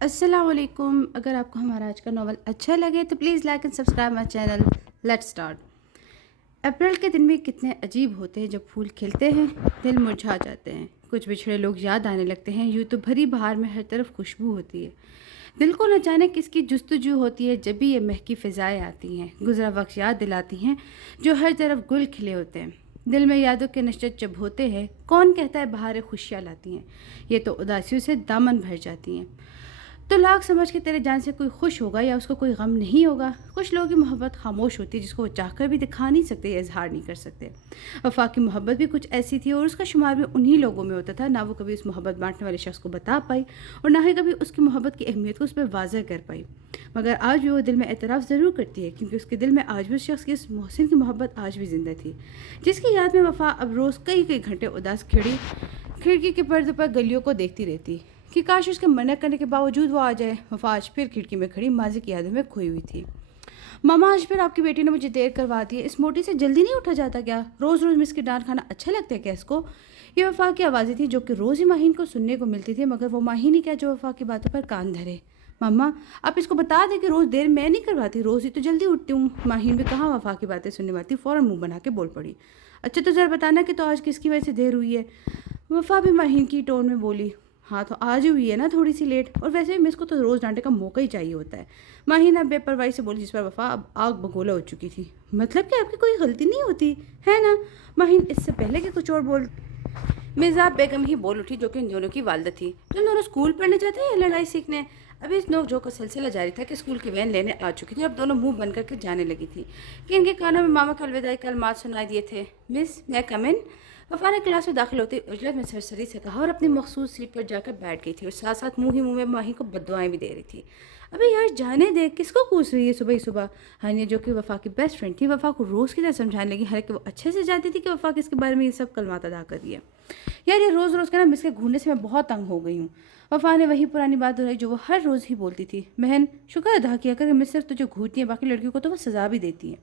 السلام علیکم. اگر آپ کو ہمارا آج کا ناول اچھا لگے تو please like and subscribe my channel. Let's start. April کے دن بھی کتنے عجیب ہوتے ہیں. جب پھول کھلتے ہیں دل مرجھا جاتے ہیں. کچھ بچھڑے لوگ یاد آنے لگتے ہیں. یوں تو بھری بہار میں ہر طرف خوشبو ہوتی ہے. دل کو نہ جانے کس کی جستجو ہوتی ہے. جب بھی یہ مہکی فضائیں آتی ہیں گزرا وقت یاد دلاتی ہیں جو ہر طرف گل کھلے ہوتے ہیں. دل میں یادوں کے نشت جب ہوتے ہیں کون کہتا ہے بہاریں خوشیاں لاتی ہیں. یہ تو اداسیوں سے دامن بھر جاتی ہیں. تو لاکھ سمجھ کے تیرے جان سے کوئی خوش ہوگا یا اس کو کوئی غم نہیں ہوگا. کچھ لوگوں کی محبت خاموش ہوتی ہے جس کو وہ چاہ کر بھی دکھا نہیں سکتے یا اظہار نہیں کر سکتے. وفا کی محبت بھی کچھ ایسی تھی اور اس کا شمار بھی انہی لوگوں میں ہوتا تھا. نہ وہ کبھی اس محبت بانٹنے والے شخص کو بتا پائی اور نہ ہی کبھی اس کی محبت کی اہمیت کو اس پہ واضح کر پائی. مگر آج بھی وہ دل میں اعتراف ضرور کرتی ہے کیونکہ اس کے دل میں آج بھی اس شخص کی اس محسن کی محبت آج بھی زندہ تھی جس کی یاد میں وفا اب روز کئی کئی گھنٹے اداس کھڑکی کے پردے پر گلیوں کو دیکھتی رہتی کہ کاش اس کے منع کرنے کے باوجود وہ آ جائے. وفا آج پھر کھڑکی میں کھڑی ماضی کی یادوں میں کھوئی ہوئی تھی. ماما آج پھر آپ کی بیٹی نے مجھے دیر کروا دی ہے. اس موٹی سے جلدی نہیں اٹھا جاتا کیا؟ روز روز مس کی ڈانٹ کھانا اچھا لگتا ہے کیا اس کو؟ یہ وفا کی آوازیں تھیں جو کہ روز ہی ماہین کو سننے کو ملتی تھی مگر وہ ماہین ہی کیا جو وفا کی باتوں پر کان دھرے. ماما آپ اس کو بتا دیں کہ روز دیر میں نہیں کرواتی, روز ہی تو جلدی اٹھتی ہوں. ماہین بھی کہاں وفا کی باتیں سننے والی فوراً منہ بنا کے بول پڑی. اچھا تو ذرا بتانا کہ تو آج کس کی وجہ سے دیر ہوئی ہے؟ وفا بھی ماہین کی ٹون میں بولی. ہاں تو آج ہوئی ہے نا تھوڑی سی لیٹ, اور ویسے بھی مس کو تو روز ڈانٹے کا موقع ہی چاہیے ہوتا ہے. ماہین اب بے پرواہی سے بولی جس پر وفا اب آگ بگولا ہو چکی تھی. مطلب کہ آپ کی کوئی غلطی نہیں ہوتی ہے نا؟ ماہین اس سے پہلے کہ کچھ اور بول مرزا بیگم ہی بول اٹھی جو کہ ان دونوں کی والدہ تھی. تم دونوں اسکول پڑھنے جاتے ہیں یا لڑائی سیکھنے؟ ابھی اس نوک جھوک کا سلسلہ جاری تھا کہ اسکول کی وین لینے آ چکی تھی. اب دونوں منہ بن کر کے جانے لگی تھی کہ ان کے کانوں میں ماما کے الوداعی کلمات سنائی دیے تھے. مس میں کم ان؟ وفا نے کلاس میں داخل ہوتے اجلت میں سرسری سے کہا اور اپنی مخصوص سیٹ پر جا کر بیٹھ گئی تھی اور ساتھ ساتھ منہ ہی منہ میں ماہی کو بددعائیں بھی دے رہی تھی. ابھی یار جانے دے, کس کو کوس رہی ہے صبح ہی صبح؟ ہانیہ جو کہ وفا کی بیسٹ فرینڈ تھی وفا کو روز کی طرح سمجھانے لگی, حالانکہ وہ اچھے سے جانتی تھی کہ وفا کس کے بارے میں یہ سب کلمات ادا کر رہی ہے. یار یہ روز روز کا نا مس کے گھورنے سے میں بہت تنگ ہو گئی ہوں. وفا نے وہی پرانی بات دہرائی جو وہ ہر روز ہی بولتی تھی. بہن شکر ادا کیا کر کہ مس صرف تجھے گھورتی ہے, باقی لڑکیوں کو تو وہ سزا بھی دیتی ہے.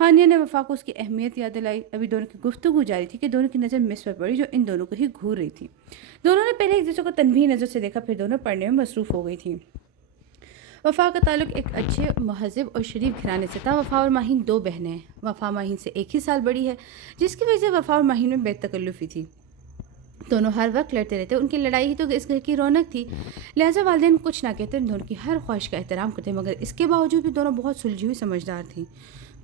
ہانیہ نے وفا کو اس کی اہمیت یاد دلائی. ابھی دونوں کی گفتگو جاری تھی کہ دونوں کی نظر مس پر پڑی جو ان دونوں کو ہی گھور رہی تھی. دونوں نے پہلے ایک دوسرے کو تنبیہ نظر سے دیکھا, پھر دونوں پڑھنے میں مصروف ہو گئی تھیں. وفا کا تعلق ایک اچھے مہذب اور شریف گھرانے سے تھا. وفا اور ماہین دو بہنیں ہیں. وفا ماہین سے ایک ہی سال بڑی ہے جس کی وجہ سے وفا اور ماہین میں بے تکلفی تھی. دونوں ہر وقت لڑتے رہتے. ان کی لڑائی ہی تو اس گھر کی رونق تھی, لہٰذا والدین کچھ نہ کہتے, ان دونوں کی ہر خواہش کا احترام کرتے, مگر اس کے باوجود بھی دونوں بہت سلجھی ہوئی سمجھدار تھیں.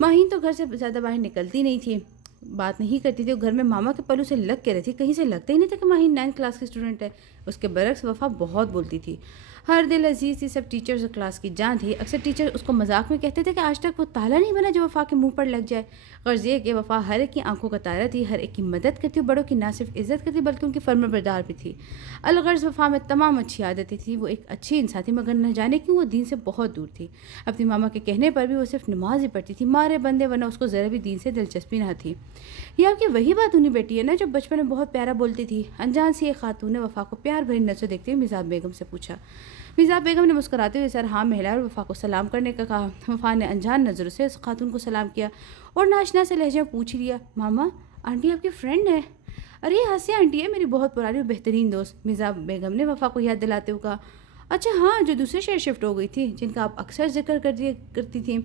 ماہین تو گھر سے زیادہ باہر نکلتی نہیں تھی, بات نہیں کرتی تھی, وہ گھر میں ماما کے پلو سے لگ کے رہتی. کہیں سے لگتا ہی نہیں تھا کہ ماہین 9th کلاس کی اسٹوڈنٹ ہے. اس کے برعکس وفا بہت بولتی تھی, ہر دل عزیز تھی, سب ٹیچرز اور کلاس کی جان تھی. اکثر ٹیچر اس کو مذاق میں کہتے تھے کہ آج تک وہ تالا نہیں بنا جو وفا کے منہ پر لگ جائے. غرض یہ کہ وفا ہر ایک کی آنکھوں کا تارا تھی, ہر ایک کی مدد کرتی, بڑوں کی نہ صرف عزت کرتی بلکہ ان کی فرما بردار بھی تھی. الغرض وفا میں تمام اچھی عادتیں تھیں. وہ ایک اچھی انسان تھی مگر نہ جانے کیوں وہ دین سے بہت دور تھی. اپنی ماما کے کہنے پر بھی وہ صرف نماز ہی پڑھتی تھی, مارے بندے, ورنہ اس کو ذرا بھی دین سے دلچسپی نہ تھی. یہ آپ کی وہی بات انہیں بیٹی ہے نا جو بچپن میں بہت پیارا بولتی تھی؟ انجان سی ایک خاتون نے وفا کو پیار بھری نظر دیکھتے ہوئے میزاب بیگم سے پوچھا. میزاب بیگم نے مسکراتے ہوئے سر ہاں مہلا اور وفا کو سلام کرنے کا کہا. وفا نے انجان نظروں سے اس خاتون کو سلام کیا اور ناشنا سے لہجے میں پوچھ لیا, ماما آنٹی آپ کی فرینڈ ہے؟ ارے آسیہ آنٹی ہے, میری بہت پرانی اور بہترین دوست. میزاب بیگم نے وفا کو یاد دلاتے ہوئے کہا. اچھا ہاں, جو دوسرے شہر شفٹ ہو گئی تھی, جن کا آپ اکثر ذکر کرتی تھیں.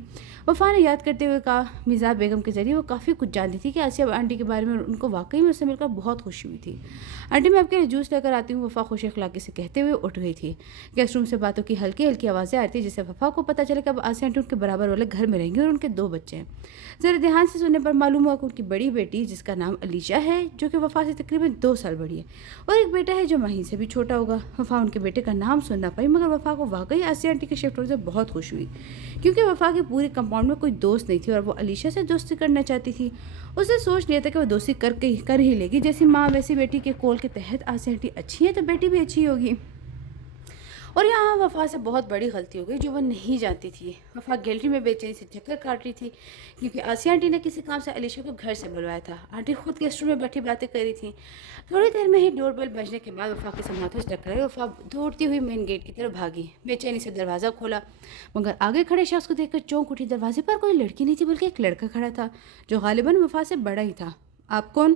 وفا نے یاد کرتے ہوئے کہا. میزاب بیگم کے ذریعے وہ کافی کچھ جانتی تھی کہ آسیہ آنٹی کے بارے میں, ان کو واقعی میں اس سے مل کر بہت خوشی ہوئی تھی. آنٹی میں آپ کے لیے جوس لے کر آتی ہوں, وفا خوش اخلاقی سے کہتے ہوئے اٹھ گئی تھی. گیسٹ روم سے باتوں کی ہلکی ہلکی آوازیں آ رہی تھیں جس سے وفا کو پتہ چلا کہ اب آسیہ آنٹی ان کے برابر والے گھر میں رہیں گے اور ان کے 2 بچے ہیں. ذرا دھیان سے سننے پر معلوم ہوا کہ ان کی بڑی بیٹی جس کا نام علیشہ ہے جو کہ وفا سے تقریباً 2 سال بڑی ہے, اور ایک بیٹا ہے جو ماہین سے بھی چھوٹا ہوگا. وفا ان کے بیٹے کا نام سن نہ پائی مگر وفا کو واقعی آسیہ آنٹی کے شفٹ ہونے سے بہت خوش ہوئی کیونکہ وفا کے پورے کمپاؤنڈ میں کوئی دوست نہیں تھی اور وہ علیشہ سے دوستی کرنا چاہتی تھی. اسے سوچ لیا تھا کہ وہ دوستی کر ہی لے گی. جیسی ماں ویسی بیٹی کے کول کے تحت آسیہ آنٹی اچھی ہے تو بیٹی بھی اچھی ہوگی. اور یہاں وفا سے بہت بڑی غلطی ہو گئی جو وہ نہیں جانتی تھی. وفا گیلری میں بے چینی سے چکر کاٹ رہی تھی کیونکہ آسیہ آنٹی نے کسی کام سے علیشہ کو گھر سے بلوایا تھا. آنٹی خود گیسٹ روم میں بیٹھی باتیں کر رہی تھیں. تھوڑی دیر میں ہی ڈور بیل بجنے کے بعد وفا کے سامنے ہاتھوں سے ٹکرائی. وفا دوڑتی ہوئی مین گیٹ کی طرف بھاگی, بے چینی سے دروازہ کھولا مگر آگے کھڑے شخص کو دیکھ کر چونک اٹھی. دروازے پر کوئی لڑکی نہیں تھی بلکہ ایک لڑکا کھڑا تھا جو غالباً وفا سے بڑا ہی تھا. آپ کون؟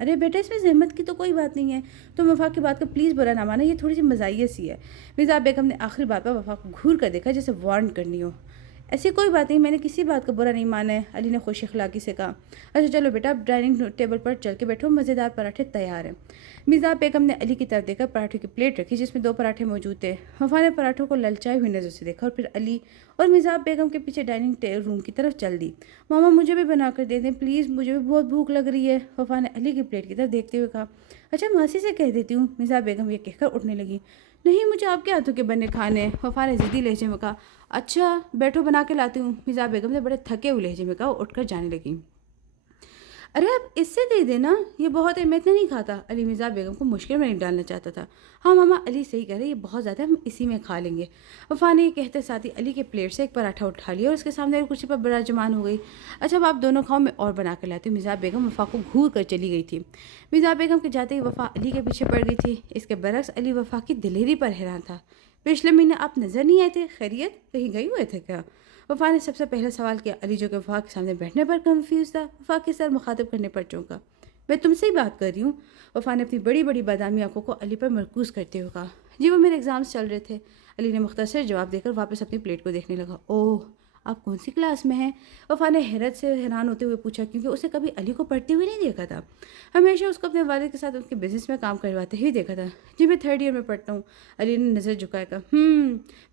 ارے بیٹا اس میں زحمت کی تو کوئی بات نہیں ہے، تم وفا کی بات کا پلیز برا نہ مانا، یہ تھوڑی سی مزاحیہ سی ہے۔ مرزا بیگم نے آخری بات پر وفا کو گھور کر دیکھا جیسے وارن کرنی ہو۔ ایسی کوئی بات نہیں، میں نے کسی بات کا برا نہیں مانا ہے، علی نے خوش اخلاقی سے کہا۔ اچھا چلو بیٹا اب ڈائننگ ٹیبل پر چل کے بیٹھو، مزیدار پراٹھے تیار ہیں۔ مرزا بیگم نے علی کی طرف دیکھ کر پراٹھے کی پلیٹ رکھی جس میں 2 پراٹھے موجود تھے۔ وفا نے پراٹھوں کو للچائی ہوئی نظر سے دیکھا اور پھر علی اور مرزا بیگم کے پیچھے ڈائننگ روم کی طرف چل دی۔ ماما مجھے بھی بنا کر دے دیں پلیز، مجھے بھی بہت بھوک لگ رہی ہے، وفا نے علی کی پلیٹ کی طرف دیکھتے ہوئے کہا۔ اچھا ماسی سے کہہ دیتی ہوں، مرزا بیگم یہ کہہ کر اٹھنے لگی۔ نہیں مجھے آپ کے ہاتھوں کے بنے کھانے ہیں، وفا نے ضدی لہجے میں کہا۔ اچھا بیٹھو بنا کے لاتی ہوں، مرزا بیگم نے بڑے تھکے ہوئے لہجے میں کہا، اٹھ کر جانے لگی۔ ارے آپ اس سے دے دینا، یہ بہت ہے، میں اتنا نہیں کھاتا، علی مرزا بیگم کو مشکل میں نہیں ڈالنا چاہتا تھا۔ ہاں ماما علی صحیح کہہ رہے، یہ بہت زیادہ ہے، ہم اسی میں کھا لیں گے۔ وفا نے یہ کہتے ساتھ ہی علی کے پلیٹ سے ایک پراٹھا اٹھا لیا اور اس کے سامنے کرسی پر براجمان ہو گئی۔ اچھا اب آپ دونوں کھاؤ، میں اور بنا کر لاتی ہوں، مرزا بیگم وفا کو گھور کر چلی گئی تھی۔ مرزا بیگم کے جاتے ہی وفا علی کے پیچھے پڑ گئی تھی۔ اس کے برعکس علی وفا کی دلیری پر حیران تھا۔ پچھلے مہینے آپ نظر نہیں آئے تھے، خیریت کہیں گئی ہوئے تھے کیا؟ وفا نے سب سے پہلا سوال کیا، علی جو کہ وفا کے سامنے بیٹھنے پر کنفیوز تھا وفا کے سر مخاطب کرنے پر چونکا۔ میں تم سے ہی بات کر رہی ہوں، وفا نے اپنی بڑی بڑی بادامی آنکھوں کو علی پر مرکوز کرتے ہوئے کہا۔ جی وہ میرے ایگزامس چل رہے تھے، علی نے مختصر جواب دے کر واپس اپنی پلیٹ کو دیکھنے لگا۔ اوہ آپ کون سی کلاس میں ہیں؟ وفا نے حیرت سے حیران ہوتے ہوئے پوچھا کیونکہ اسے کبھی علی کو پڑھتے ہوئے نہیں دیکھا تھا۔ ہمیشہ اس کو اپنے والد کے ساتھ ان کے بزنس میں کام کرواتے ہی دیکھا تھا۔ جی میں 3rd ایئر میں پڑھتا ہوں، علی نے نظر جھکایا کہا۔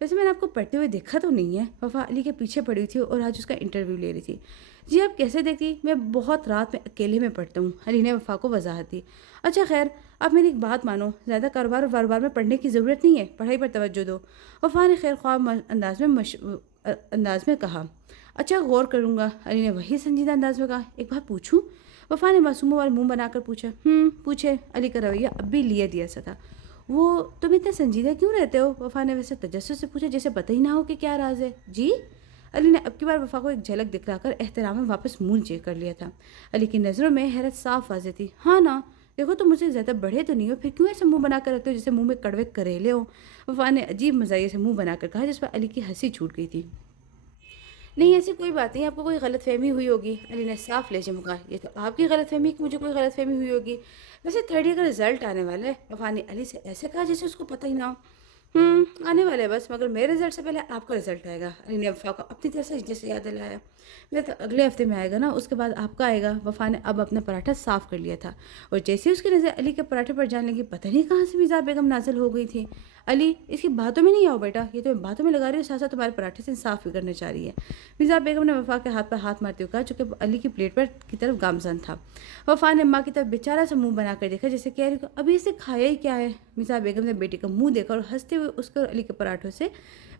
ویسے میں نے آپ کو پڑھتے ہوئے دیکھا تو نہیں ہے، وفا علی کے پیچھے پڑی ہوئی تھی اور آج اس کا انٹرویو لے رہی تھی۔ جی آپ کیسے دیکھتی؟ میں بہت رات میں اکیلے میں پڑھتا ہوں، علی نے وفا کو وضاحت دی۔ اچھا خیر آپ میری ایک بات مانو، زیادہ کاروبار اور واروبار میں پڑھنے کی ضرورت نہیں ہے، پڑھائی پر توجہ دو، وفا نے خیر خواہ انداز میں کہا۔ اچھا غور کروں گا، علی نے وہی سنجیدہ انداز میں کہا۔ ایک بات پوچھوں؟ وفا نے معصوموں والا منہ بنا کر پوچھا۔ پوچھے، علی کا رویہ اب بھی لیا دیا سا تھا۔ وہ تم اتنے سنجیدہ کیوں رہتے ہو؟ وفا نے ویسے تجسس سے پوچھا جیسے پتہ ہی نہ ہو کہ کیا راز ہے۔ جی علی نے اب کی بار وفا کو ایک جھلک دکھلا کر احترام میں واپس منہ چیک کر لیا تھا۔ علی کی نظروں میں حیرت صاف واضح تھی۔ ہاں نا دیکھو تم مجھے زیادہ بڑھے تو نہیں ہو، پھر کیوں ایسے منہ بنا کر رکھتے ہو جیسے منہ میں کڑوے کریلے ہو؟ وفا نے عجیب مزاحیہ سے منہ بنا کر کہا جس پر علی کی ہنسی چھوٹ گئی تھی۔ نہیں ایسی کوئی بات نہیں، آپ کو کوئی غلط فہمی ہوئی ہوگی، علی نے صاف لہجے میں کہا۔ یہ تو آپ کی غلط فہمی کہ مجھے کوئی غلط فہمی ہوئی ہوگی، ویسے 3rd ایئر کا رزلٹ آنے والا ہے، وفا نے علی سے ایسے کہا جیسے اس کو پتہ ہی نہ ہو۔ آنے والے بس، مگر میرے رزلٹ سے پہلے آپ کا رزلٹ آئے گا، علی نے وفا کو اپنی طرف سے جیسے یاد دلایا۔ میرا تو اگلے ہفتے میں آئے گا نا، اس کے بعد آپ کا آئے گا، وفا نے اب اپنا پراٹھا صاف کر لیا تھا اور جیسے ہی اس کی نظر علی کے پراٹھے پر جانے لگی، پتہ نہیں کہاں سے مرزا بیگم نازل ہو گئی تھی۔ علی اس کی باتوں میں نہیں آؤ بیٹا، یہ تو باتوں میں لگا رہی ہو، ساتھ ساتھ تمہارے پراٹھے سے انصاف بھی کرنا چاہ رہی ہے، مرزا بیگم نے وفا کے ہاتھ پر ہاتھ مارتے ہوئے کہا جو کہ علی کی پلیٹ پر کی طرف گامزن تھا۔ وفا نے ماں کی طرف بیچارہ سا منہ بنا کر دیکھا جیسے کہہ رہی ابھی اسے کھایا ہی کیا ہے۔ مرزا بیگم نے بیٹی کا منہ دیکھا اور ہنستے ہوئے اس کو علی کے پراٹھوں سے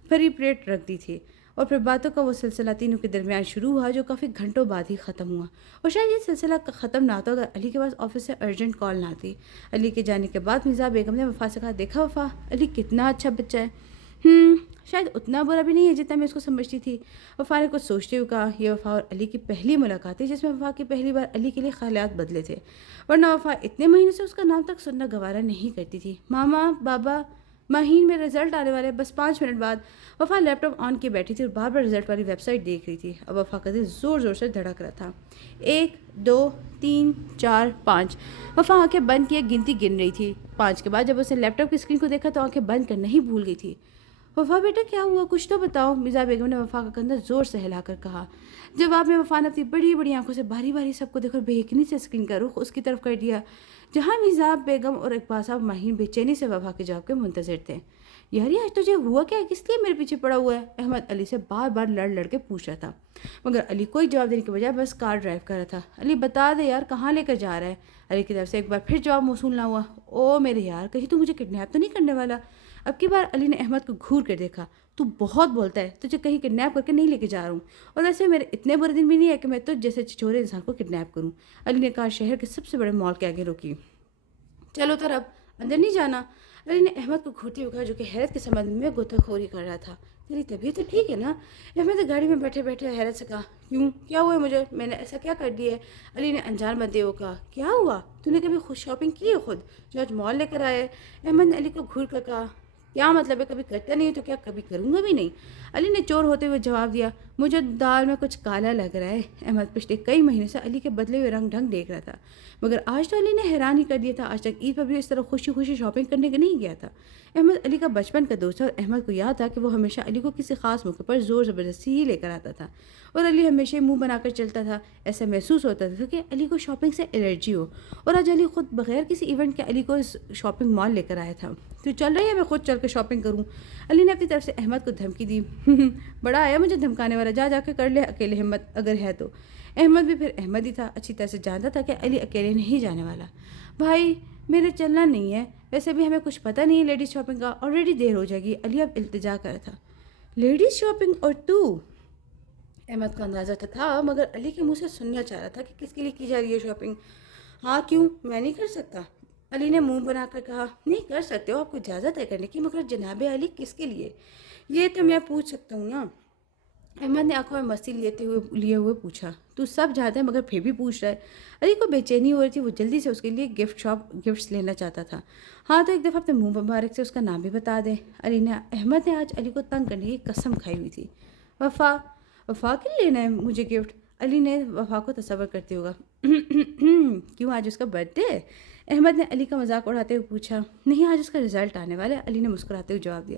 بھری پلیٹ رکھ دی تھی اور پھر باتوں کا وہ سلسلہ تینوں کے درمیان شروع ہوا جو کافی گھنٹوں بعد ہی ختم ہوا، اور شاید یہ سلسلہ ختم نہ ہوتا اگر علی کے پاس آفس سے ارجنٹ کال نہ آتی۔ علی کے جانے کے بعد مرزا بیگم نے وفا سے کہا، دیکھا وفا علی کتنا اچھا بچہ ہے۔ شاید اتنا برا بھی نہیں ہے جتنا میں اس کو سمجھتی تھی، وفا نے کچھ سوچتے ہوئے کہا۔ یہ وفا اور علی کی پہلی ملاقات تھی جس میں وفا کی پہلی بار علی کے لیے خیالات بدلے تھے، ورنہ وفا اتنے مہینوں سے اس کا نام تک سننا گوارا نہیں کرتی تھی۔ ماما بابا ماہین میں رزلٹ آنے والے بس 5 منٹ بعد، وفا لیپ ٹاپ آن کی بیٹھی تھی اور بار بار رزلٹ والی ویب سائٹ دیکھ رہی تھی۔ اب وفا کا دل زور زور سے دھڑک رہا تھا۔ 1 2 3 4 5، وفا آنکھیں بند کیے گنتی گن رہی تھی۔ 5 کے بعد جب اسے لیپ ٹاپ کی اسکرین کو دیکھا تو آنکھیں بند کرنا ہی بھول گئی تھی۔ وفا بیٹا کیا ہوا، کچھ تو بتاؤ، مرزا بیگم نے وفا کا کندھا زور سے ہلا کر کہا۔ جواب میں وفا نے اپنی بڑی بڑی آنکھوں سے باری باری سب کو دیکھ کر بے یقینی سے اسکرین کا رخ اس کی طرف کر دیا جہاں مرزا بیگم اور اقبال صاحب ماہین بے چینی سے وفا کے جواب کے منتظر تھے۔ یاری آج تجھے ہوا کیا ہے، کس لیے میرے پیچھے پڑا ہوا ہے، احمد علی سے بار بار لڑ لڑ کے پوچھ رہا تھا، مگر علی کوئی جواب دینے کے بجائے بس کار ڈرائیو کر رہا تھا۔ علی بتا دے یار کہاں لے کر جا رہا ہے، علی کی طرف سے ایک بار پھر جواب موصول نہ ہوا۔ او میرے یار کہیں تو مجھے کڈنیپ تو نہیں کرنے والا؟ اب کی بار علی نے احمد کو گھور کر دیکھا۔ تو بہت بولتا ہے، تجھے کہیں کڈنیپ کر کے نہیں لے کے جا رہا ہوں، اور ایسے میرے اتنے برے دن بھی نہیں ہے کہ میں تجھ جیسے چھچورے انسان کو کڈنیپ کروں، علی نے کہا شہر کے سب سے بڑے مال کے آگے روکی۔ چلو تر اب اندر نہیں جانا، علی نے احمد کو گھورتے ہوئے کہا جو کہ حیرت کے سمندر میں غوطہ خوری کر رہا تھا۔ تیری طبیعت تو ٹھیک ہے نا؟ احمد نے گاڑی میں بیٹھے بیٹھے حیرت سے کہا۔ کیوں کیا ہوا ہے مجھے، میں نے ایسا کیا کر دیا ہے؟ علی نے انجان بنتے ہوئے کہا۔ کیا ہوا، تو نے کبھی خود شاپنگ کی ہے خود جو آج مال لے کر آیا ہے؟ احمد نے علی کو گھور کر کہا۔ کیا مطلب ہے، کبھی کرتا نہیں ہے تو کیا کبھی کروں گا بھی نہیں؟ علی نے چور ہوتے ہوئے جواب دیا، مجھے دال میں کچھ کالا لگ رہا ہے۔ احمد پچھلے کئی مہینے سے علی کے بدلے ہوئے رنگ ڈھنگ دیکھ رہا تھا، مگر آج تو علی نے حیران ہی کر دیا تھا۔ آج تک عید پر بھی اس طرح خوشی خوشی شاپنگ کرنے کے نہیں گیا تھا۔ احمد علی کا بچپن کا دوست ہے اور احمد کو یاد تھا کہ وہ ہمیشہ علی کو کسی خاص موقع پر زور زبردستی ہی لے کر آتا تھا، اور علی ہمیشہ منہ بنا کر چلتا تھا۔ ایسا محسوس ہوتا تھا کہ علی کو شاپنگ سے الرجی ہو، اور آج علی خود بغیر کسی ایونٹ کے علی کو اس شاپنگ مال لے کر آیا تھا۔ تو چل رہی ہے، میں خود چل کے شاپنگ کروں؟ علی نے اپنی طرف سے احمد کو دھمکی دی۔ بڑا آیا مجھے دھمکانے والا، جا کے کر لے اکیلے ہمت اگر ہے تو۔ احمد بھی پھر احمد ہی تھا، اچھی طرح سے جانتا تھا کہ علی اکیلے نہیں جانے والا۔ بھائی میرے چلنا نہیں ہے، ویسے بھی ہمیں کچھ پتہ نہیں ہے لیڈیز شاپنگ کا، آلریڈی دیر ہو جائے گی۔ علی اب التجا کر تھا۔ لیڈیز شاپنگ اور تو؟ احمد کو اندازہ تو تھا، مگر علی کے منہ سے سننا چاہ رہا تھا کہ کس کے لیے کی جا رہی ہے شاپنگ۔ ہاں کیوں، میں نہیں کر سکتا؟ علی نے منہ بنا کر کہا۔ نہیں کر سکتے ہو، آپ کو اجازت ہے کرنے کی، مگر جناب علی کس کے لیے؟ یہ تو میں پوچھ سکتا ہوں نا۔ احمد نے آنکھوں میں مستی لیے ہوئے پوچھا۔ تو سب جانتا ہے مگر پھر بھی پوچھ رہا ہے۔ علی کو بے چینی ہو رہی تھی، وہ جلدی سے اس کے لیے گفٹس لینا چاہتا تھا۔ ہاں تو ایک دفعہ اپنے منہ مبارک سے اس کا نام بھی بتا دے۔ احمد نے آج علی کو تنگ کرنے کی قسم کھائی ہوئی تھی۔ وفا؟ وفا کے لیے لینا ہے مجھے گفٹ؟ علی نے وفا کو تصور کرتے ہوگا۔ کیوں، آج اس کا برتھ ڈے ہے؟ احمد نے علی کا مذاق اڑاتے ہوئے پوچھا۔ نہیں، آج اس کا رزلٹ آنے والا ہے، علی نے مسکراتے ہوئے جواب دیا۔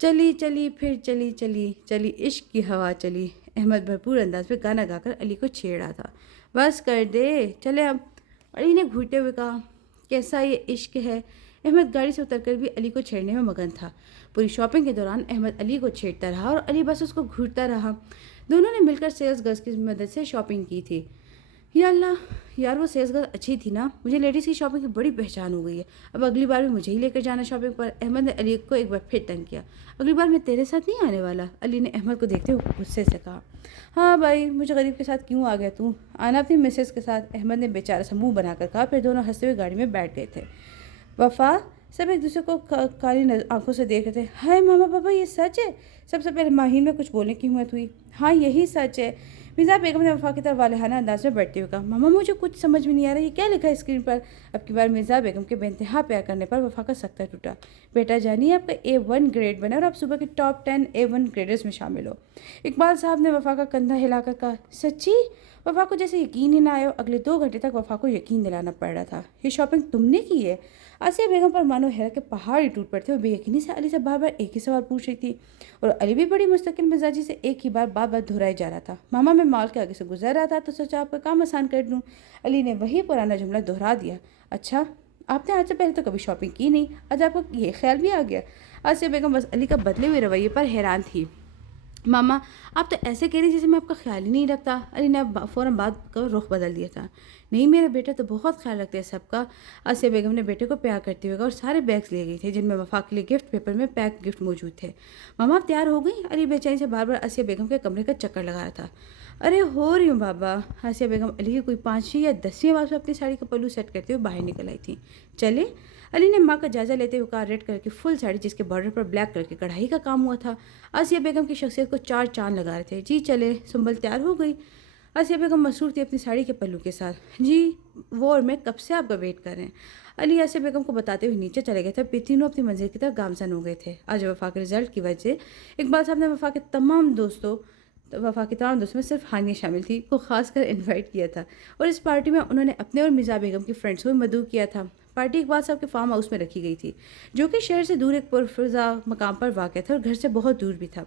چلی پھر چلی عشق کی ہوا چلی۔ احمد بھرپور انداز میں گانا گا کر علی کو چھیڑ رہا تھا۔ بس کر دے، چلے اب، علی نے گھوٹتے ہوئے کہا۔ کیسا یہ عشق ہے؟ احمد گاڑی سے اتر کر بھی علی کو چھیڑنے میں مگن تھا۔ پوری شاپنگ کے دوران احمد علی کو چھیڑتا رہا اور علی بس اس کو گھورتا رہا۔ دونوں نے مل کر سیلز گرلز کی مدد سے شاپنگ کی تھی۔ یا اللہ یار، وہ سیلز گرل اچھی تھی نا، مجھے لیڈیز کی شاپنگ کی بڑی پہچان ہو گئی ہے۔ اب اگلی بار بھی مجھے ہی لے کر جانا شاپنگ پر۔ احمد نے علی کو ایک بار پھر تنگ کیا۔ اگلی بار میں تیرے ساتھ نہیں آنے والا، علی نے احمد کو دیکھتے ہوئے غصے سے کہا۔ ہاں بھائی، مجھے غریب کے ساتھ کیوں آ گیا تو؟ آنا اپنی مسز کے ساتھ، احمد نے بیچارہ سا منہ بنا کر کہا۔ پھر دونوں ہنستے ہوئے گاڑی میں بیٹھ گئے تھے۔ وفا؟ سب ایک دوسرے کو کالی آنکھوں سے دیکھ رہے تھے۔ ہائے ماما پاپا، یہ سچ ہے؟ سب سے پہلے ماہین میں کچھ بولنے کی ہمت ہوئی۔ ہاں یہی سچ ہے، مرزا بیگم نے وفا کی طرف والہانہ انداز میں بیٹھتے ہوئے کہا۔ ماما مجھے کچھ سمجھ میں نہیں آ رہا، یہ کیا لکھا ہے اسکرین پر؟ اب کی بار مرزا بیگم کے بے انتہا پیار کرنے پر وفا کا سکتہ ٹوٹا۔ بیٹا جانیے، آپ کا A1 گریڈ بنا اور آپ صبح کے ٹاپ 10 A1 گریڈرز میں شامل ہو۔ اقبال صاحب نے وفا کا کندھا ہلا کر کہا۔ سچی؟ وفا کو جیسے یقین ہی نہ آئے۔ اگلے 2 گھنٹے تک وفا کو یقین دلانا پڑ رہا تھا۔ یہ شاپنگ تم نے کی ہے؟ آسیہ بیگم پر مانو حیرت کے پہاڑ ہی ٹوٹ پڑتے، وہ بے یقینی سے علی سے بار بار ایک ہی سوال پوچھ رہی تھی، اور علی بھی بڑی مستقل مزاجی سے ایک ہی بار بار دہرائے جا رہا تھا۔ ماما میں مال کے آگے سے گزر رہا تھا تو سوچا آپ کا کام آسان کر دوں۔ علی نے وہی پرانا جملہ دہرا دیا۔ اچھا، آپ نے آج سے پہلے تو کبھی شاپنگ کی نہیں، آج آپ کو یہ خیال بھی آ گیا؟ آسیہ بیگم بس علی کا بدلے ہوئے رویے پر حیران تھی۔ ماما آپ تو ایسے کہہ رہی جیسے میں آپ کا خیال ہی نہیں رکھتا۔ علی نے فوراً بات کا رخ بدل دیا تھا۔ نہیں، میرے بیٹے تو بہت خیال رکھتے ہیں سب کا، آسیہ بیگم نے بیٹے کو پیار کرتے ہوئے کہا، اور سارے بیگز لے گئی تھے جن میں وفا کے لیے گفٹ پیپر میں پیک گفٹ موجود تھے۔ ماما آپ تیار ہو گئی؟ علی بے چینی سے بار بار آسیہ بیگم کے کمرے کا چکر لگا رہا تھا۔ ارے ہو رہی ہوں بابا۔ آسیہ بیگم علی کی کوئی 5ویں یا 10ویں بار سے اپنی ساڑی کا پلو سیٹ کرتے ہوئے باہر نکل آئی تھی۔ چلے؟ علی نے ماں کا جائزہ لیتے ہوئے کہا۔ ریڈ کلر کی فل ساڑی جس کے بارڈر پر بلیک کلر کی کڑھائی کا کام ہوا تھا، آسیہ بیگم کی شخصیت کو 4 چاند لگا رہے تھے۔ جی چلے، سنبل تیار ہو گئی؟ آسیہ بیگم مصروف تھی اپنی ساڑی کے پلو کے ساتھ۔ جی، وہ اور میں کب سے آپ کا ویٹ کر رہے ہیں۔ علی آسیہ بیگم کو بتاتے ہوئے نیچے چلے گئے تھے۔ پھر تینوں اپنی منزل کی طرف گامزن ہو گئے تھے۔ آج وفا کے رزلٹ کی وجہ سے اقبال صاحب نے وفا کے تمام دوستوں میں صرف ہانیہ شامل تھی کو خاص کر انوائٹ کیا تھا، اور اس پارٹی میں انہوں نے اپنے اور مرزا بیگم کی فرینڈز کو مدعو کیا تھا۔ پارٹی اقبال صاحب کے فارم ہاؤس میں رکھی گئی تھی، جو کہ شہر سے دور ایک پرفضا مقام پر واقع تھا اور گھر سے بہت دور بھی تھا۔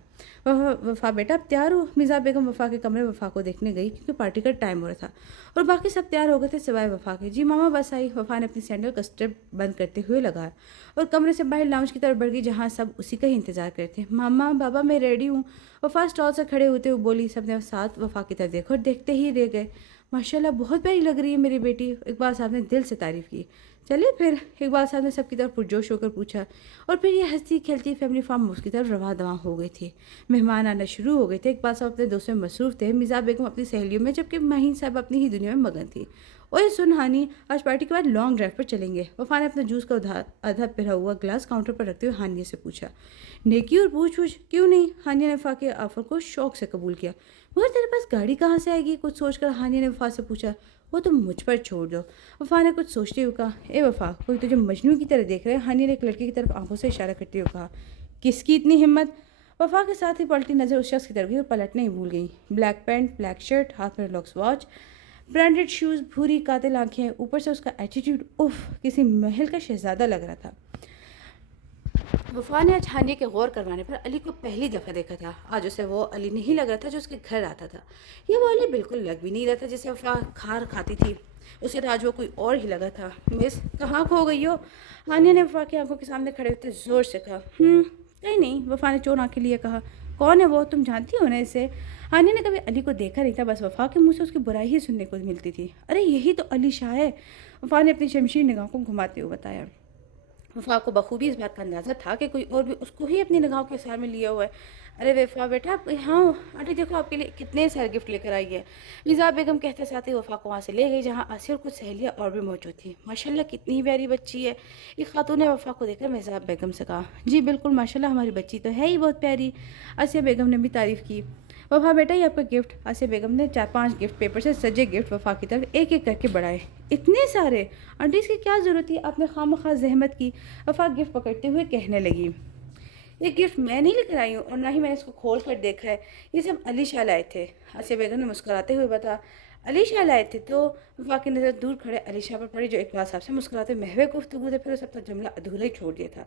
وفا بیٹا اب تیار ہو؟ مرزا بیگم وفا کے کمرے وفا کو دیکھنے گئی کیونکہ پارٹی کا ٹائم ہو رہا تھا، اور باقی سب تیار ہو گئے تھے سوائے وفا کے۔ جی ماما بس آئی، وفا نے اپنی سینڈل کا اسٹیپ بند کرتے ہوئے لگایا اور کمرے سے باہر لاؤنج کی طرف بڑھ گئی جہاں سب اسی کا ہی انتظار کرتے تھے۔ ماما بابا میں ریڈی ہوں، وفا اسٹال سے کھڑے ہوتے ہوئے بولی۔ سب نے ساتھ وفا کی طرف دیکھا اور دیکھتے ہی رہ گئے۔ ماشاءاللہ بہت پیاری لگ رہی ہے میری بیٹی، اقبال صاحب نے دل سے تعریف کی۔ چلے پھر، اقبال صاحب نے سب کی طرف پرجوش ہو کر پوچھا، اور پھر یہ ہنستی کھیلتی فیملی فارم ہاؤس کی طرف رواں دواں ہو گئی تھی۔ مہمان آنا شروع ہو گئے تھے۔ اقبال صاحب اپنے دوستوں میں مصروف تھے، مرزا بیگم اپنی سہیلیوں میں، جبکہ ماہین صاحب اپنی ہی دنیا میں مگن تھی۔ اوے سن ہانی، آج پارٹی کے بعد لانگ ڈرائیو پر چلیں گے؟ وفا نے اپنا جوس کا آدھا پھرا ہوا گلاس کاؤنٹر پر رکھتے ہوئے ہانیہ سے پوچھا۔ نیکی اور پوچھ کیوں نہیں؟ ہانیہ نے وفا کے آفر کو شوق سے قبول کیا۔ مگر تیرے پاس گاڑی کہاں سے آئے گی؟ کچھ سوچ کر ہانیہ نے وفا سے پوچھا۔ وہ تم مجھ پر چھوڑ دو، وفا نے کچھ سوچتے ہوئے کہا۔ اے وفا، کوئی تجھے مجنوں کی طرح دیکھ رہا ہے؟ ہانیہ نے ایک لڑکی کی طرف آنکھوں سے اشارہ کرتے ہوئے کہا۔ کس کی اتنی ہمت؟ وفا کے ساتھ ہی پلٹی نظر اس شخص کی طرف گئی اور پلٹنا ہی بھول گئی۔ بلیک پینٹ، بلیک شرٹ، ہاتھ میں لوکس واچ، برانڈڈ شوز، بھوری قاتل آنکھیں، اوپر سے اس کا ایٹیٹیوڈ، اف، کسی محل کا شہزادہ لگ رہا تھا۔ وفا نے آج ہانیہ کے غور کروانے پر علی کو پہلی دفعہ دیکھا تھا۔ آج اسے وہ علی نہیں لگ رہا تھا جو اس کے گھر آتا تھا، یہ وہ علی بالکل لگ بھی نہیں رہا تھا جسے وفا کھار کھاتی تھی۔ اسے تو آج وہ کوئی اور ہی لگا تھا۔ مس، کہاں کھو گئی ہو؟ ہانیہ نے وفا کی آنکھوں کے سامنے کھڑے ہوتے زور سے کہا۔ کہیں نہیں، وفا نے چور آنکھیں لیے کہا۔ کون ہے وہ؟ تم جانتی ہو نا اسے؟ ہانیہ نے کبھی علی کو دیکھا نہیں تھا، بس وفا کے منہ سے اس کی برائی ہی سننے کو ملتی تھی۔ ارے یہی تو علی شاہ ہے، وفا نے اپنی شمشیر نگاہوں کو گھماتے ہوئے بتایا۔ وفا کو بخوبی اس بات کا اندازہ تھا کہ کوئی اور بھی اس کو ہی اپنی نگاہوں کے اثار میں لیا ہوا ہے۔ ارے وفا بیٹا، ہاں آنٹی دیکھو آپ کے لیے کتنے سارے گفٹ لے کر آئی ہے۔ فضا بیگم کہتے ساتھ ہی وفا کو وہاں سے لے گئی جہاں آسیہ اور کچھ سہیلیاں اور بھی موجود تھیں۔ ماشاءاللہ کتنی پیاری بچی ہے، ایک خاتون نے وفا کو دیکھ کر فضا بیگم سے کہا۔ جی بالکل، ماشاءاللہ ہماری بچی تو ہے ہی بہت پیاری، آسیہ بیگم نے بھی تعریف کی۔ وفا بیٹا، یہ آپ کا گفٹ۔ آسیہ بیگم نے 4-5 گفٹ پیپر سے سجے گفٹ وفا کی طرف ایک ایک کر کے بڑھائے۔ اتنے سارے آنٹی، اس کی کیا ضرورت تھی؟ آپ نے خواہ زحمت کی، وفا گفٹ پکڑتے ہوئے کہنے لگی۔ یہ گفٹ میں نہیں لے کر آئی ہوں اور نہ ہی میں نے اس کو کھول کر دیکھا ہے، یہ سب علی شاہ لائے تھے، آسیہ بیگم نے مسکراتے ہوئے بتایا۔ علی شاہ لائے تھے؟ تو وفا کی نظر دور کھڑے علی شاہ پر پڑی جو اقبال صاحب سے مسکراتے محو گفتگو تھے، پھر اس اپنا جملہ ادھورا ہی چھوڑ دیا تھا۔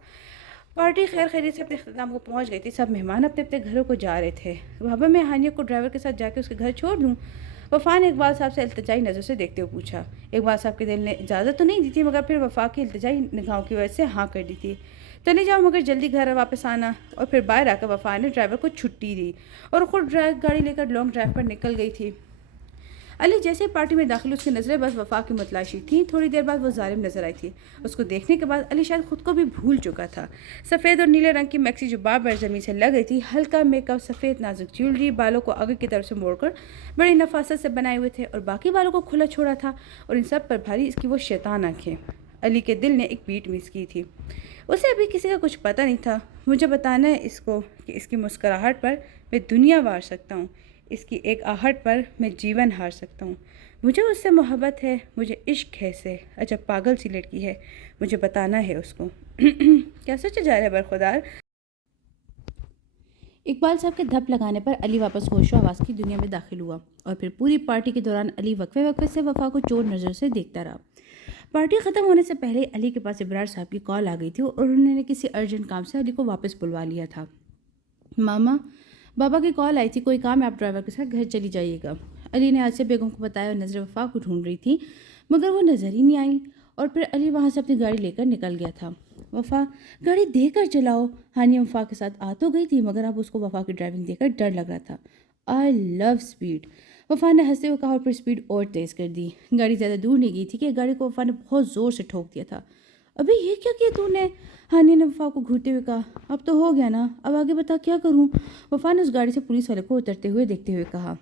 پارٹی خیر خیریت سے اپنے اختتام کو پہنچ گئی تھی، سب مہمان اپنے اپنے گھروں کو جا رہے تھے۔ بابا، میں ہانیہ کو ڈرائیور کے ساتھ جا کے اس کے گھر چھوڑ دوں؟ وفا نے اقبال صاحب سے التجائی نظر سے دیکھتے ہوئے پوچھا۔ اقبال صاحب کے دل نے اجازت تو نہیں دی تھی، مگر پھر وفا کی التجائی نگاہوں کی وجہ سے ہاں کر دی تھی۔ چلی جاؤ مگر جلدی گھر واپس آنا۔ اور پھر باہر آ کر وفا نے ڈرائیور کو چھٹی دی اور خود گاڑی لے کر لانگ ڈرائیو پر نکل گئی تھی۔ علی جیسے پارٹی میں داخل، اس کی نظریں بس وفا کی متلاشی تھیں۔ تھوڑی دیر بعد وہ ظالم نظر آئی تھی۔ اس کو دیکھنے کے بعد علی شاید خود کو بھی بھول چکا تھا۔ سفید اور نیلے رنگ کی میکسی جو بار بار زمین سے لگ گئی تھی، ہلکا میک اپ، سفید نازک جیولری، بالوں کو آگے کی طرف سے موڑ کر بڑی نفاست سے بنائے ہوئے تھے اور باقی بالوں کو کھلا چھوڑا تھا، اور ان سب پر بھاری اس کی وہ شیطان آنکھیں۔ علی کے دل نے ایک بیٹ مس کی تھی۔ اسے ابھی کسی کا کچھ پتہ نہیں تھا۔ مجھے بتانا ہے اس کو کہ اس کی مسکراہٹ پر میں دنیا وار سکتا ہوں، اس کی ایک آہٹ پر میں جیون ہار سکتا ہوں۔ مجھے اس سے محبت ہے، مجھے عشق ہے اسے، عجب پاگل سی لڑکی ہے، مجھے بتانا ہے اس کو۔ کیا سچ جا رہا ہے برخودار؟ اقبال صاحب کے دھپ لگانے پر علی واپس ہوش و حواس کی دنیا میں داخل ہوا، اور پھر پوری پارٹی کے دوران علی وقفے وقفے سے وفا کو چور نظر سے دیکھتا رہا۔ پارٹی ختم ہونے سے پہلے علی کے پاس ابرار صاحب کی کال آ گئی تھی اور انہوں نے کسی ارجنٹ کام سے علی کو واپس بلوا لیا تھا۔ ماما، بابا کی کال آئی تھی، کوئی کام ہے، آپ ڈرائیور کے ساتھ گھر چلی جائیے گا۔ علی نے آسیہ بیگم کو بتایا اور نظر وفا کو ڈھونڈ رہی تھی، مگر وہ نظر ہی نہیں آئی، اور پھر علی وہاں سے اپنی گاڑی لے کر نکل گیا تھا۔ وفا، گاڑی دیکھ کر چلاؤ۔ ہانیہ وفا کے ساتھ آ تو گئی تھی، مگر اب اس کو وفا کی ڈرائیونگ دیکھ کر ڈر لگ رہا تھا۔ آئی لو اسپیڈ، وفا نے ہنستے ہوئے کہا، اور پھر اسپیڈ اور تیز کر دی۔ گاڑی زیادہ دور نہیں گئی تھی کہ گاڑی کو وفا نے بہت زور سے ٹھوک دیا تھا۔ ابھی یہ کیا کیا تو نے؟ ہانیہ نے وفا کو گھورتے ہوئے کہا۔ اب تو ہو گیا نا، اب آگے بتا کیا کروں؟ وفا نے اس گاڑی سے پولیس والے کو اترتے ہوئے دیکھتے ہوئے کہا۔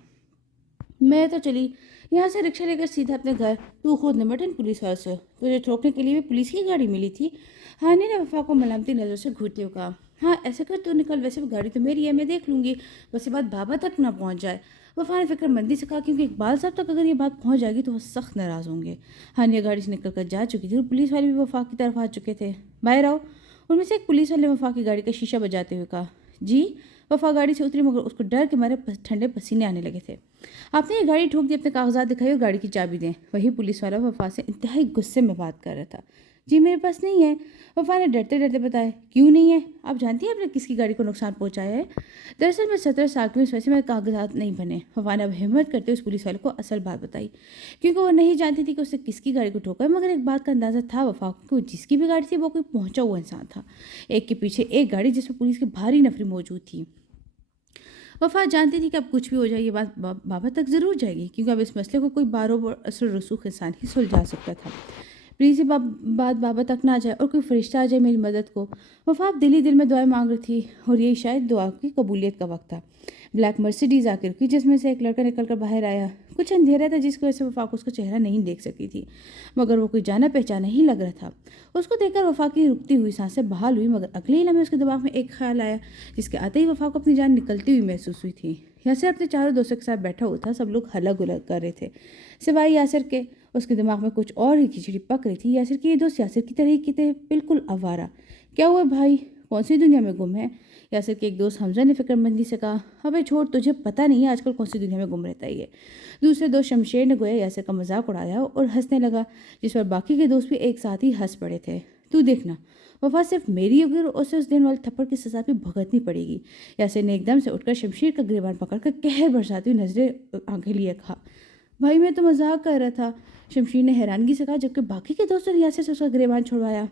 میں تو چلی یہاں سے رکشہ لے کر سیدھا اپنے گھر، تو خود نمٹن پولیس والے سے، تجھے ٹھوکنے کے لیے بھی پولیس کی گاڑی ملی تھی؟ ہانیہ نے وفا کو ملامتی نظر سے گھورتے ہوئے کہا۔ ہاں ایسا کر تو نکل، ویسے بھی گاڑی تو میری ہے، میں دیکھ لوں گی، بس یہ بات بابا تک نہ پہنچ جائے۔ وفا نے فکر مندی سے کہا، کیونکہ اقبال صاحب تک اگر یہ بات پہنچ جائے گی تو وہ سخت ناراض ہوں گے۔ ہانیہ گاڑی سے نکل کر جا چکی تھی اور پولیس والے بھی وفا کی طرف آ چکے تھے۔ باہر آؤ، ان میں سے ایک پولیس والے نے وفا کی گاڑی کا شیشہ بجاتے ہوئے کہا۔ جی؟ وفا گاڑی سے اتری، مگر اس کو ڈر کے مارے ٹھنڈے پسینے آنے لگے تھے۔ آپ نے یہ گاڑی ٹھوک دی، اپنے کاغذات دکھائیے اور گاڑی کی چابی دیں۔ وہی پولیس والا وفا سے انتہائی غصے میں بات کر رہا تھا۔ جی میرے پاس نہیں ہے، وفا نے ڈرتے ڈرتے بتایا۔ کیوں نہیں ہے؟ آپ جانتی ہیں آپ نے کس کی گاڑی کو نقصان پہنچایا ہے؟ دراصل میں 17 سال کی ہوں، اس وجہ سے میرے کاغذات نہیں بنے۔ وفا نے اب ہمت کرتے اس پولیس والے کو اصل بات بتائی، کیونکہ وہ نہیں جانتی تھی کہ اسے کس کی گاڑی کو ٹھوکا ہے، مگر ایک بات کا اندازہ تھا وفا کو کہ جس کی بھی گاڑی تھی وہ کوئی پہنچا ہوا انسان تھا، ایک کے پیچھے ایک گاڑی جس میں پولیس کی بھاری نفری موجود تھی۔ وفا جانتی تھی کہ اب کچھ بھی ہو جائے یہ بات بابا تک ضرور جائے گی، کیونکہ اب اس مسئلے کو کوئی بارو بار اثر و رسوخ انسان ہی سلجھا سکتا تھا۔ پلیز یہ بات بابا تک نہ جائے اور کوئی فرشتہ آ جائے میری مدد کو۔ وفا اب دل ہی دل میں دعائیں مانگ رہی تھی اور یہی شاید دعا کی قبولیت کا وقت تھا۔ بلیک مرسیڈیز آ کے رکی جس میں سے ایک لڑکا نکل کر باہر آیا۔ کچھ اندھیرا تھا جس کی وجہ سے وفا کو اس کا چہرہ نہیں دیکھ سکی تھی، مگر وہ کوئی جانا پہچانا ہی لگ رہا تھا۔ اس کو دیکھ کر وفا کی رکتی ہوئی سانسیں بحال ہوئی، مگر اگلے ہی لمحے اس کے دماغ میں ایک خیال آیا جس کے آتے ہی وفا کو اپنی جان نکلتی ہوئی محسوس ہوئی تھی۔ یاسر اپنے چاروں دوستوں کے ساتھ بیٹھا ہوا تھا، سب لوگ ہلا گلا کر رہے تھے سوائے یاسر کے۔ اس کے دماغ میں کچھ اور ہی کھچڑی پک رہی تھی۔ یاسر کے یہ دوست یاسر کی طرح ہی کی تھے، بالکل آوارہ۔ کیا ہوا بھائی، کون سی دنیا میں گم ہے؟ یاسر کے ایک دوست حمزہ نے فکر مندی سے کہا۔ ابے چھوڑ، تجھے پتہ نہیں آج کل کون سی دنیا میں گم رہتا ہی ہے۔ دوسرے دوست شمشیر نے گویا یاسر کا مذاق اڑایا اور ہنسنے لگا، جس پر باقی کے دوست بھی ایک ساتھ ہی ہنس پڑے تھے۔ تو دیکھنا، وفا صرف میری ہوگی اور اسے اس دن والے تھپڑ کی سزا بھی بھگتنی پڑے گی۔ یاسر نے ایک دم سے اٹھ کر شمشیر کا گریبان پکڑ کر قہر برساتی ہوئی نظریں آنکھیں لیے کہا۔ بھائی میں تو مذاق کر رہا تھا، شمشیر نے حیرانگی سے کہا، جبکہ باقی کے دوستوں نے یاسر سے اس کا گریبان چھڑوایا۔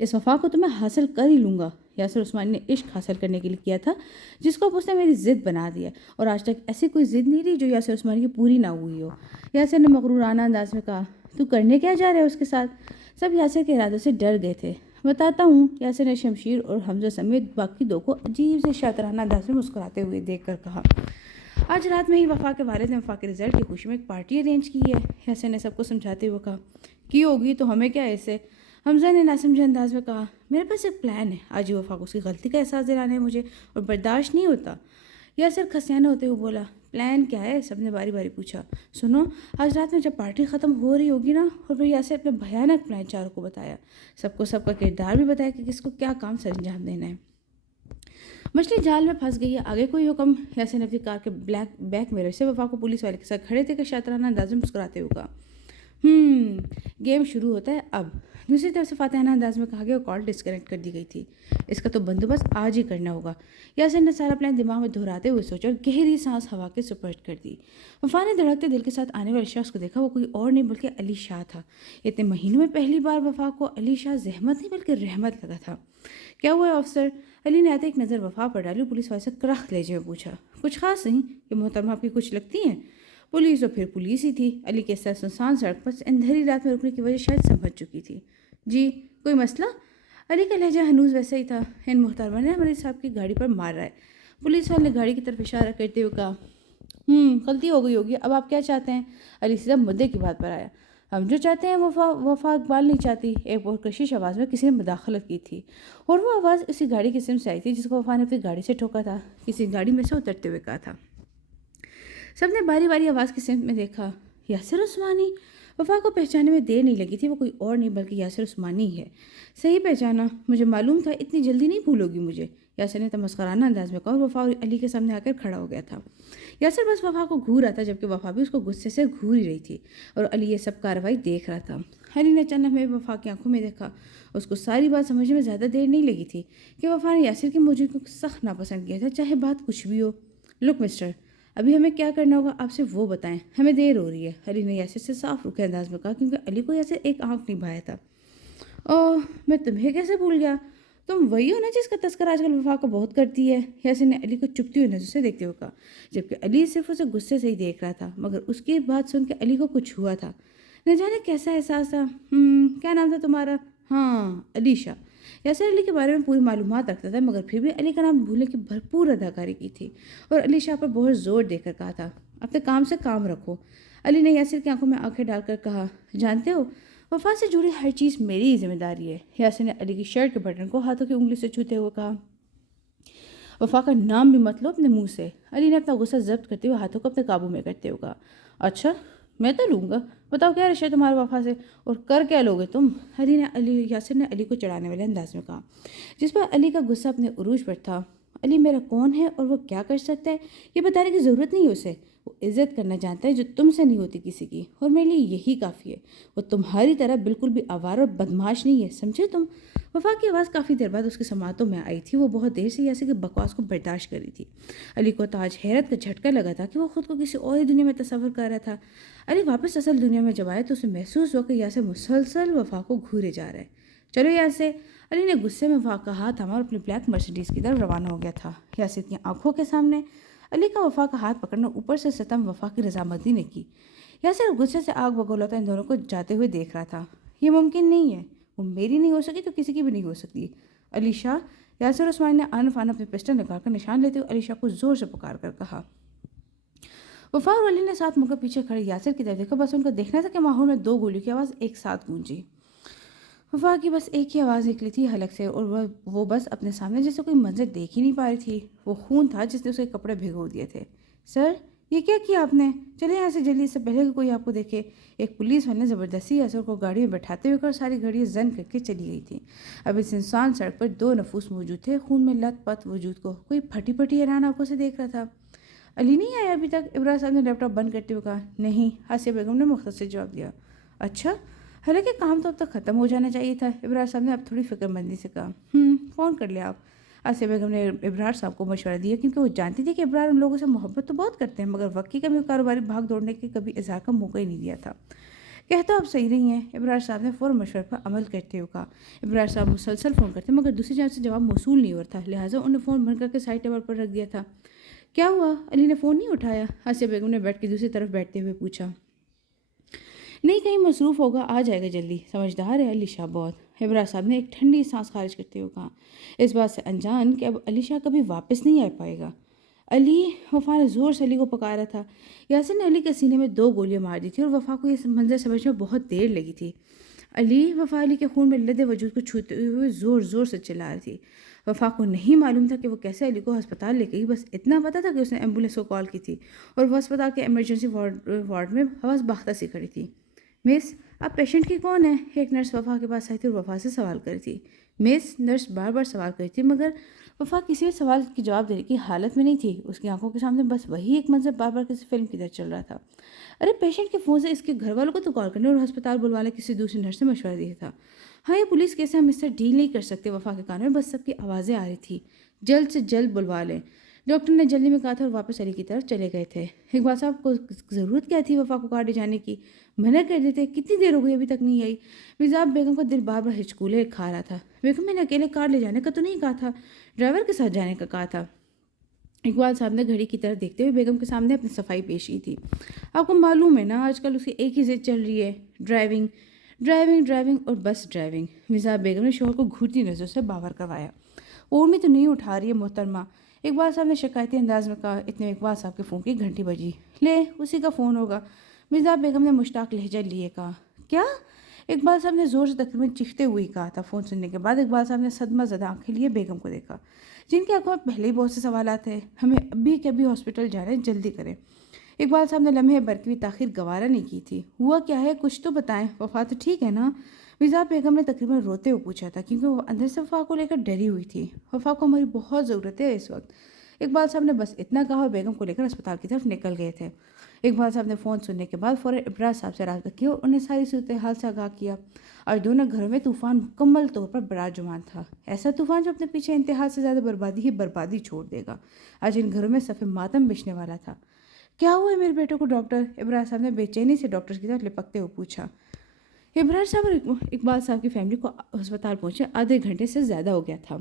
اس وفا کو تو میں حاصل کر ہی لوں گا۔ یاسر عثمانی نے عشق حاصل کرنے کے لیے کیا تھا، جس کو اب اس نے میری ضد بنا دیا، اور آج تک ایسی کوئی ضد نہیں رہی جو یاسر عثمانی کی پوری نہ ہوئی ہو۔ یاسر نے مغرورانہ انداز میں کہا، تو کرنے کیا جا رہے ہے اس کے ساتھ؟ سب یاسر کے ارادوں سے ڈر گئے تھے۔ بتاتا ہوں، یاسر نے شمشیر اور حمزہ سمیت باقی دو کو عجیب سے شاطرانہ انداز میں مسکراتے ہوئے دیکھ کر کہا۔ آج رات میں ہی وفا کے والد نے وفا کے رزلٹ کی خوشی میں ایک پارٹی ارینج کی ہے۔ یاسر نے سب کو سمجھاتے ہوئے کہا۔ کی ہوگی تو ہمیں کیا ہے اس سے؟ حمزہ نے ناسمجھے انداز میں کہا۔ میرے پاس ایک پلان ہے، آج ہی وفا کو اس کی غلطی کا احساس دلانا ہے مجھے، اور برداشت نہیں ہوتا۔ یاسر کھسیانہ ہوتے ہوئے بولا۔ پلان کیا ہے؟ سب نے باری باری پوچھا۔ سنو، آج رات میں جب پارٹی ختم ہو رہی ہوگی نا، اور پھر یاسر اپنے بھیانک پلان چاروں کو بتایا، سب کو سب کا کردار بھی بتایا کہ کس کو کیا کام سر انجام دینا ہے۔ مچھلی جال میں پھنس گئی ہے، آگے کوئی حکم؟ یاسر نے اپنی کار کے بیک میرر سے وفا کو پولیس والے کے ساتھ کھڑے تھے کہ شاطرانہ انداز میں مسکراتے ہوئے کہا۔ گیم شروع ہوتا ہے اب۔ دوسری طرف سے فاتحانہ انداز میں کہا گیا، کال ڈسکنیکٹ کر دی گئی تھی۔ اس کا تو بندوبست آج ہی کرنا ہوگا۔ یاسر نے سارا پلان دماغ میں دہراتے ہوئے سوچا اور گہری سانس ہوا کے سپرد کر دی۔ وفا نے دھڑکتے دل کے ساتھ آنے والے شخص کو دیکھا، وہ کوئی اور نہیں بلکہ علی شاہ تھا۔ اتنے مہینوں میں پہلی بار وفا کو علی شاہ زحمت نہیں بلکہ رحمت لگا تھا۔ کیا ہوا ہے آفیسر؟ علی نے آتے ایک نظر وفا پر ڈالی، پولیس والے سے کرخت لہجے میں پوچھا۔ کچھ خاص نہیں، یہ محترمہ آپ کی کچھ لگتی ہیں؟ پولیس تو پھر پولیس ہی تھی، علی کے ساتھ سنسان سڑک پر اندھیری رات میں رکنے کی وجہ شاید سمجھ چکی تھی۔ جی کوئی مسئلہ؟ علی کا لہجہ ہنوز ویسا ہی تھا۔ ان محترمہ نے ہمارے صاحب کی گاڑی پر مار رہا ہے۔ پولیس والے نے گاڑی کی طرف اشارہ کرتے ہوئے کہا۔ غلطی ہو گئی ہوگی، اب آپ کیا چاہتے ہیں؟ علی سیدھا مدعے کی بات پر آیا۔ ہم جو چاہتے ہیں وفا اقبال نہیں چاہتی۔ ایک پرکشش آواز میں کسی نے مداخلت کی تھی، اور وہ آواز اسی گاڑی کی سمت سے آئی تھی جس کو وفا نے اپنی گاڑی سے ٹھوکا تھا، کسی گاڑی میں سے اترتے ہوئے کہا تھا۔ سب نے باری باری آواز کی سمت میں دیکھا۔ یاسر عثمانی! وفا کو پہچانے میں دیر نہیں لگی تھی، وہ کوئی اور نہیں بلکہ یاسر عثمانی ہے۔ صحیح پہچانا، مجھے معلوم تھا، اتنی جلدی نہیں بھولو گی مجھے، یاسر نے تمسخرانہ انداز میں کہا، اور وفا علی کے سامنے آ کر کھڑا ہو گیا تھا۔ یاسر بس وفا کو گھور رہا تھا، جبکہ وفا بھی اس کو غصے سے گھور ہی رہی تھی، اور علی یہ سب کارروائی دیکھ رہا تھا۔ علی نے چند لمحے وفا کی آنکھوں میں دیکھا۔ اس کو ساری بات سمجھنے میں زیادہ دیر نہیں لگی تھی کہ وفا نے یاسر کی موجودگی کو سخت ناپسند کیا تھا، چاہے بات کچھ بھی ہو۔ لک مسٹر، ابھی ہمیں کیا کرنا ہوگا آپ سے وہ بتائیں، ہمیں دیر ہو رہی ہے، علی نے یاسر سے صاف روکھے انداز میں کہا، کیونکہ علی کو یاسر ایک آنکھ نہیں بھایا تھا۔ اوہ، میں تمہیں کیسے بھول گیا، تم وہی ہو نا جس کا تذکرہ آج کل وفا کو بہت کرتی ہے، یاسر نے علی کو چپتی ہوئی نظر سے دیکھتے ہوئے کہا، جبکہ علی صرف اسے غصے سے ہی دیکھ رہا تھا، مگر اس کی بات سن کے علی کو کچھ ہوا تھا، نہ جانے کیسا احساس تھا۔ کیا نام تھا تمہارا؟ ہاں، علی شاہ۔ یاسر علی کے بارے میں پوری معلومات رکھتا تھا، مگر پھر بھی علی کا نام بھولنے کی بھرپور اداکاری کی تھی، اور علی شاہ پر بہت زور دے کر کہا تھا، اپنے کام سے کام رکھو۔ علی نے یاسر کی آنکھوں میں آنکھیں ڈال کر کہا، جانتے ہو، وفا سے جڑی ہر چیز میری ہی ذمہ داری ہے۔ یاسر نے علی کی شرٹ کے بٹن کو ہاتھوں کی انگلی سے چھوتے ہوئے کہا۔ وفا کا نام بھی مت لو اپنے منہ سے، علی نے اپنا غصہ ضبط کرتے ہوئے ہاتھوں کو اپنے قابو میں کرتے ہوئے کہا۔ اچھا، میں تو لوں گا، بتاؤ کیا رشتہ تمہارا وفا سے، اور کر کیا لوگے تم؟ یاسر نے علی کو چڑھانے والے انداز میں کہا، جس پر علی کا غصہ اپنے عروج پر تھا۔ علی میرا کون ہے اور وہ کیا کر سکتا ہے، یہ بتانے کی ضرورت نہیں ہے اسے، وہ عزت کرنا جانتا ہے جو تم سے نہیں ہوتی کسی کی، اور میرے لیے یہی کافی ہے، وہ تمہاری طرح بالکل بھی آوارہ اور بدماش نہیں ہے، سمجھے تم؟ وفا کی آواز کافی دیر بعد اس کی سماعتوں میں آئی تھی، وہ بہت دیر سے یاسر کی بکواس کو برداشت کر رہی تھی۔ علی کو تاج حیرت کا جھٹکا لگا تھا کہ وہ خود کو کسی اور دنیا میں تصور کر رہا تھا۔ علی واپس اصل دنیا میں جب آیا تو اسے محسوس ہوا کہ یاسر مسلسل وفا کو گھورے جا رہا ہے۔ چلو یاسر، علی نے غصے میں وفا کا ہاتھ تھاما اور اپنی بلیک مرسیڈیز کی طرف روانہ ہو گیا تھا۔ یاسر کی آنکھوں کے سامنے علی کا وفا کا ہاتھ پکڑنا اوپر سے ستم وفا کی رضامندی نے کی۔ یاسر غصے سے آگ بگولا تھا ان دونوں کو جاتے ہوئے دیکھ رہا تھا۔ یہ ممکن نہیں ہے، وہ میری نہیں ہو سکی تو کسی کی بھی نہیں ہو سکتی۔ علی شاہ، یاسر عثمانی نے آن فان اپنے پسٹل نکال کر نشان لیتے ہوئے علی شاہ کو زور سے پکار کر کہا۔ وفا اور علی نے ساتھ مڑ کر پیچھے کھڑے یاسر کی طرف دیکھا، بس ان کو دیکھنا تھا کہ ماحول میں 2 گولیوں کی آواز ایک ساتھ گونجی۔ وفا کی بس ایک ہی آواز نکلی تھی حلق سے، اور وہ بس اپنے سامنے جیسے کوئی منظر دیکھ ہی نہیں پا رہی تھی۔ وہ خون تھا جس نے اسے کپڑے بھگو دیے تھے۔ سر، یہ کیا آپ نے؟ چلے یہاں سے جلدی، اس سے پہلے کہ کوئی آپ کو دیکھے۔ ایک پولیس والے نے زبردستی یاسر کو گاڑی میں بیٹھاتے ہوئے کر ساری گھڑیاں زن کر کے چلی گئی تھی۔ اب اس انسان سڑک پر 2 نفوس موجود تھے، خون میں لت پت وجود کو کوئی پھٹی پھٹی حیران آنکھوں سے دیکھ رہا تھا۔ علی نہیں آیا ابھی تک؟ ابراز صاحب نے لیپ ٹاپ بند کرتے ہوئے کہا۔ نہیں، آسیہ بیگم نے مختصر جواب دیا۔ اچھا، حالانکہ کام تو اب تک ختم ہو جانا چاہیے تھا، ابراز صاحب نے اب تھوڑی فکر مندی سے کہا۔ فون کر لیا آپ؟ آسیہ بیگم نے ابرار صاحب کو مشورہ دیا، کیونکہ وہ جانتی تھی کہ ابرار ان لوگوں سے محبت تو بہت کرتے ہیں، مگر وقت کی کمی کاروباری بھاگ دوڑنے کے کبھی اظہار کا موقع ہی نہیں دیا تھا۔ کہتا آپ صحیح نہیں ہیں، ابرار صاحب نے فوراً مشورے پر عمل کرتے ہوئے کہا۔ ابرار صاحب مسلسل فون کرتے مگر دوسری جانب سے جواب موصول نہیں ہوا تھا، لہٰذا انہوں نے فون بند کر کے سائڈ ٹیبل پر رکھ دیا تھا۔ کیا ہوا؟ علی نے فون نہیں اٹھایا؟ آسیہ بیگم نے بیڈ کی دوسری طرف بیٹھتے ہوئے پوچھا۔ نہیں، کہیں مصروف ہوگا، آ جائے گا جلدی، سمجھدار ہے علی شاہ بہت، ابراز صاحب نے ایک ٹھنڈی سانس خارج کرتے ہوئے کہا، اس بات سے انجان کہ اب علی شاہ کبھی واپس نہیں آ پائے گا۔ علی، وفا نے زور سے علی کو پکارا تھا۔ یاسر نے علی کے سینے میں 2 گولیاں مار دی تھی اور وفا کو یہ منظر سمجھ میں بہت دیر لگی تھی۔ علی، وفا علی کے خون میں لدے وجود کو چھوتے ہوئے زور زور سے چلا رہی تھی۔ وفا کو نہیں معلوم تھا کہ وہ کیسے علی کو ہسپتال لے گئی، بس اتنا پتا تھا کہ اس نے ایمبولینس کو کال کی تھی اور وہ ہسپتال کے ایمرجنسی وارڈ میں حواس باختہ سی کھڑی تھی۔ مس، اب پیشنٹ کی کون ہے؟ ایک نرس وفا کے پاس آئی تھی اور وفا سے سوال کری تھی۔ مس، نرس بار بار سوال کری تھی مگر وفا کسی بھی سوال کی جواب دینے کی حالت میں نہیں تھی۔ اس کی آنکھوں کے سامنے بس وہی ایک منظر بار بار کسی فلم کی طرح چل رہا تھا۔ ارے پیشنٹ کے فون سے اس کے گھر والوں کو تو کال کرنے اور ہسپتال بلوانے کسی دوسری نرس نے مشورہ دیا تھا۔ ہاں، یہ پولیس کیس ہے، ہم اس سے ڈیل نہیں کر سکتے۔ وفا کے کانوں میں بس سب کی آوازیں آ رہی تھی۔ جلد سے جلد بلوا لیں، ڈاکٹر نے جلدی میں کہا تھا اور واپس علی کی طرف چلے گئے تھے۔ اقبال صاحب کو ضرورت کیا تھی وفا کو کار لے جانے کی؟ منع کر دیتے، کتنی دیر ہو گئی ابھی تک نہیں آئی۔ میزاب بیگم کا دل بار بار ہچکولے کھا رہا تھا۔ بیگم، میں نے اکیلے کار لے جانے کا تو نہیں کہا تھا، ڈرائیور کے ساتھ جانے کا کہا تھا۔ اقبال صاحب نے گھڑی کی طرف دیکھتے ہوئے بیگم کے سامنے اپنی صفائی پیش کی تھی۔ آپ کو معلوم ہے نا، آج کل اس کی ایک ہی ضد چل رہی ہے، ڈرائیونگ ڈرائیونگ ڈرائیونگ اور بس ڈرائیونگ۔ میزاب بیگم نے شوہر کو گھورتی نظروں سے باور کروایا۔ اورمی تو نہیں اٹھا رہی ہے محترمہ، اقبال صاحب نے شکایتی انداز میں کہا۔ اتنے اقبال صاحب کے فون کی گھنٹی بجی۔ لے، اسی کا فون ہوگا، میزاب بیگم نے مشتاق لہجہ لیے کہا۔ کیا؟ اقبال صاحب نے زور سے تقریباً چیختے ہوئے کہا تھا۔ فون سننے کے بعد اقبال صاحب نے صدمہ زدہ آنکھیں لیے بیگم کو دیکھا، جن کی آنکھوں میں پہلے ہی بہت سے سوالات ہیں۔ ہمیں ابھی کے ابھی ہاسپٹل جا رہے ہیں، جلدی کریں۔ اقبال صاحب نے لمحے بھر کی بھی تاخیر گوارا نہیں کی تھی۔ ہوا کیا ہے، کچھ تو بتائیں، وفا تو ٹھیک ہے نا؟ میزاب بیگم نے تقریباً روتے ہوئے پوچھا تھا، کیونکہ وہ اندر سے وفا کو لے کر ڈری ہوئی تھی۔ وفا کو ہماری بہت ضرورت ہے اس وقت، اقبال صاحب نے بس اتنا کہا اور بیگم کو لے کر اسپتال کی طرف نکل گئے تھے۔ اقبال صاحب نے فون سننے کے بعد فوراً ابراز صاحب سے رابطہ کیا اور انہیں ساری صورتحال سے آگاہ کیا۔ اور دونوں گھروں میں طوفان مکمل طور پر براجمان تھا، ایسا طوفان جو اپنے پیچھے انتہا سے زیادہ بربادی ہی بربادی چھوڑ دے گا۔ آج ان گھروں میں صف ماتم بچھنے والا تھا۔ کیا ہوا ہے میرے بیٹے کو ڈاکٹر؟ ابراز صاحب نے بے چینی سے ڈاکٹر کی طرف لپکتے ہوئے پوچھا۔ ابراز صاحب اور اقبال صاحب کی فیملی کو ہسپتال پہنچے آدھے گھنٹے سے زیادہ ہو گیا تھا۔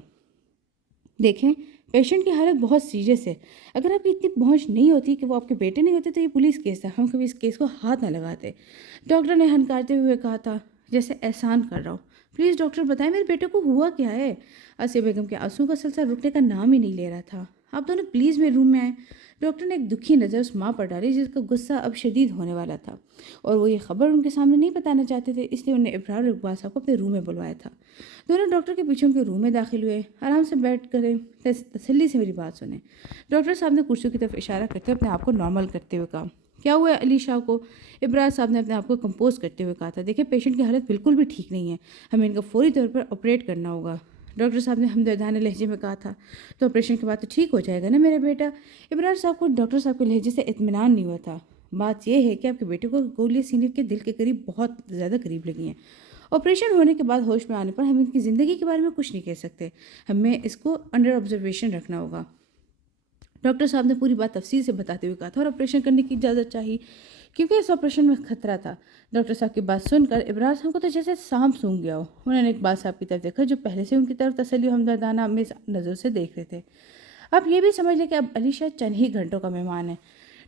دیکھیں، پیشنٹ کی حالت بہت سیریس ہے، اگر آپ کی اتنی پہنچ نہیں ہوتی کہ وہ آپ کے بیٹے نہیں ہوتے تو یہ پولیس کیس ہے، ہم کبھی اس کیس کو ہاتھ نہ لگاتے، ڈاکٹر نے ہنکارتے ہوئے کہا تھا، جیسے احسان کر رہا ہوں۔ پلیز ڈاکٹر بتائیں میرے بیٹے کو ہوا کیا ہے؟ آسیہ بیگم کے آنسوؤں کا سلسلہ رکنے کا نام ہی نہیں لے رہا تھا۔ آپ دونوں پلیز میرے روم میں آئیں۔ ڈاکٹر نے ایک دکھی نظر اس ماں پر ڈالی جس کا غصہ اب شدید ہونے والا تھا، اور وہ یہ خبر ان کے سامنے نہیں بتانا چاہتے تھے، اس لیے انہوں نے ابرار اور اقبال صاحب کو اپنے روم میں بلوایا تھا۔ دونوں ڈاکٹر کے پیچھے ان کے روم میں داخل ہوئے۔ آرام سے بیٹھ کریں، تسلی سے میری بات سنیں، ڈاکٹر صاحب نے کرسیوں کی طرف اشارہ کرتے ہوئے اپنے آپ کو نارمل کرتے ہوئے کہا۔ کیا ہوا ہے علی شاہ کو؟ ابراز صاحب نے اپنے آپ کو کمپوز کرتے ہوئے کہا تھا۔ دیکھیں، پیشنٹ کی حالت بالکل بھی ٹھیک نہیں ہے، ہمیں ان کا فوری طور پر آپریٹ کرنا ہوگا، ڈاکٹر صاحب نے ہمدردانہ لہجے میں کہا تھا۔ تو آپریشن کے بعد تو ٹھیک ہو جائے گا نا میرا بیٹا؟ ابراز صاحب کو ڈاکٹر صاحب کے لہجے سے اطمینان نہیں ہوا تھا۔ بات یہ ہے کہ آپ کے بیٹے کو گولیاں سینے کے دل کے قریب بہت زیادہ قریب لگی ہیں۔ آپریشن ہونے کے بعد ہوش میں آنے پر ہم ان کی زندگی کے بارے میں کچھ نہیں کہہ سکتے، ہمیں اس کو انڈر آبزرویشن رکھنا ہوگا۔ ڈاکٹر صاحب نے پوری بات تفصیل سے بتاتے ہوئے کہا تھا اور آپریشن کرنے کی اجازت چاہی، کیونکہ اس آپریشن میں خطرہ تھا۔ ڈاکٹر صاحب کی بات سن کر ابراز صاحب کو تو جیسے سانپ سونگھ گیا ہو۔ انہوں نے اقبال صاحب کی طرف دیکھا جو پہلے سے ان کی طرف تسلی و ہمدردانہ نظر سے دیکھ رہے تھے۔ آپ یہ بھی سمجھ لیں کہ اب علی شاہ چند ہی گھنٹوں کا مہمان ہے۔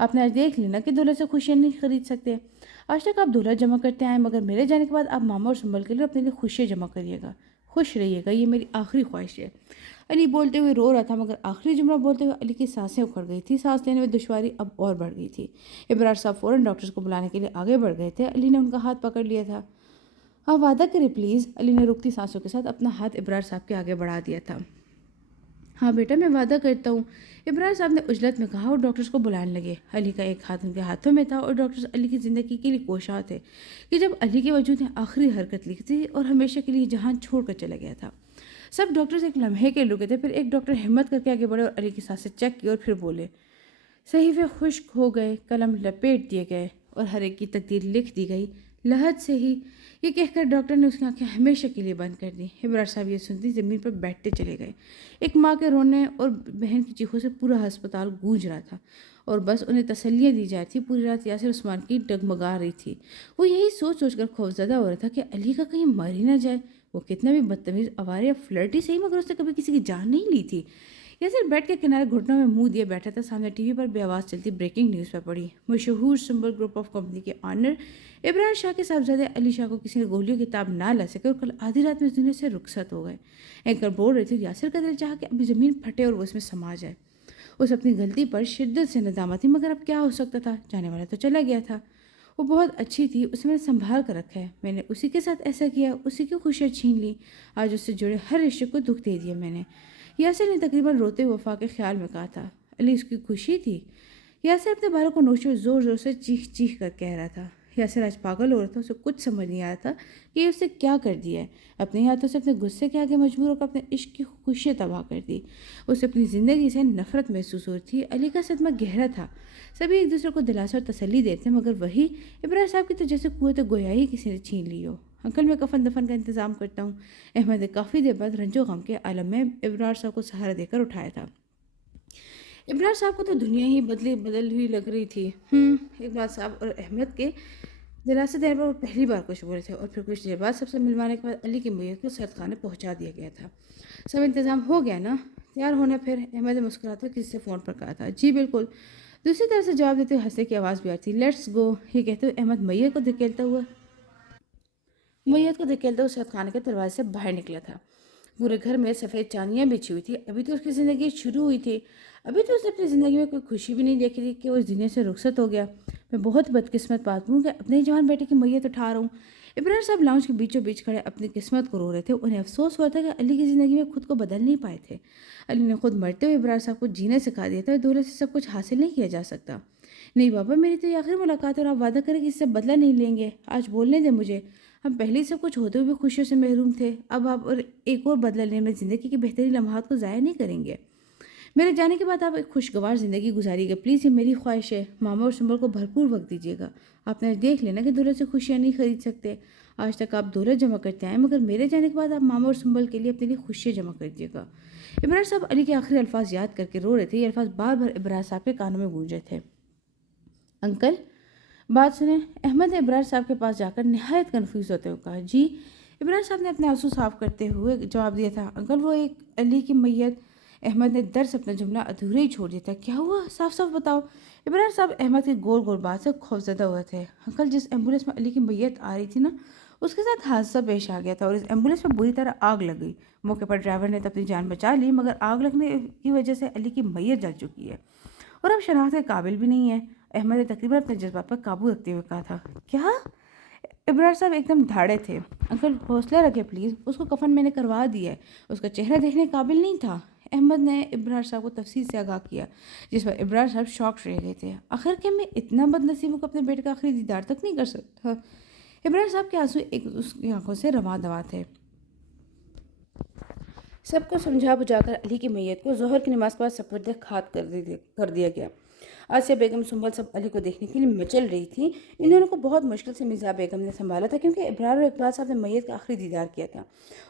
آپ نے آج دیکھ لینا کہ دولت سے خوشیاں نہیں خرید سکتے. آج تک آپ دولت جمع کرتے آئے مگر میرے جانے کے بعد آپ ماما اور سنبل کے لیے اپنے لیے خوشیاں جمع کریے گا. خوش رہیے گا، یہ میری آخری خواہش ہے. علی بولتے ہوئے رو رہا تھا مگر آخری جملہ بولتے ہوئے علی کی سانسیں اکھڑ گئی تھی. سانس لینے میں دشواری اب اور بڑھ گئی تھی. ابرار صاحب فوراً ڈاکٹرز کو بلانے کے لیے آگے بڑھ گئے تھے. علی نے ان کا ہاتھ پکڑ لیا تھا. آپ وعدہ کریں پلیز. علی نے رکتی سانسوں کے ساتھ اپنا ہاتھ ابرار صاحب کے آگے بڑھا دیا تھا. ہاں بیٹا، میں وعدہ کرتا ہوں. ابرار صاحب نے عجلت میں کہا اور ڈاکٹرز کو بلانے لگے. علی کا ایک ہاتھ ان کے ہاتھوں میں تھا اور ڈاکٹرز علی کی زندگی کے لیے کوشاں تھے کہ جب علی کے وجود نے آخری حرکت لی تھی اور ہمیشہ کے لیے جہان چھوڑ کر چلا گیا تھا. سب ڈاکٹرز ایک لمحے کے رکے تھے. پھر ایک ڈاکٹر ہمت کر کے آگے بڑھے اور علی کی سانسیں چیک کی اور پھر بولے. صحیفے خشک ہو گئے، قلم لپیٹ دیے گئے اور ہر ایک کی تقدیر لکھ دی گئی لحد سے ہی. یہ کہہ کر ڈاکٹر نے اس کی آنکھیں ہمیشہ کے لیے بند کر دی. ابرار صاحب یہ سنتی زمین پر بیٹھتے چلے گئے. ایک ماں کے رونے اور بہن کی چیخوں سے پورا ہسپتال گونج رہا تھا اور بس انہیں تسلیاں دی جا رہی تھی. پوری رات یاسر عثمان کی ڈگمگا رہی تھی. وہ یہی سوچ سوچ کر خوفزدہ ہو رہا تھا کہ علی کا کہیں مر ہی نہ جائے. وہ کتنا بھی بدتمیز آوارہ یا فلرٹی صحیح مگر اس نے کبھی کسی کی جان نہیں لی تھی. یاسر بیٹھ کے کنارے گھٹنوں میں منہ دیے بیٹھا تھا. سامنے ٹی وی پر بے آواز چلتی بریکنگ نیوز پہ پڑی. مشہور سنبل گروپ آف کمپنی کے آنر ابراہیم شاہ کے صاحبزادے علی شاہ کو کسی نے گولیوں کی تاب نہ لا سکے اور کل آدھی رات میں اس دنیا سے رخصت ہو گئے. اینکر بول رہے تھے یاسر کا دل چاہا کہ ابھی زمین پھٹے اور وہ اس میں سما جائے. اس اپنی غلطی پر شدت سے ندامت تھی مگر اب کیا ہو سکتا تھا. جانے والا تو چلا گیا تھا. وہ بہت اچھی تھی، اسے میں نے سنبھال کر رکھا ہے. میں نے اسی کے ساتھ ایسا کیا، اسی کی خوشیاں چھین لی. آج اس سے جڑے ہر رشتے کو دکھ دے دیا میں نے. یاسر نے تقریباً روتے ہوئے وفا کے خیال میں کہا تھا. علی اس کی خوشی تھی. یاسر اپنے بالوں کو نوچے زور زور سے چیخ چیخ کر کہہ رہا تھا. یاسر آج پاگل ہو رہا تھا. اسے کچھ سمجھ نہیں آیا تھا کہ یہ اسے کیا کر دیا ہے. اپنے ہاتھوں سے اپنے غصے کے آگے مجبور ہو کر اپنے عشق کی خوشیاں تباہ کر دی. اسے اپنی زندگی سے نفرت محسوس ہو رہی تھی. علی کا صدمہ گہرا تھا. سبھی ایک دوسرے کو دلاسا اور تسلی دیتے مگر وہی ابراہیم صاحب کی تو جیسے قوت گویائی کسی نے چھین لی ہو. انکل میں کفن دفن کا انتظام کرتا ہوں. احمد نے کافی دیر بعد رنج و غم کے عالم میں ابرار صاحب کو سہارا دے کر اٹھایا تھا. ابرار صاحب کو تو دنیا ہی بدل ہوئی لگ رہی تھی. اقبال صاحب اور احمد کے دلاسے دینے پر وہ پہلی بار کچھ بولے تھے اور پھر کچھ دیر بعد سب سے ملوانے کے بعد علی کی میت کو سرد خانے پہنچا دیا گیا تھا. سب انتظام ہو گیا نا؟ تیار ہونا. پھر احمد نے مسکراتے ہوئے کسی سے فون پر کہا تھا. جی بالکل. دوسری طرف سے جواب دیتے ہوئے ہنسنے کی آواز بھی آئی تھی. Let's go. یہ کہتے ہوئے احمد میت کو دھکیلتا ہوا سرد خانے کے دروازے سے باہر نکلا تھا. پورے گھر میں سفید چاندیاں بچھی ہوئی تھی. ابھی تو اس کی زندگی شروع ہوئی تھی. ابھی تو اس نے اپنی زندگی میں کوئی خوشی بھی نہیں دیکھی تھی کہ وہ اس دنیا سے رخصت ہو گیا. میں بہت بدقسمت بات ہوں کہ اپنے جوان بیٹے کی میت اٹھا رہا ہوں. ابراہیم صاحب لاؤنج کے بیچوں بیچ کھڑے اپنی قسمت کو رو رہے تھے. انہیں افسوس ہوا تھا کہ علی کی زندگی میں خود کو بدل نہیں پائے تھے. علی نے خود مرتے ہوئے ابراہیم صاحب کو جینے سکھا دیا تھا. دولت سے سب کچھ حاصل نہیں کیا جا سکتا. نہیں بابا، میری تو یہ آخری ملاقات ہے اور آپ وعدہ کریں کہ اس سے بدلہ نہیں لیں گے. آج بولنے دیں مجھے. ہم پہلے ہی سب کچھ ہوتے ہوئے بھی خوشیوں سے محروم تھے. اب آپ ایک اور بدلہ لینے میں زندگی کی بہترین لمحات کو ضائع نہیں کریں گے. میرے جانے کے بعد آپ ایک خوشگوار زندگی گزاری گے. پلیز، یہ میری خواہش ہے. ماما اور سنبل کو بھرپور وقت دیجیے گا. آپ نے دیکھ لینا کہ دولت سے خوشیاں نہیں خرید سکتے. آج تک آپ دولت جمع کرتے آئے مگر میرے جانے کے بعد آپ ماما اور سنبل کے لیے اپنے لیے خوشیاں جمع کر دیجیے گا. ابراہیم صاحب علی کے آخری الفاظ یاد کر کے رو رہے تھے. یہ الفاظ بار بار ابراہیم صاحب کے کانوں میں گونج رہے تھے. انکل بات سنیں. احمد نے ابراہیم صاحب کے پاس جا کر نہایت کنفیوز ہوتے ہوئے کہا. جی. ابراہیم صاحب نے اپنے آنسو صاف کرتے ہوئے جواب دیا تھا. انکل وہ ایک علی کی میت. احمد نے درس اپنا جملہ ادھورا ہی چھوڑ دیا تھا. کیا ہوا؟ صاف صاف بتاؤ. ابراہیم صاحب احمد کی گول گول بات سے خوفزدہ ہوئے تھے. انکل جس ایمبولینس میں علی کی میت آ رہی تھی نا، اس کے ساتھ حادثہ پیش آ گیا تھا اور اس ایمبولینس میں بری طرح آگ لگ گئی. موقع پر ڈرائیور نے تو اپنی جان بچا لی مگر آگ لگنے کی وجہ سے علی کی میت جل چکی ہے اور اب شناخت کے قابل بھی نہیں ہے. احمد نے تقریباً اپنے جذبات پر قابو رکھتے ہوئے کہا تھا. کیا؟ ابراہیم صاحب ایک دم دھاڑے تھے. انکل حوصلہ رکھے پلیز. اس کو کفن میں نے کروا دیا ہے. اس کا چہرہ دیکھنے قابل نہیں تھا. احمد نے ابراہیم صاحب کو تفصیل سے آگاہ کیا جس پر ابراہیم صاحب شاک رہ گئے تھے. آخر کہ میں اتنا بد نصیب ہوں کہ اپنے بیٹے کا آخری دیدار تک نہیں کر سکتا. ابراہیم صاحب کے آنسو اس کی آنکھوں سے رواں دواں تھے. سب کو سمجھا بجھا کر علی کی میت کو ظہر کی نماز کے بعد سپرد خاک کر دیا گیا. آسیہ بیگم سنبل سب علی کو دیکھنے کے لیے مچل رہی تھی. ان دونوں کو بہت مشکل سے مرزا بیگم نے سنبھالا تھا کیونکہ ابرار اور اقبال صاحب نے میت کا آخری دیدار کیا تھا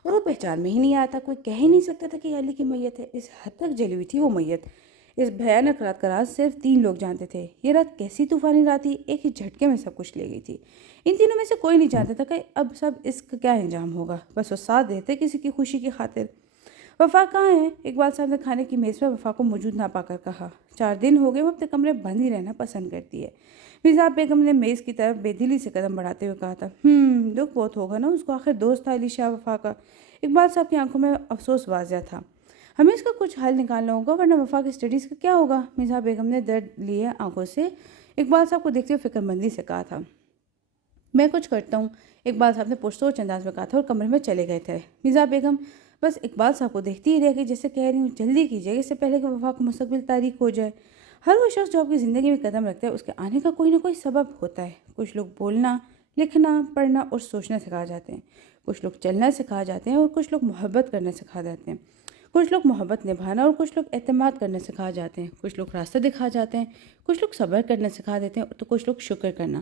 اور وہ پہچان میں ہی نہیں آیا تھا. کوئی کہہ ہی نہیں سکتا تھا کہ یہ علی کی میت ہے. اس حد تک جلی ہوئی تھی وہ میت. اس بھیانک رات کا راز صرف 3 لوگ جانتے تھے. یہ رات کیسی طوفانی رات تھی. ایک ہی جھٹکے میں سب کچھ لے گئی تھی. ان تینوں میں سے کوئی نہیں جانتا تھا کہ اب سب اس کا کیا انجام ہوگا. بس وہ ساتھ دیتے کسی کی خوشی کی خاطر. وفا کہاں ہے؟ اقبال صاحب نے کھانے کی میز پر وفا کو موجود نہ پا کر کہا۔ 4 دن ہو گئے وہ اپنے کمرے بند ہی رہنا پسند کرتی ہے۔ مرزا بیگم نے میز کی طرف بے دلی سے قدم بڑھاتے ہوئے کہا تھا۔ دکھ بہت ہوگا نا، اس کو آخر دوست تھا علی شاہ وفا کا۔ اقبال صاحب کی آنکھوں میں افسوس واضح تھا۔ ہمیں اس کا کچھ حل نکالنا ہوگا ورنہ وفا کی اسٹڈیز کا کیا ہوگا؟ مرزا بیگم نے درد لیے آنکھوں سے اقبال صاحب کو دیکھتے ہوئے فکر مندی سے کہا تھا۔ میں کچھ کرتا ہوں، اقبال صاحب نے پرسوچ انداز میں کہا تھا اور کمرے میں چلے گئے تھے۔ مرزا بیگم بس اقبال صاحب کو دیکھتی ہی رہ گئی، جیسے کہہ رہی ہوں جلدی کیجیے اس سے پہلے کہ وفا کو مستقبل تاریک ہو جائے۔ ہر وہ شخص جو آپ کی زندگی میں قدم رکھتا ہے اس کے آنے کا کوئی نہ کوئی سبب ہوتا ہے۔ کچھ لوگ بولنا، لکھنا، پڑھنا اور سوچنا سکھا جاتے ہیں، کچھ لوگ چلنا سکھا جاتے ہیں اور کچھ لوگ محبت کرنا سکھا جاتے ہیں، کچھ لوگ محبت نبھانا اور کچھ لوگ اعتماد کرنا سکھا جاتے ہیں، کچھ لوگ راستہ دکھا جاتے ہیں، کچھ لوگ صبر کرنا سکھا دیتے ہیں تو کچھ لوگ شکر کرنا،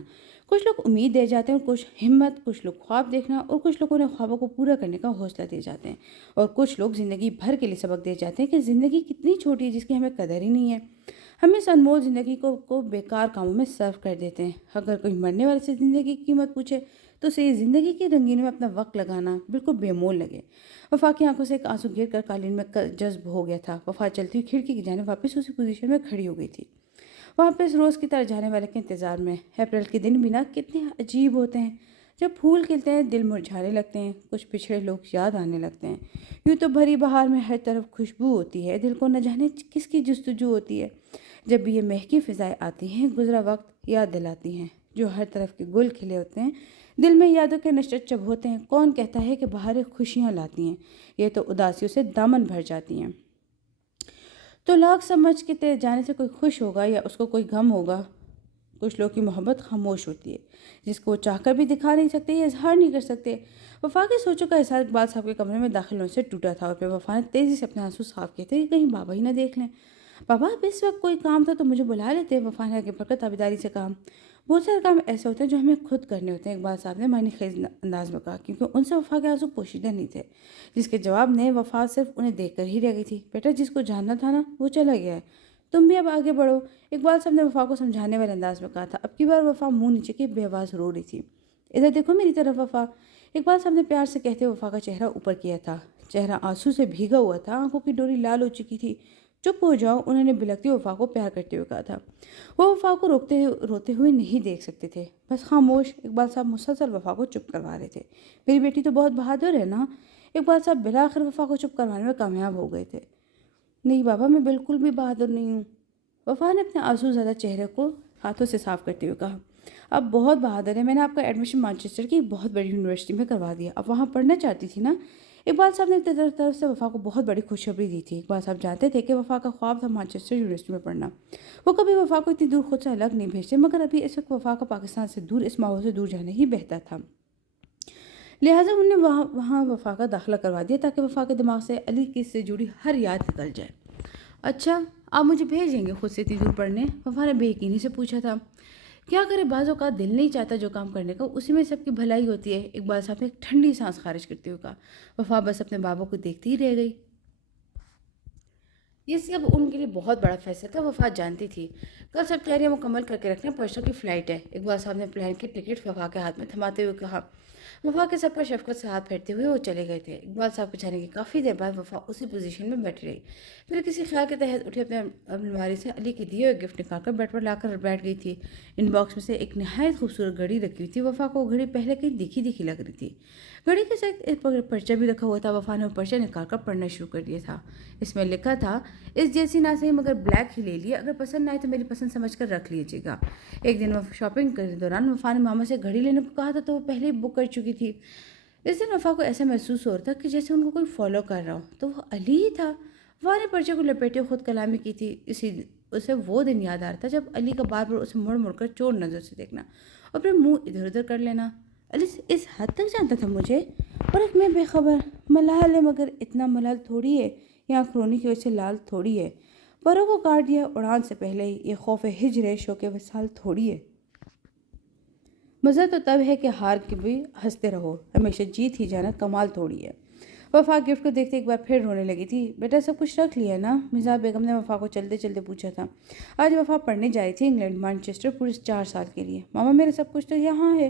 کچھ لوگ امید دے جاتے ہیں اور کچھ ہمت، کچھ لوگ خواب دیکھنا اور کچھ لوگ انہیں خوابوں کو پورا کرنے کا حوصلہ دے جاتے ہیں، اور کچھ لوگ زندگی بھر کے لیے سبق دے جاتے ہیں کہ زندگی کتنی چھوٹی ہے جس کی ہمیں قدر ہی نہیں ہے۔ ہم اس انمول زندگی کو بیکار کاموں میں صرف کر دیتے ہیں۔ اگر کوئی مرنے والے سے زندگی کی قیمت پوچھے تو اسے یہ زندگی کی رنگینی میں اپنا وقت لگانا بالکل بے مول لگے۔ وفا کی آنکھوں سے ایک آنسو گر کر قالین میں جذب ہو گیا تھا۔ وفا چلتی ہوئی کھڑکی کی جانب واپس اسی پوزیشن میں کھڑی ہو گئی تھی، واپس روز کی طرح جانے والے کے انتظار میں۔ اپریل کے دن بھی نا کتنے عجیب ہوتے ہیں، جب پھول کھلتے ہیں دل مرجھانے لگتے ہیں، کچھ پچھڑے لوگ یاد آنے لگتے ہیں۔ یوں تو بھری بہار میں ہر طرف خوشبو ہوتی ہے، دل کو نہ جانے کس کی جستجو ہوتی ہے۔ جب بھی یہ مہکی فضائیں آتی ہیں گزرا وقت یاد دلاتی ہیں، جو ہر طرف کے گل کھلے ہوتے ہیں دل میں یادوں کے نشر چب ہوتے ہیں۔ کون کہتا ہے کہ بہاریں خوشیاں لاتی ہیں؟ یہ تو اداسیوں سے دامن بھر جاتی ہیں۔ تو لاکھ سمجھ کے تیرے جانے سے کوئی خوش ہوگا یا اس کو کوئی غم ہوگا؟ کچھ لوگ کی محبت خاموش ہوتی ہے، جس کو وہ چاہ کر بھی دکھا نہیں سکتے یا اظہار نہیں کر سکتے۔ وفا کی سوچوں کا احساس اقبال صاحب کے کمرے میں داخل ہونے سے ٹوٹا تھا اور پھر وفا نے تیزی سے اپنے آنسو صاف کیے تھے کہ کہیں بابا ہی نہ دیکھ لیں۔ بابا اب اس وقت کوئی کام تھا تو مجھے بلا لیتے، وفا نے آگے بڑھ کر تابیداری سے کہا۔ بہت سارے کام ایسے ہوتے ہیں جو ہمیں خود کرنے ہوتے ہیں، اقبال صاحب نے معنی خیز انداز میں کہا، کیونکہ ان سے وفا کے آنسو پوشیدہ نہیں تھے، جس کے جواب نے وفا صرف انہیں دیکھ کر ہی رہ گئی تھی۔ بیٹا جس کو جاننا تھا نا وہ چلا گیا ہے، تم بھی اب آگے بڑھو، اقبال صاحب نے وفا کو سمجھانے والے انداز میں کہا تھا۔ اب کی بار وفا منہ نیچے کی بے آواز رو رہی تھی۔ ادھر دیکھو میری طرف وفا، اقبال صاحب نے پیار سے کہتے وفا کا چہرہ اوپر کیا تھا۔ چہرہ آنسو سے بھیگا ہوا تھا، آنکھوں کی ڈوری لال ہو چکی تھی۔ چپ ہو جاؤ، انہوں نے بلکتی وفا کو پیار کرتے ہوئے کہا تھا۔ وہ وفا کو روتے ہوئے نہیں دیکھ سکتے تھے، بس خاموش۔ اقبال صاحب مسلسل وفا کو چپ کروا رہے تھے۔ میری بیٹی تو بہت بہادر ہے نا؟ اقبال صاحب بالآخر وفا کو چپ کروانے میں کامیاب ہو گئے تھے۔ نہیں بابا، میں بالکل بھی بہادر نہیں ہوں، وفا نے اپنے آنسو زدہ چہرے کو ہاتھوں سے صاف کرتے ہوئے کہا۔ اب بہت بہادر ہے، میں نے آپ کا ایڈمیشن مانچسٹر کی بہت بڑی یونیورسٹی میں کروا دیا، اب وہاں پڑھنا چاہتی تھی نا؟ اقبال صاحب نے اپنی طرف سے وفا کو بہت بڑی خوشخبری دی تھی۔ اقبال صاحب جانتے تھے کہ وفا کا خواب تھا مانچسٹر یونیورسٹی میں پڑھنا۔ وہ کبھی وفا کو اتنی دور خود سے الگ نہیں بھیجتے، مگر ابھی اس وقت وفا کا پاکستان سے دور، اس ماحول سے دور جانا ہی بہتر تھا۔ لہٰذا انہوں نے وہاں وفا کا داخلہ کروا دیا تاکہ وفا کے دماغ سے علی کی سے جڑی ہر یاد نکل جائے۔ اچھا، آپ مجھے بھیجیں گے خود سے اتنی دور پڑھنے؟ وفا نے بے یقینی سے پوچھا تھا۔ کیا کرے، بعض اوقات دل نہیں چاہتا جو کام کرنے کا، اسی میں سب کی بھلائی ہوتی ہے، اقبال صاحب نے ایک ٹھنڈی سانس خارج کرتے ہوئے کہا۔ وفا بس اپنے بابا کو دیکھتی ہی رہ گئی۔ یہ سب ان کے لیے بہت بڑا فیصلہ تھا، وفا جانتی تھی۔ کل سب تیاریاں مکمل کر کے رکھنا، پرسوں کی فلائٹ ہے۔ اقبال صاحب نے پلین کی ٹکٹ وفا کے ہاتھ میں تھماتے ہوئے کہا۔ وفا کے سر پر شفقت سے ہاتھ پھیرتے ہوئے وہ چلے گئے تھے۔ اقبال صاحب کے جانے کی کافی دیر بعد وفا اسی پوزیشن میں بیٹھی رہی، پھر کسی خیال کے تحت اٹھے اپنے الماری سے علی کے دیے ہوئے گفٹ نکال کر بیڈ پر لا کر بیٹھ گئی تھی۔ ان باکس میں سے ایک نہایت خوبصورت گھڑی رکھی ہوئی تھی۔ وفا کو گھڑی پہلے کہیں دیکھی لگ رہی تھی۔ گھڑی کے ساتھ ایک پرچہ بھی رکھا ہوا تھا۔ وفا نے وہ پرچہ نکال کر پڑھنا شروع کر دیا تھا۔ اس میں لکھا تھا، اس جیسی نہ صحیح مگر بلیک ہی لے لیے، اگر پسند نہ آئے تو میری پسند سمجھ کر رکھ لیجیے گا۔ ایک دن شاپنگ کے دوران وفا نے ماما سے گھڑی لینے کو کہا تھا تو وہ پہلے ہی بک کر چکی تھی۔ اس دن وفا کو ایسا محسوس ہو رہا تھا کہ جیسے ان کو کوئی فالو کر رہا ہو، تو وہ علی ہی تھا۔ وفا نے پرچے کو لپیٹے خود کلامی کی تھی۔ اسے وہ دن یاد آ رہا تھا جب علی کا بار بار اسے مڑ کر چور نظر سے دیکھنا اور پھر منہ ادھر ادھر کر لینا۔ علی اس حد تک جانتا تھا مجھے، اور ایک میں بے خبر ملال ہے، مگر اتنا ملال تھوڑی ہے، یہاں کھرونے کی وجہ سے لال تھوڑی ہے، پروں کو کاٹ دیا اڑان سے پہلے ہی، یہ خوف ہجر ہے، شوق وصال تھوڑی ہے۔ مزہ تو تب ہے کہ ہار کے بھی ہنستے رہو، ہمیشہ جیت ہی جانا کمال تھوڑی ہے۔ وفا گفٹ کو دیکھتے ایک بار پھر رونے لگی تھی۔ بیٹا سب کچھ رکھ لیا نا؟ مرزا بیگم نے وفا کو چلتے چلتے پوچھا تھا۔ آج وفا پڑھنے جا رہی تھی انگلینڈ، مانچسٹر، پورے 4 سال کے لیے۔ ماما میرا سب کچھ تو یہاں ہے،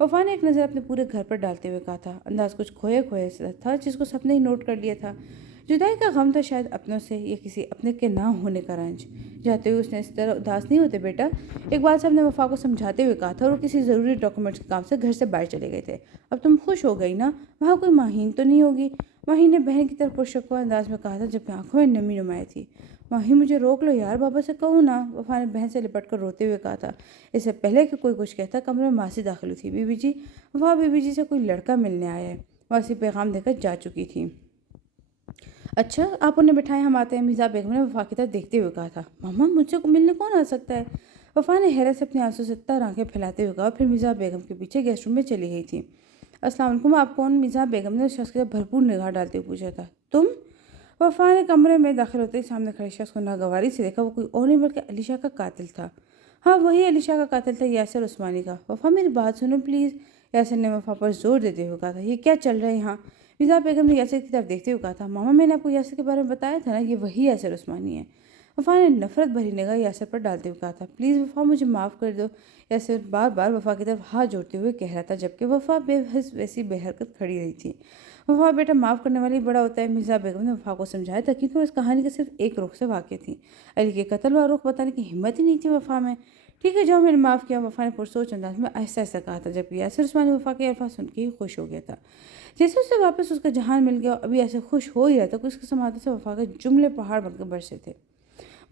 وفا نے ایک نظر اپنے پورے گھر پر ڈالتے ہوئے کہا تھا۔ انداز کچھ کھوئے سا تھا، جس کو سب نے ہی نوٹ کر لیا تھا۔ جدائی کا غم تھا شاید اپنوں سے یا کسی اپنے کے نہ ہونے کا رنج۔ جاتے ہوئے اس نے اس طرح اداس نہیں ہوتے بیٹا، اقبال صاحب نے وفا کو سمجھاتے ہوئے کہا تھا، اور وہ کسی ضروری ڈاکومنٹس کے کام سے گھر سے باہر چلے گئے تھے۔ اب تم خوش ہو گئی نا، وہاں کوئی ماہین تو نہیں ہوگی؟ ماہین نے بہن کی طرف پرشکوہ انداز میں کہا تھا جبکہ آنکھوں میں نمی نمائی تھی۔ ماہی مجھے روک لو یار، بابا سے کہو نا، وفا نے بہن سے لپٹ کر روتے ہوئے کہا تھا۔ اس سے پہلے کہ کوئی کچھ کہتا کمرے میں ماسی داخل ہوئی تھی۔ بی بی جی، وفا بی بی جی سے کوئی لڑکا ملنے آیا ہے، ماسی پیغام دے کر جا چکی تھی۔ اچھا، آپ انہیں بٹھائیں، ہم آتے ہیں، مرزا بیگم نے وفا کی طرف دیکھتے ہوئے کہا تھا۔ ماما مجھ سے ملنے کون آ سکتا ہے؟ وفا نے حیرت سے اپنے آنسوں سے تر آنکھیں پھیلاتے ہوئے کہا، پھر مرزا بیگم کے پیچھے گیسٹ روم میں چلی گئی تھی۔ السلام علیکم، آپ کون؟ مرزا بیگم نے اس شخص کی طرف بھرپور نگاہ ڈالتے ہوئے پوچھا تھا۔ تم؟ وفا نے کمرے میں داخل ہوتے ہی سامنے کھڑے شخص کو ناگواری سے دیکھا۔ وہ کوئی اور نہیں بلکہ علی شاہ کا قاتل تھا۔ ہاں وہی علی شاہ کا قاتل تھا، یاسر عثمانی کا۔ وفا میری بات سنو پلیز، یاسر نے وفا پر زور دیتے ہوئے کہا تھا۔ یہ کیا چل رہا ہے یہاں؟ مرزا بیگم نے یاسر کی طرف دیکھتے ہوئے کہا تھا۔ ماما میں نے آپ کو یاسر کے بارے میں بتایا تھا نا، یہ وہی یاسر عثمانی ہے۔ وفا نے نفرت بھری نگاہ یاسر پر ڈالتے ہوئے کہا تھا۔ پلیز وفا مجھے معاف کر دو، یاسر بار بار وفا کی طرف ہاتھ جوڑتے ہوئے کہہ رہا تھا جبکہ وفا بے حس ویسی بے حرکت کھڑی رہی تھی۔ وفا بیٹا معاف کرنے والی بڑا ہوتا ہے، مرزا بیگم نے وفا کو سمجھایا تھا، کیونکہ وہ اس کہانی کے صرف ایک رخ سے واقف تھی۔ علی کے قتل و رخ بتانے کی ہمت ہی نہیں تھی وفا میں۔ ٹھیک ہے جاؤ، میں نے معاف کیا، وفا نے پرسوچ انداز میں آہستہ آہستہ کہا تھا، جبکہ یاسر عثمانی وفا کے الفاظ سن کے ہی خوش ہو گیا تھا۔ جیسے اسے واپس اس کا جہان مل گیا، ابھی ایسے خوش ہو ہی رہا تھا کہ اس کے سماعتوں سے وفا کے جملے پہاڑ بن کر برسے تھے۔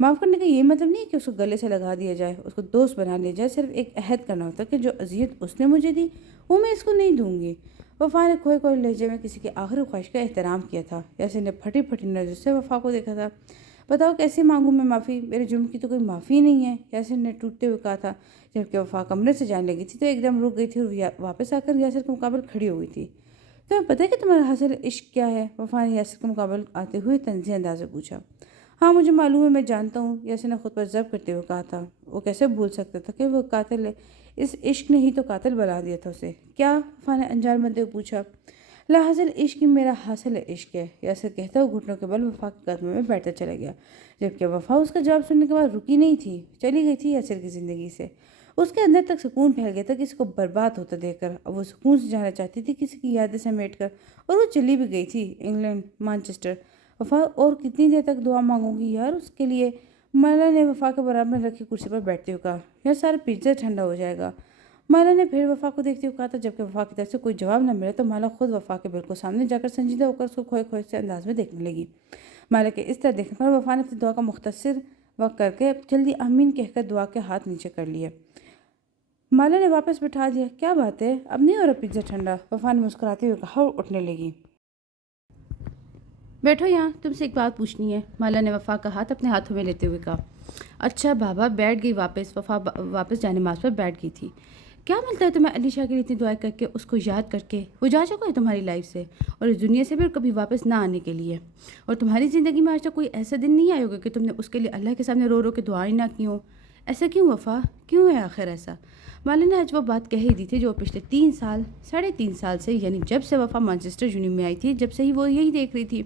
معاف کرنے کا یہ مطلب نہیں ہے کہ اس کو گلے سے لگا دیا جائے، اس کو دوست بنا لیا جائے، صرف ایک عہد کرنا ہوتا کہ جو اذیت اس نے مجھے دی وہ میں اس کو نہیں دوں گی۔ وفا نے کھوئے کھوئے لہجے میں کسی کی آخری خواہش کا احترام کیا تھا۔ یاسر نے پھٹی پھٹی نظر سے وفا کو دیکھا تھا۔ بتاؤ کیسے مانگوں میں معافی؟ میرے جرم کی تو کوئی معافی نہیں ہے، یاسر نے ٹوٹتے ہوئے کہا تھا، جبکہ وفا کمرے سے جانے لگی تھی تو ایک دم رک گئی تھی اور واپس آ کر یاسر کے مقابل کھڑی ہو گئی تھی۔ تمہیں پتہ ہے کہ تمہارا حاصل عشق کیا ہے؟ وفا نے یاسر کے مقابل آتے ہوئے طنزیہ انداز میں پوچھا۔ ہاں مجھے معلوم ہے، میں جانتا ہوں، یاسر نے خود پر ضبط کرتے ہوئے کہا تھا۔ وہ کیسے بھول سکتا تھا کہ وہ قاتل ہے؟ اس عشق نے ہی تو قاتل بنا دیا تھا اسے۔ کیا؟ وفا نے انجان بنتے ہوئے پوچھا۔ لا حاصل عشق میرا حاصل عشق ہے، یاسر کہتا ہوا گھٹنوں کے بل وفا کے قدموں میں بیٹھتا چلا گیا، جبکہ وفا اس کا جواب سننے کے بعد رکی نہیں تھی، چلی گئی تھی یاسر کی زندگی سے۔ اس کے اندر تک سکون پھیل گیا تھا کسی کو برباد ہوتا دیکھ کر۔ اب وہ سکون سے جانا چاہتی تھی کسی کی یادیں سمیٹ کر، اور وہ چلی بھی گئی تھی انگلینڈ، مانچسٹر۔ وفا اور کتنی دیر تک دعا مانگوں گی یار اس کے لیے؟ مالا نے وفا کے برابر میں رکھی کرسی پر بیٹھتے ہوئے کہا۔ یار سارا پیزا ٹھنڈا ہو جائے گا، مالا نے پھر وفا کو دیکھتے ہوئے کہا تھا۔ جبکہ وفا کی طرف سے کوئی جواب نہ ملا تو مالا خود وفا کے بالکل سامنے جا کر سنجیدہ ہو کر اس کو کھوئے کھوئے سے انداز میں دیکھنے لگی۔ مالا کے اس طرح دیکھنے پر وفا نے اپنی دعا کا مختصر وقت کر کے جلدی آمین کہہ کر دعا کے ہاتھ نیچے کر لیے۔ مالا نے واپس بٹھا دیا۔ کیا بات ہے، اب نہیں ہو رہا پیزا ٹھنڈا؟ وفا نے مسکراتے ہوئے کہا اور اٹھنے لگی۔ بیٹھو یہاں، تم سے ایک بات پوچھنی ہے، مالا نے وفا کا ہاتھ اپنے ہاتھوں میں لیتے ہوئے کہا۔ اچھا بابا، بیٹھ گئی واپس؟ وفا واپس جانے نماز پر بیٹھ گئی تھی۔ کیا ملتا ہے تمہیں علی شاہ کے لیے اتنی دعائیں کر کے، اس کو یاد کر کے؟ وہ جا چکا ہے تمہاری لائف سے اور اس دنیا سے بھی کبھی واپس نہ آنے کے لیے، اور تمہاری زندگی میں آج تک کوئی ایسا دن نہیں آیا ہوگا کہ تم نے اس کے لیے اللہ کے سامنے رو رو کے دعائیں نہ کی ہوں۔ ایسا کیوں وفا، کیوں ہے آخر ایسا؟ مالا نے آج وہ بات کہہ ہی دی تھی جو وہ پچھلے 3.5 سال سے، یعنی جب سے وفا مانچسٹر یونین میں آئی تھی، جب سے ہی وہ یہی دیکھ رہی تھی۔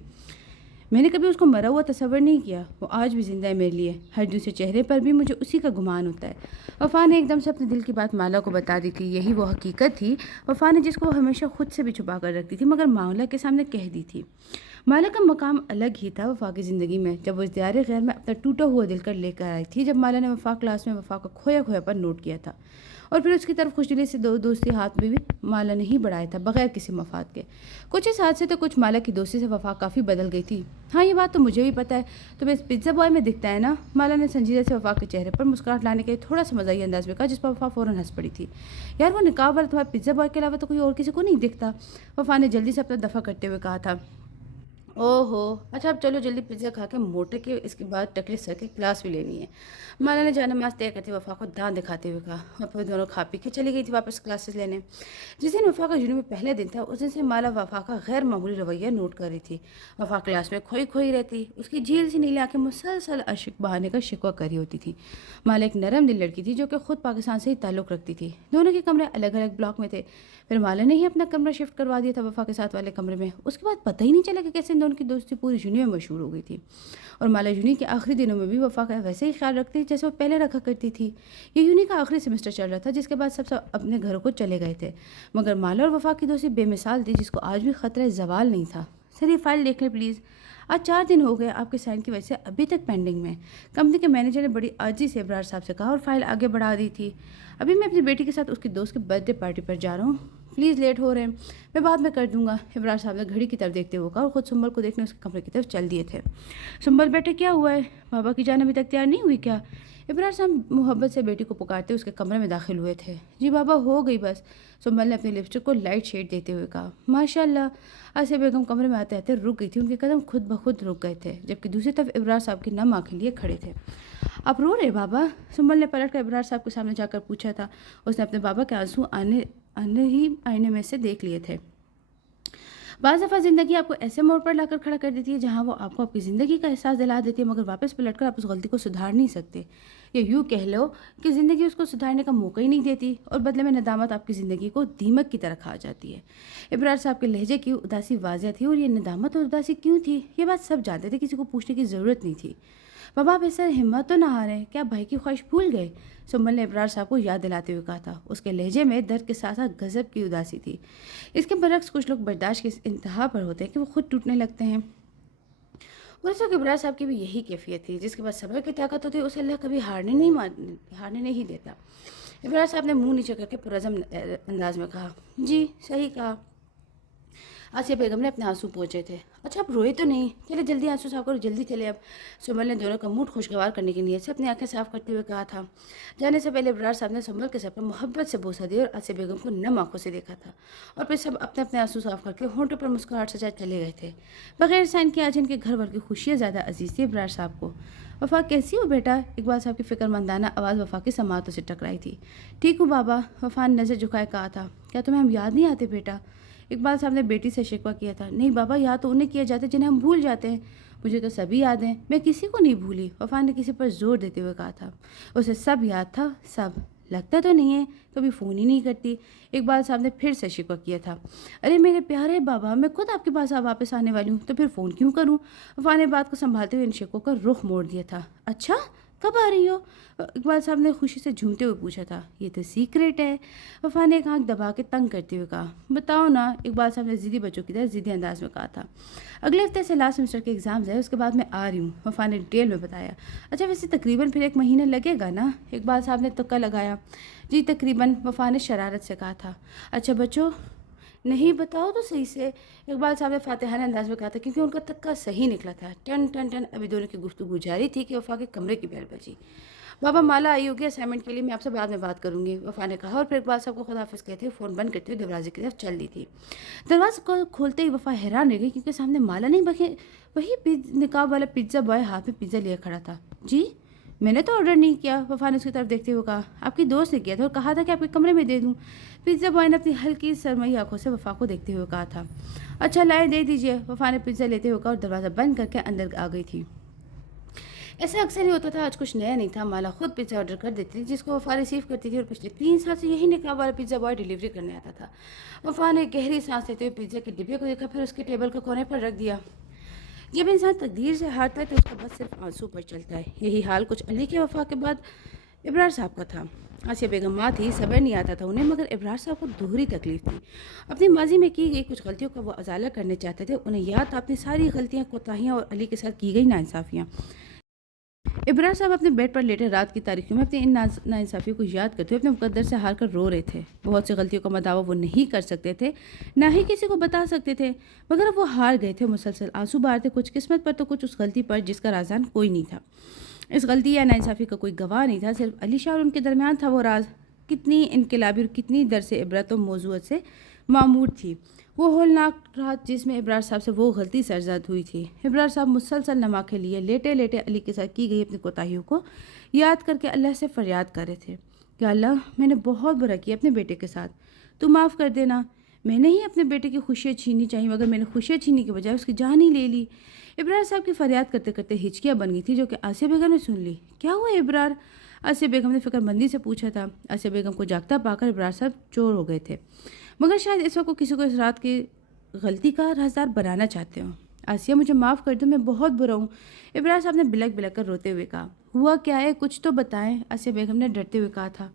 میں نے کبھی اس کو مرا ہوا تصور نہیں کیا، وہ آج بھی زندہ ہے میرے لیے، ہر دوسرے چہرے پر بھی مجھے اسی کا گمان ہوتا ہے۔ وفا نے ایک دم سے اپنے دل کی بات مالا کو بتا دی تھی۔ یہی وہ حقیقت تھی وفا نے جس کو وہ ہمیشہ خود سے بھی چھپا کر رکھتی تھی مگر مالا کے سامنے کہہ دی تھی۔ مالا کا مقام الگ ہی تھا وفا کی زندگی میں۔ جب وہ اس دیار غیر میں اپنا ٹوٹا ہوا دل کر لے کر آئی تھی، جب مالا نے وفا کلاس میں وفا کا کھویا کھویا پر نوٹ کیا تھا اور پھر اس کی طرف خوش دلی سے دوستی ہاتھ میں بھی مالا نے ہی بڑھایا تھا بغیر کسی مفاد کے۔ کچھ اس حادثے تو کچھ مالا کی دوستی سے وفا کافی بدل گئی تھی۔ ہاں یہ بات تو مجھے بھی پتہ ہے، تمہیں اس پیزا بوائے میں دکھتا ہے نا؟ مالا نے سنجیدہ سے وفا کے چہرے پر مسکراہٹ لانے کے لیے تھوڑا سا مزاحیہ انداز میں کہا، جس پر وفا فوراً ہنس پڑی تھی۔ یار وہ نقاب والا تمہارے پیزا بوائے کے علاوہ تو کوئی اور کسی کو نہیں دکھتا، وفا نے جلدی سے اپنا دفع کرتے ہوئے کہا تھا۔ او ہو، اچھا اب چلو جلدی پیزا کھا کے موٹے کے، اس کے بعد ٹکلے سر کی کلاس بھی لینی ہے، مالا نے جانے نماز طے کرتے وفا کو دان دکھاتے ہوئے کہا، اور پھر دونوں کھا پی کے چلی گئی تھی واپس کلاسز لینے۔ جس دن وفا کا یونین میں پہلا دن تھا، اس دن سے مالا وفا کا غیر معمولی رویہ نوٹ کر رہی تھی۔ وفا کلاس میں کھوئی کھوئی رہتی، اس کی جھیل سی نیلی آنکھیں مسلسل اشک بہانے کا شکوہ کری ہوتی تھی۔ مالا ایک نرم دل لڑکی تھی جو کہ خود پاکستان سے ہی تعلق رکھتی تھی۔ دونوں کے کمرے الگ الگ بلاک میں تھے، پھر مالا نے ہی اپنا کمرہ شفٹ کروا دیا تھا وفا کے ساتھ والے کمرے میں۔ اس کے بعد پتہ ہی نہیں چلا کہ کیسے ان دونوں کی دوستی پوری یونین میں مشہور ہو گئی تھی، اور مالا یونین کے آخری دنوں میں بھی وفا کا ویسے ہی خیال رکھتی جیسے وہ پہلے رکھا کرتی تھی۔ یہ یونین کا آخری سیمسٹر چل رہا تھا، جس کے بعد سب اپنے گھروں کو چلے گئے تھے، مگر مالا اور وفا کی دوستی بے مثال تھی، جس کو آج بھی خطرہ زوال نہیں تھا۔ سر یہ فائل دیکھ لیں پلیز، آج 4 دن ہو گئے آپ کے سائن کی وجہ سے ابھی تک پینڈنگ میں. کمپنی کے مینیجر نے بڑی عاجزی سے ابرار صاحب سے کہا اور فائل آگے بڑھا دی تھی. ابھی میں اپنی بیٹی کے ساتھ اس کی دوست کے برتھ ڈے پارٹی پر جا رہا ہوں. پلیز لیٹ ہو رہے ہیں, میں بعد میں کر دوں گا. ابرار صاحب نے گھڑی کی طرف دیکھتے ہوئے کہا اور خود سنبل کو دیکھنے اس کے کمرے کی طرف چل دیے تھے. سنبل بیٹے کیا ہوا ہے؟ بابا کی جان ابھی تک تیار نہیں ہوئی کیا؟ ابرار صاحب محبت سے بیٹی کو پکارتے اس کے کمرے میں داخل ہوئے تھے. جی بابا ہو گئی بس. سنبل نے اپنی لپسٹک کو لائٹ شیڈ دیتے ہوئے کہا. ماشاء اللہ. آسیہ بیگم کمرے میں آتے آتے رک گئی تھی. ان کے قدم خود بخود رک گئے تھے جبکہ دوسری طرف ابرار صاحب کی نم آنکھیں لیے کھڑے تھے. آپ رو رہے بابا؟ سنبل نے پلٹ کر ابرار صاحب کے سامنے جا کر پوچھا تھا. اس نے اپنے بابا کے آنسو آئینے میں سے دیکھ لیے تھے. بعض دفعہ زندگی آپ کو ایسے موڑ پر لا کر کھڑا کر دیتی ہے جہاں وہ آپ کو آپ کی زندگی کا احساس دلا دیتی ہے, مگر واپس پلٹ کر آپ اس غلطی کو سدھار نہیں سکتے. یا یوں کہہ لو کہ زندگی اس کو سدھارنے کا موقع ہی نہیں دیتی اور بدلے میں ندامت آپ کی زندگی کو دیمک کی طرح کھا جاتی ہے. ابرار صاحب کے لہجے کی اداسی واضح تھی اور یہ ندامت اور اداسی کیوں تھی یہ بات سب جانتے تھے, کسی کو پوچھنے کی ضرورت نہیں تھی. بابا آپ ایسا ہمت تو نہ ہارے, کیا بھائی کی خواہش بھول گئے؟ سنبل نے ابرار صاحب کو یاد دلاتے ہوئے کہا تھا. اس کے لہجے میں درد کے ساتھ ساتھ غضب کی اداسی تھی. اس کے برعکس کچھ لوگ برداشت کی اس انتہا پر ہوتے ہیں کہ وہ خود ٹوٹنے لگتے ہیں. اور اس وقت ابرار صاحب کی بھی یہی کیفیت تھی. جس کے پاس صبر کی طاقت ہوتی ہے اسے اللہ کبھی ہارنے نہیں دیتا. ابرار صاحب نے منہ نیچے کر کے پرعزم انداز میں کہا. جی صحیح کہا. آسیہ بیگم نے اپنے آنسو پوچھے تھے. اچھا آپ روئے تو نہیں؟ چلے جلدی آنسو صاف کرو, جلدی چلے اب. سنبل نے دونوں کا موڈ خوشگوار کرنے کی نیت سے اپنی آنکھیں صاف کرتے ہوئے کہا تھا. جانے سے پہلے ابرار صاحب نے سنبل کے سر پر محبت سے بوسہ دیا اور آسیہ بیگم کو نم آنکھوں سے دیکھا تھا, اور پھر سب اپنے اپنے آنسو صاف کر کے ہونٹوں پر مسکراہٹ سجائے چلے گئے تھے. بغیر سائن کے آج ان کے گھر والوں کی خوشیاں زیادہ عزیز تھی ابرار صاحب کو. وفا کیسی ہو بیٹا؟ اقبال صاحب کی فکر مندانہ آواز وفا کی سماعتوں سے ٹکرائی تھی. ٹھیک ہوں بابا. وفا نے نظر جھکائے کہا تھا. کیا تمہیں ہم یاد نہیں آتے بیٹا؟ اقبال صاحب نے بیٹی سے شکوہ کیا تھا. نہیں بابا, یاد تو انہیں کیے جاتے جنہیں ہم بھول جاتے ہیں. مجھے تو سبھی یاد ہیں, میں کسی کو نہیں بھولی. وفا نے کسی پر زور دیتے ہوئے کہا تھا. اسے سب یاد تھا, سب. لگتا تو نہیں ہے, کبھی فون ہی نہیں کرتی. اقبال صاحب نے پھر سے شکوہ کیا تھا. ارے میرے پیارے بابا, میں خود آپ کے پاس واپس آنے والی ہوں, تو پھر فون کیوں کروں؟ وفا نے بات کو سنبھالتے ہوئے ان شکووں کا رخ موڑ دیا تھا. اچھا کب آ رہی ہو؟ اقبال صاحب نے خوشی سے جھومتے ہوئے پوچھا تھا. یہ تو سیکریٹ ہے. وفا نے ایک آنکھ دبا کے تنگ کرتے ہوئے کہا. بتاؤ نا. اقبال صاحب نے ضدی بچوں کی طرح ضدی انداز میں کہا تھا. اگلے ہفتے سے لاسٹ سیمسٹر کے ایگزامز ہے, اس کے بعد میں آ رہی ہوں. وفا نے ڈیٹیل میں بتایا. اچھا ویسے تقریباً پھر 1 مہینہ لگے گا نا؟ اقبال صاحب نے تکا لگایا. جی تقریباً. وفا نے شرارت سے کہا تھا. اچھا بچوں نہیں بتاؤ تو صحیح سے. اقبال صاحب نے فاتحانہ انداز میں کہا تھا کیونکہ ان کا تکا صحیح نکلا تھا. ٹن ٹن ٹن. ابھی دونوں کی گفتگو جاری تھی کہ وفا کے کمرے کی بیل بجی. بابا مالا آئی ہوگی اسائنمنٹ کے لیے, میں آپ سے بعد میں بات کروں گی, وفا نے کہا, اور پھر اقبال صاحب کو خداحافظ کہتے ہوئے فون بند کرتے ہوئے دروازے کی طرف چل دی تھی. دروازے کو کھولتے ہی وفا حیران رہ گئی کیونکہ سامنے مالا نہیں بلکہ وہی نقاب والا پیزا بوائے ہاتھ میں پیزا لیا کھڑا تھا. جی میں نے تو آرڈر نہیں کیا. وفا نے اس کی طرف دیکھتے ہوئے کہا. آپ کی دوست نے کیا تھا اور کہا تھا کہ آپ کے کمرے میں دے دوں. پیزا بوائے نے اپنی ہلکی سرمئی آنکھوں سے وفا کو دیکھتے ہوئے کہا تھا. اچھا لائے دے دیجیے. وفا نے پیزا لیتے ہوئے کہا اور دروازہ بند کر کے اندر آ گئی تھی. ایسا اکثر ہی ہوتا تھا, آج کچھ نیا نہیں تھا. مالا خود پیزا آرڈر کر دیتی تھی جس کو وفا ریسیو کرتی تھی, اور پچھلے 3 سال سے یہی نقاب والا پیزا بوائے ڈیلیوری کرنے آتا تھا. وفا نے گہری سانس لیتے ہوئے پیزا کے ڈبے کو دیکھا, پھر اس کے ٹیبل کو کونے پر رکھ دیا. جب انسان تقدیر سے ہارتا ہے تو اس کا بس صرف آنسو پر چلتا ہے. یہی حال کچھ علی کے وفا کے بعد ابرار صاحب کا تھا. آسیہ بیگم ماں تھی, صبر نہیں آتا تھا انہیں, مگر ابرار صاحب کو دوہری تکلیف تھی. اپنی ماضی میں کی گئی کچھ غلطیوں کا وہ ازالہ کرنے چاہتے تھے. انہیں یاد تھا اپنی ساری غلطیاں, کوتاہیاں اور علی کے ساتھ کی گئی ناانصافیاں. ابرار صاحب اپنے بیڈ پر لیٹے رات کی تاریکیوں میں اپنی ان ناانصافیوں کو یاد کرتے ہوئے اپنے مقدر سے ہار کر رو رہے تھے. بہت سی غلطیوں کا مداوع وہ نہیں کر سکتے تھے, نہ ہی کسی کو بتا سکتے تھے, مگر اب وہ ہار گئے تھے. مسلسل آنسو بہاتے, کچھ قسمت پر تو کچھ اس غلطی پر جس کا رازدان کوئی نہیں تھا. اس غلطی یا ناانصافی کا کوئی گواہ نہیں تھا, صرف علی شاہ اور ان کے درمیان تھا وہ راز. کتنی انقلابی اور کتنی درس عبرت و موضوعات سے معمور تھی وہ ہولناک رات جس میں ابرار صاحب سے وہ غلطی سرزد ہوئی تھی. ابرار صاحب مسلسل نما کے لیے لیٹے لیٹے علی کے ساتھ کی گئی اپنی کوتاہیوں کو یاد کر کے اللہ سے فریاد کر رہے تھے کہ اللہ میں نے بہت برا کیا اپنے بیٹے کے ساتھ, تو معاف کر دینا. میں نے ہی اپنے بیٹے کی خوشیاں چھیننی چاہییں, مگر میں نے خوشیاں چھیننے کے بجائے اس کی جان ہی لے لی. ابرار صاحب کی فریاد کرتے کرتے ہچکیاں بن گئی تھی جو کہ آسیہ بیگم نے سن لی. کیا ہوا ابرار؟ آسیہ بیگم نے فکر مندی سے پوچھا تھا. آسیہ بیگم کو جاگتا پا کر ابرار صاحب چور ہو گئے تھے, مگر شاید اس وقت وہ کسی کو اس رات کی غلطی کا رازدار بنانا چاہتے ہوں. آسیہ مجھے معاف کر دو, میں بہت برا ہوں. ابرار صاحب نے بلک بلک کر روتے ہوئے کہا. ہوا کیا ہے, کچھ تو بتائیں. آسیہ بیگم نے ڈرتے ہوئے کہا تھا.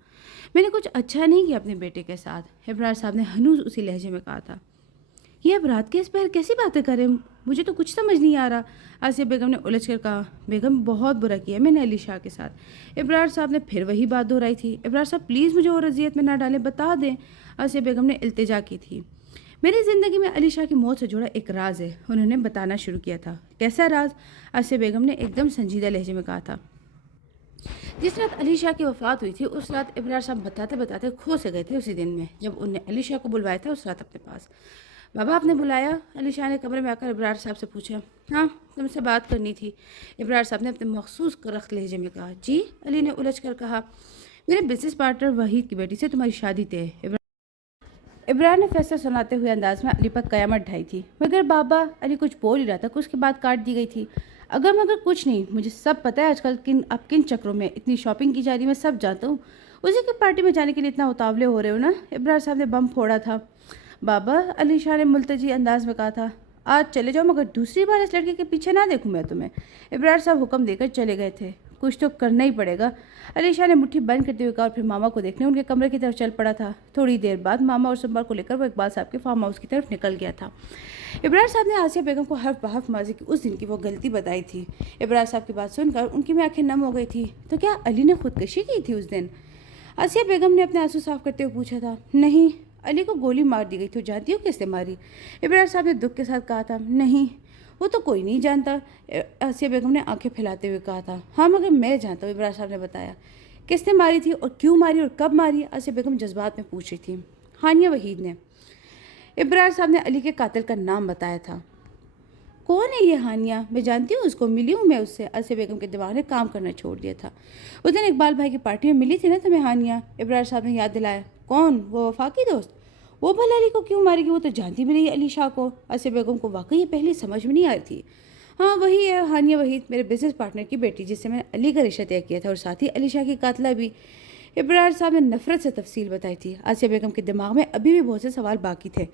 میں نے کچھ اچھا نہیں کیا اپنے بیٹے کے ساتھ. ابرار صاحب نے ہنوز اسی لہجے میں کہا تھا. یہ اب رات کے اس پہر کیسی باتیں کریں؟ مجھے تو کچھ سمجھ نہیں آ رہا، آسیہ بیگم نے الجھ کر کہا۔ بیگم بہت برا کیا میں نے علی شاہ کے ساتھ۔ ابرار صاحب نے پھر وہی بات دہرائی تھی۔ ابرار صاحب پلیز مجھے اور اذیت میں نہ ڈالیں، بتا دیں، آسیہ بیگم نے التجا کی تھی۔ میری زندگی میں علی شاہ کی موت سے جڑا ایک راز ہے، انہوں نے بتانا شروع کیا تھا۔ کیسا راز؟ آسیہ بیگم نے ایک دم سنجیدہ لہجے میں کہا تھا۔ جس رات علی شاہ کی وفات ہوئی تھی اس رات ابرار صاحب بتاتے بتاتے کھو سے گئے تھے اسی دن میں جب انہوں نے علی شاہ کو بلوایا تھا اس رات اپنے پاس۔ بابا آپ نے بلایا؟ علی شاہ نے کمرے میں آ کر ابرار صاحب سے پوچھا۔ ہاں، تم سے بات کرنی تھی، ابرار صاحب نے اپنے مخصوص رخت لہجے میں کہا۔ جی؟ علی نے الجھ کر کہا۔ میرے بزنس پارٹنر وحید کی بیٹی سے تمہاری شادی طے ہے۔ ابرار نے فیصلہ سناتے ہوئے انداز میں علی پر قیامت ڈھائی تھی۔ مگر بابا، علی کچھ بول ہی رہا تھا کہ اس کی بات کاٹ دی گئی تھی۔ اگر مگر کچھ نہیں، مجھے سب پتہ ہے آج کل آپ کن چکروں میں اتنی شاپنگ کی جا رہی ہے، میں سب جانتا ہوں۔ اسی کی پارٹی میں جانے کے لیے اتنا اتاولے ہو رہے ہو نا؟ ابرار صاحب نے بم پھوڑا تھا۔ بابا، علی شاہ نے ملتجی انداز میں کہا تھا، آج چلے جاؤ مگر دوسری بار اس لڑکے کے پیچھے نہ دیکھوں میں تمہیں۔ ابرار صاحب حکم دے کر چلے گئے تھے۔ کچھ تو کرنا ہی پڑے گا، علی شاہ نے مٹھی بند کرتے ہوئے کہا اور پھر ماما کو دیکھنے ان کے کمرے کی طرف چل پڑا تھا۔ تھوڑی دیر بعد ماما اور سمبر کو لے کر وہ اقبال صاحب کے فارم ہاؤس کی طرف نکل گیا تھا۔ ابرار صاحب نے آسیہ بیگم کو حرف بحرف ماضی کی اس دن کی وہ غلطی بتائی تھی۔ ابرار صاحب کی بات سن کر ان کی آنکھیں نم ہو گئی تھی۔ تو کیا علی نے خودکشی کی تھی اس دن؟ آسیہ بیگم نے اپنے آنسو صاف کرتے ہوئے پوچھا تھا۔ نہیں، علی کو گولی مار دی گئی تھی، جانتی ہو کس نے ماری؟ ابرار صاحب نے دکھ کے ساتھ کہا تھا۔ نہیں، وہ تو کوئی نہیں جانتا، آسیہ بیگم نے آنکھیں پھیلاتے ہوئے کہا تھا۔ ہاں مگر میں جانتا ہوں، ابرار صاحب نے بتایا۔ کس نے ماری تھی اور کیوں ماری اور کب ماری؟ آسیہ بیگم جذبات میں پوچھ رہی تھی۔ ہانیہ وحید نے۔ ابرار صاحب نے علی کے قاتل کا نام بتایا تھا۔ کون ہے یہ ہانیہ؟ میں جانتی ہوں اس کو، ملی ہوں میں اس سے۔ آسیہ بیگم کے دماغ نے کام کرنا چھوڑ دیا تھا۔ اس دن اقبال بھائی کی پارٹی میں ملی تھی نا تمہیں ہانیہ؟ ابرار صاحب نے یاد دلایا۔ کون؟ وہ وفا کی دوست؟ وہ بھلا علی کو کیوں مارے گی؟ وہ تو جانتی بھی نہیں علی شاہ کو۔ آسیہ بیگم کو واقعی یہ پہلے سمجھ میں نہیں آ رہی تھی۔ ہاں وہی ہے ہانیہ وحید، میرے بزنس پارٹنر کی بیٹی، جس سے میں نے علی کا رشتہ طے کیا تھا اور ساتھ ہی علی شاہ کی قاتلہ بھی۔ ابرار صاحب نے نفرت سے تفصیل بتائی تھی۔ آسیہ بیگم کے دماغ میں ابھی بھی بہت سے سوال باقی تھے۔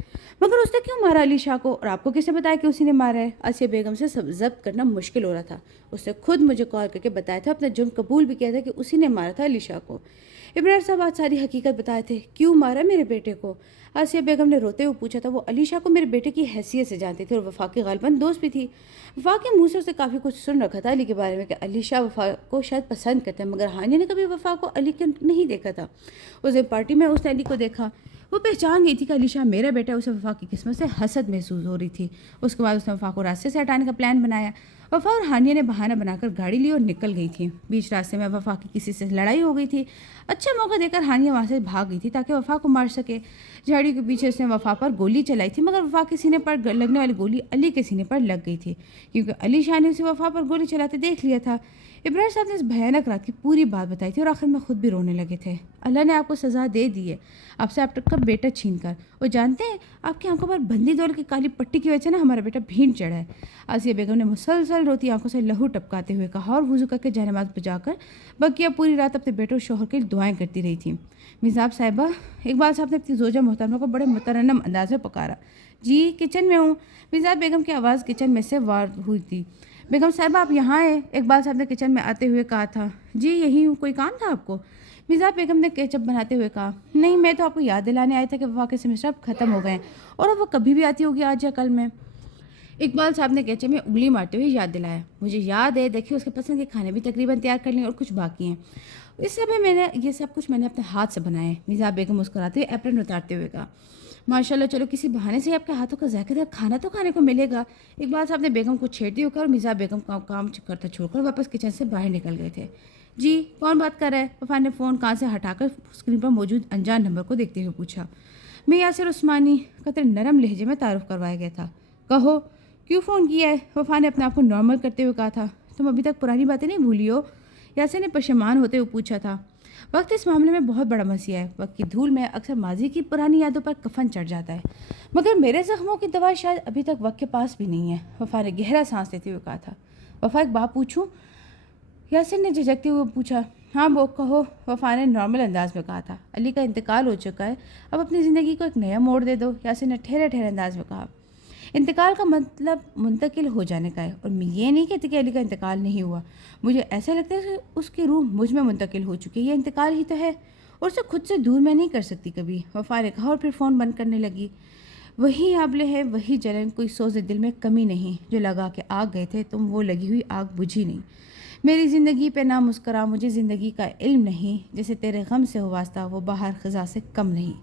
مگر اس نے کیوں مارا علی شاہ کو اور آپ کو کس نے بتایا کہ اسی نے مارا ہے؟ آسیہ بیگم سے سب ضبط کرنا مشکل ہو رہا تھا۔ اس نے خود مجھے کال کر کے بتایا تھا، اپنا جرم قبول بھی کیا تھا کہ اسی نے مارا تھا علی شاہ کو۔ ابرار صاحب آج ساری حقیقت بتائے تھے۔ کیوں مارا میرے بیٹے کو؟ آسیہ بیگم نے روتے ہوئے پوچھا تھا۔ وہ علی شاہ کو میرے بیٹے کی حیثیت سے جانتی تھی اور وفا کی غالباً دوست بھی تھی۔ وفا کے منہ سے اسے کافی کچھ سن رکھا تھا علی کے بارے میں کہ علی شاہ وفا کو شاید پسند کرتے ہیں، مگر ہانیہ نے کبھی وفا کو علی کے نہیں دیکھا تھا۔ اس دن پارٹی میں اس نے علی کو دیکھا، وہ پہچان گئی تھی کہ علی شاہ میرا بیٹا ہے۔ اسے وفا کی قسمت سے حسد محسوس ہو رہی تھی۔ اس کے بعد اس نے وفا کو راستے سے ہٹانے کا پلان بنایا۔ وفا اور ہانیہ نے بہانہ بنا کر گاڑی لی اور نکل گئی تھی۔ بیچ راستے میں وفا کی کسی سے لڑائی ہو گئی تھی۔ اچھا موقع دے کر ہانیہ وہاں سے بھاگ گئی تھی تاکہ وفا کو مار سکے۔ جھاڑیوں کے پیچھے اس نے وفا پر گولی چلائی تھی، مگر وفا کے سینے پر لگنے والی گولی علی کے سینے پر لگ گئی تھی، کیونکہ علی شاہ نے اسے وفا پر گولی چلاتے دیکھ لیا تھا۔ ابرار صاحب نے اس بھیانک رات کی پوری بات بتائی تھی اور آخر میں خود بھی رونے لگے تھے۔ اللہ نے آپ کو سزا دے دی ہے، آپ سے آپ کا بیٹا چھین کر۔ وہ جانتے ہیں آپ کی آنکھوں پر بندی دول کی کالی پٹی کی وجہ سے نا ہمارا بیٹا بھینٹ چڑھا ہے۔ آسیہ بیگم نے مسلسل روتی آنکھوں سے لہو ٹپکاتے ہوئے کہا اور وضو کر کے جائنماز بجا کر بقیہ پوری رات اپنے بیٹے اور شوہر کے لیے دعائیں کرتی رہی تھی۔ میزاب صاحبہ، اقبال صاحب نے اپنی زوجہ محترمہ کو بڑے مترنم انداز میں پکارا۔ جی کچن میں ہوں۔ میزاب بیگم کی آواز کچن میں سے وار ہوئی تھی۔ بیگم صاحبہ آپ یہاں ہیں؟ اقبال صاحب نے کچن میں آتے ہوئے کہا تھا۔ جی یہی ہوں، کوئی کام تھا آپ کو؟ میزاب بیگم نے کیچپ بناتے ہوئے کہا۔ نہیں، میں تو آپ کو یاد دلانے آیا تھا کہ وفا کے سیمسٹر اب ختم ہو گئے ہیں اور اب وہ کبھی بھی آتی ہوگی، آج یا کل میں۔ اقبال صاحب نے کیچپ میں انگلی مارتے ہوئے یاد دلایا۔ مجھے یاد ہے، دیکھیے اس کے پسند کے کھانے بھی تقریباً تیار کر لیں اور کچھ باقی ہیں۔ اس سمے یہ سب کچھ میں نے اپنے ہاتھ سے بنایا ہے۔ میزاب بیگم مسکراتے ہوئے ایپرن اتارتے ہوئے کہا۔ ماشاء اللہ، چلو کسی بہانے سے آپ کے ہاتھوں کا ذائقہ کھانا تو کھانے کو ملے گا۔ اقبال صاحب نے بیگم کو چھیڑتے ہوئے کہا اور میزاب بیگم کا کام کرتا چھوڑ کر واپس کچن سے باہر نکل گئے تھے۔ جی کون بات کر رہا ہے؟ وفا نے فون کان سے ہٹا کر اسکرین پر موجود انجان نمبر کو دیکھتے ہوئے پوچھا۔ میں یاسر عثمانی، قطر نرم لہجے میں تعارف کروایا گیا تھا۔ کہو کیوں فون کیا ہے؟ وفا نے اپنے آپ کو نارمل کرتے ہوئے کہا تھا۔ تم ابھی تک پرانی باتیں نہیں بھولی ہو؟ یاسر نے پشیمان ہوتے ہوئے پوچھا تھا۔ وقت اس معاملے میں بہت بڑا مسئلہ ہے۔ وقت کی دھول میں اکثر ماضی کی پرانی یادوں پر کفن چڑھ جاتا ہے، مگر میرے زخموں کی دوا شاید ابھی تک وقت کے پاس بھی نہیں ہے۔ وفا نے گہرا سانس لیتے ہوئے کہا تھا۔ وفا ایک بات پوچھوں؟ یاسر نے جھجکتے ہوئے پوچھا۔ ہاں وہ کہو، وفا نے نارمل انداز میں کہا تھا۔ علی کا انتقال ہو چکا ہے، اب اپنی زندگی کو ایک نیا موڑ دے دو، یاسر نے ٹھہرے ٹھہرے انداز میں کہا۔ انتقال کا مطلب منتقل ہو جانے کا ہے، اور میں یہ نہیں کہتی کہ علی کا انتقال نہیں ہوا۔ مجھے ایسا لگتا ہے کہ اس کی روح مجھ میں منتقل ہو چکی ہے، یہ انتقال ہی تو ہے، اور اسے خود سے دور میں نہیں کر سکتی کبھی، وفا نے کہا اور پھر فون بند کرنے لگی۔ وہی آبلے ہے، وہی جلن، کوئی سوز دل میں کمی نہیں، جو لگا کے آگ گئے تھے تم وہ لگی ہوئی آگ بجھی نہیں۔ میری زندگی پہ نہ مسکرا، مجھے زندگی کا علم نہیں، جیسے تیرے غم سے ہو واسطہ وہ باہر خزاں سے کم نہیں۔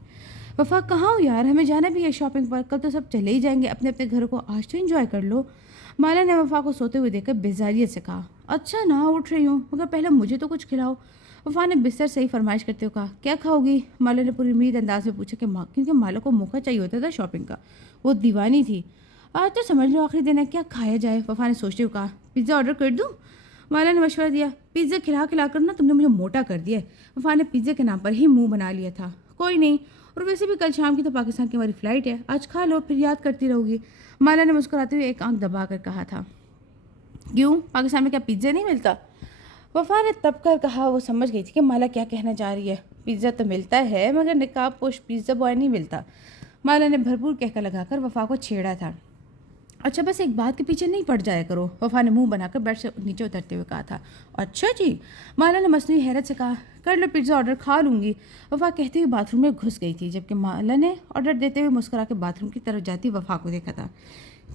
وفا کہاں ہو یار، ہمیں جانا بھی ہے شاپنگ پر، کل تو سب چلے ہی جائیں گے اپنے اپنے گھر کو، آج تو انجوائے کر لو۔ مالا نے وفا کو سوتے ہوئے دیکھ کر بیزاریت سے کہا، اچھا نا اٹھ رہی ہوں، مگر پہلے مجھے تو کچھ کھلاؤ۔ وفا نے بستر سے ہی فرمائش کرتے ہوئے کہا، کیا کھاؤ گی؟ مالا نے پوری امید انداز میں پوچھا کہ کیونکہ مالا کو موقع چاہیے ہوتا تھا شاپنگ کا، وہ دیوانی تھی۔ آج تو سمجھ لو آخری دن ہے، کیا کھایا جائے؟ وفا نے سوچتے ہوئے کہا، پیزا آرڈر کر دوں؟ مالا نے مشورہ دیا، پیزا کھلا کھلا کر نا تم نے مجھے موٹا کر دیا ہے۔ وفا نے پیزا کے نام پر ہی منہ بنا لیا تھا، کوئی نہیں، اور ویسے بھی کل شام کی تو پاکستان کی ہماری فلائٹ ہے، آج کھا لو پھر یاد کرتی رہو گی۔ مالا نے مسکراتے ہوئے ایک آنکھ دبا کر کہا تھا، کیوں پاکستان میں کیا پیزا نہیں ملتا؟ وفا نے تب کر کہا، وہ سمجھ گئی تھی کہ مالا کیا کہنا چاہ رہی ہے، پیزا تو ملتا ہے مگر نقاب پوش پیزا بوائے نہیں ملتا۔ مالا نے بھرپور کہکا لگا کر وفا کو چھیڑا تھا، اچھا بس ایک بات کے پیچھے نہیں پڑ جایا کرو، وفا نے منہ بنا کر بیڈ سے نیچے اترتے ہوئے کہا تھا۔ اچھا جی، مالا نے مصنوعی حیرت سے کہا، کر لو پیزا آرڈر، کھا لوں گی۔ وفا کہتے ہوئے باتھ روم میں گھس گئی تھی، جبکہ مالا نے آرڈر دیتے ہوئے مسکرا کے باتھ روم کی طرف جاتی وفا کو دیکھا تھا۔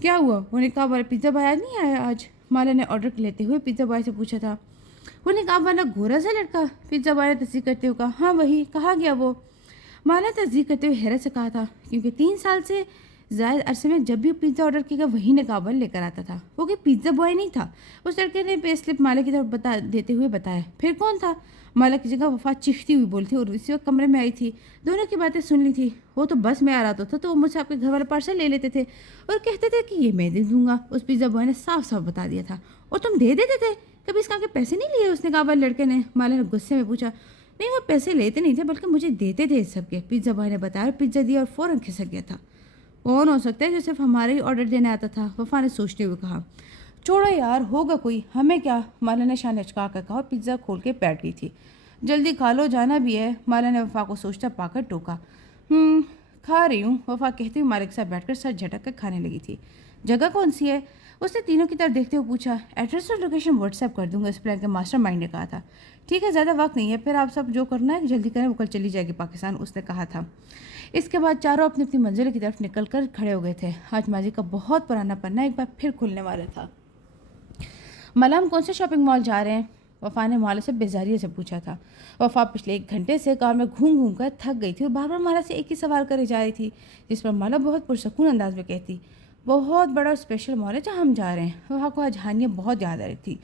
کیا ہوا، وہ نقاب والا پیزا بوائے نہیں آیا آج؟ مالا نے آرڈر لیتے ہوئے پیزا بوائے سے پوچھا تھا۔ وہ نقاب والا گورا سا لڑکا؟ پیزا بوائے نے تصدیق کرتے ہوئے کہا، ہاں وہی، کہاں گیا وہ؟ مالا تصدیق کرتے ہوئے حیرت سے کہا تھا، کیونکہ 3 سال سے زائد عرصے میں جب بھی پیزا آرڈر کیا گیا وہی نقاب والا لے کر آتا تھا، وہ کہ پیزا بوائے نہیں تھا۔ اس لڑکے نے پے سلپ مالا کی طرف دیتے ہوئے بتایا، پھر کون تھا؟ مالا کی جگہ وفا چیختی ہوئی بولی تھی اور اسی وقت کمرے میں آئی تھی، دونوں کی باتیں سن لی تھی۔ وہ تو بس میں آ رہا تھا تو وہ مجھ سے آپ کے گھر والا پارسل لے لیتے تھے اور کہتے تھے کہ یہ میں دے دوں گا، اس پیزا بوائے نے صاف صاف بتا دیا تھا، اور تم دے دیتے تھے؟ کبھی اس کا کے پیسے نہیں لیے اس نقاب والے لڑکے نے؟ مالا نے غصے میں پوچھا۔ نہیں، وہ پیسے لیتے نہیں تھے بلکہ مجھے دیتے تھے اس سب کے، پیزا بوائے نے بتایا اور پیزا دیا اور فوراً کھسک گیا تھا۔ کون ہو سکتا ہے جو صرف ہمارے ہی آرڈر دینے آتا تھا؟ وفا نے سوچتے ہوئے کہا۔ چھوڑو یار، ہوگا کوئی، ہمیں کیا؟ مالا نے شان اچکا کر کہا اور پیزا کھول کے بیٹھ گئی تھی۔ جلدی کھا لو، جانا بھی ہے، مالا نے وفا کو سوچتا پا کر ٹوکا۔ کھا رہی ہوں، وفا کہتے ہوئے مالا کے ساتھ بیٹھ کر سر جھٹک کر کھانے لگی تھی۔ جگہ کون سی ہے؟ اس نے تینوں کی طرف دیکھتے ہوئے پوچھا۔ ایڈریس اور لوکیشن واٹس ایپ کر دوں گا، اس پلان کے ماسٹر مائنڈ نے کہا تھا۔ ٹھیک ہے، زیادہ وقت نہیں ہے، پھر آپ سب جو کرنا ہے جلدی کریں، وہ کل چلی جائے گی پاکستان، اس نے کہا تھا۔ اس کے بعد چاروں اپنی اپنی منزل کی طرف نکل کر کھڑے ہو گئے تھے۔ آج ماضی کا بہت پرانا پنا ایک بار پھر کھلنے والا تھا۔ مالا، ہم کون سے شاپنگ مال جا رہے ہیں؟ وفا نے مالا سے بیزاری سے پوچھا تھا۔ وفا پچھلے 1 گھنٹے سے کار میں گھوم گھوم کر تھک گئی تھی اور بار بار مالا سے ایک ہی سوال کرے جا رہی تھی، جس پر مالا بہت پرسکون انداز میں کہتی، بہت بڑا اور اسپیشل مال ہے جہاں ہم جا رہے ہیں۔ وفا کو آج ہانیہ بہت یاد آ رہی تھی،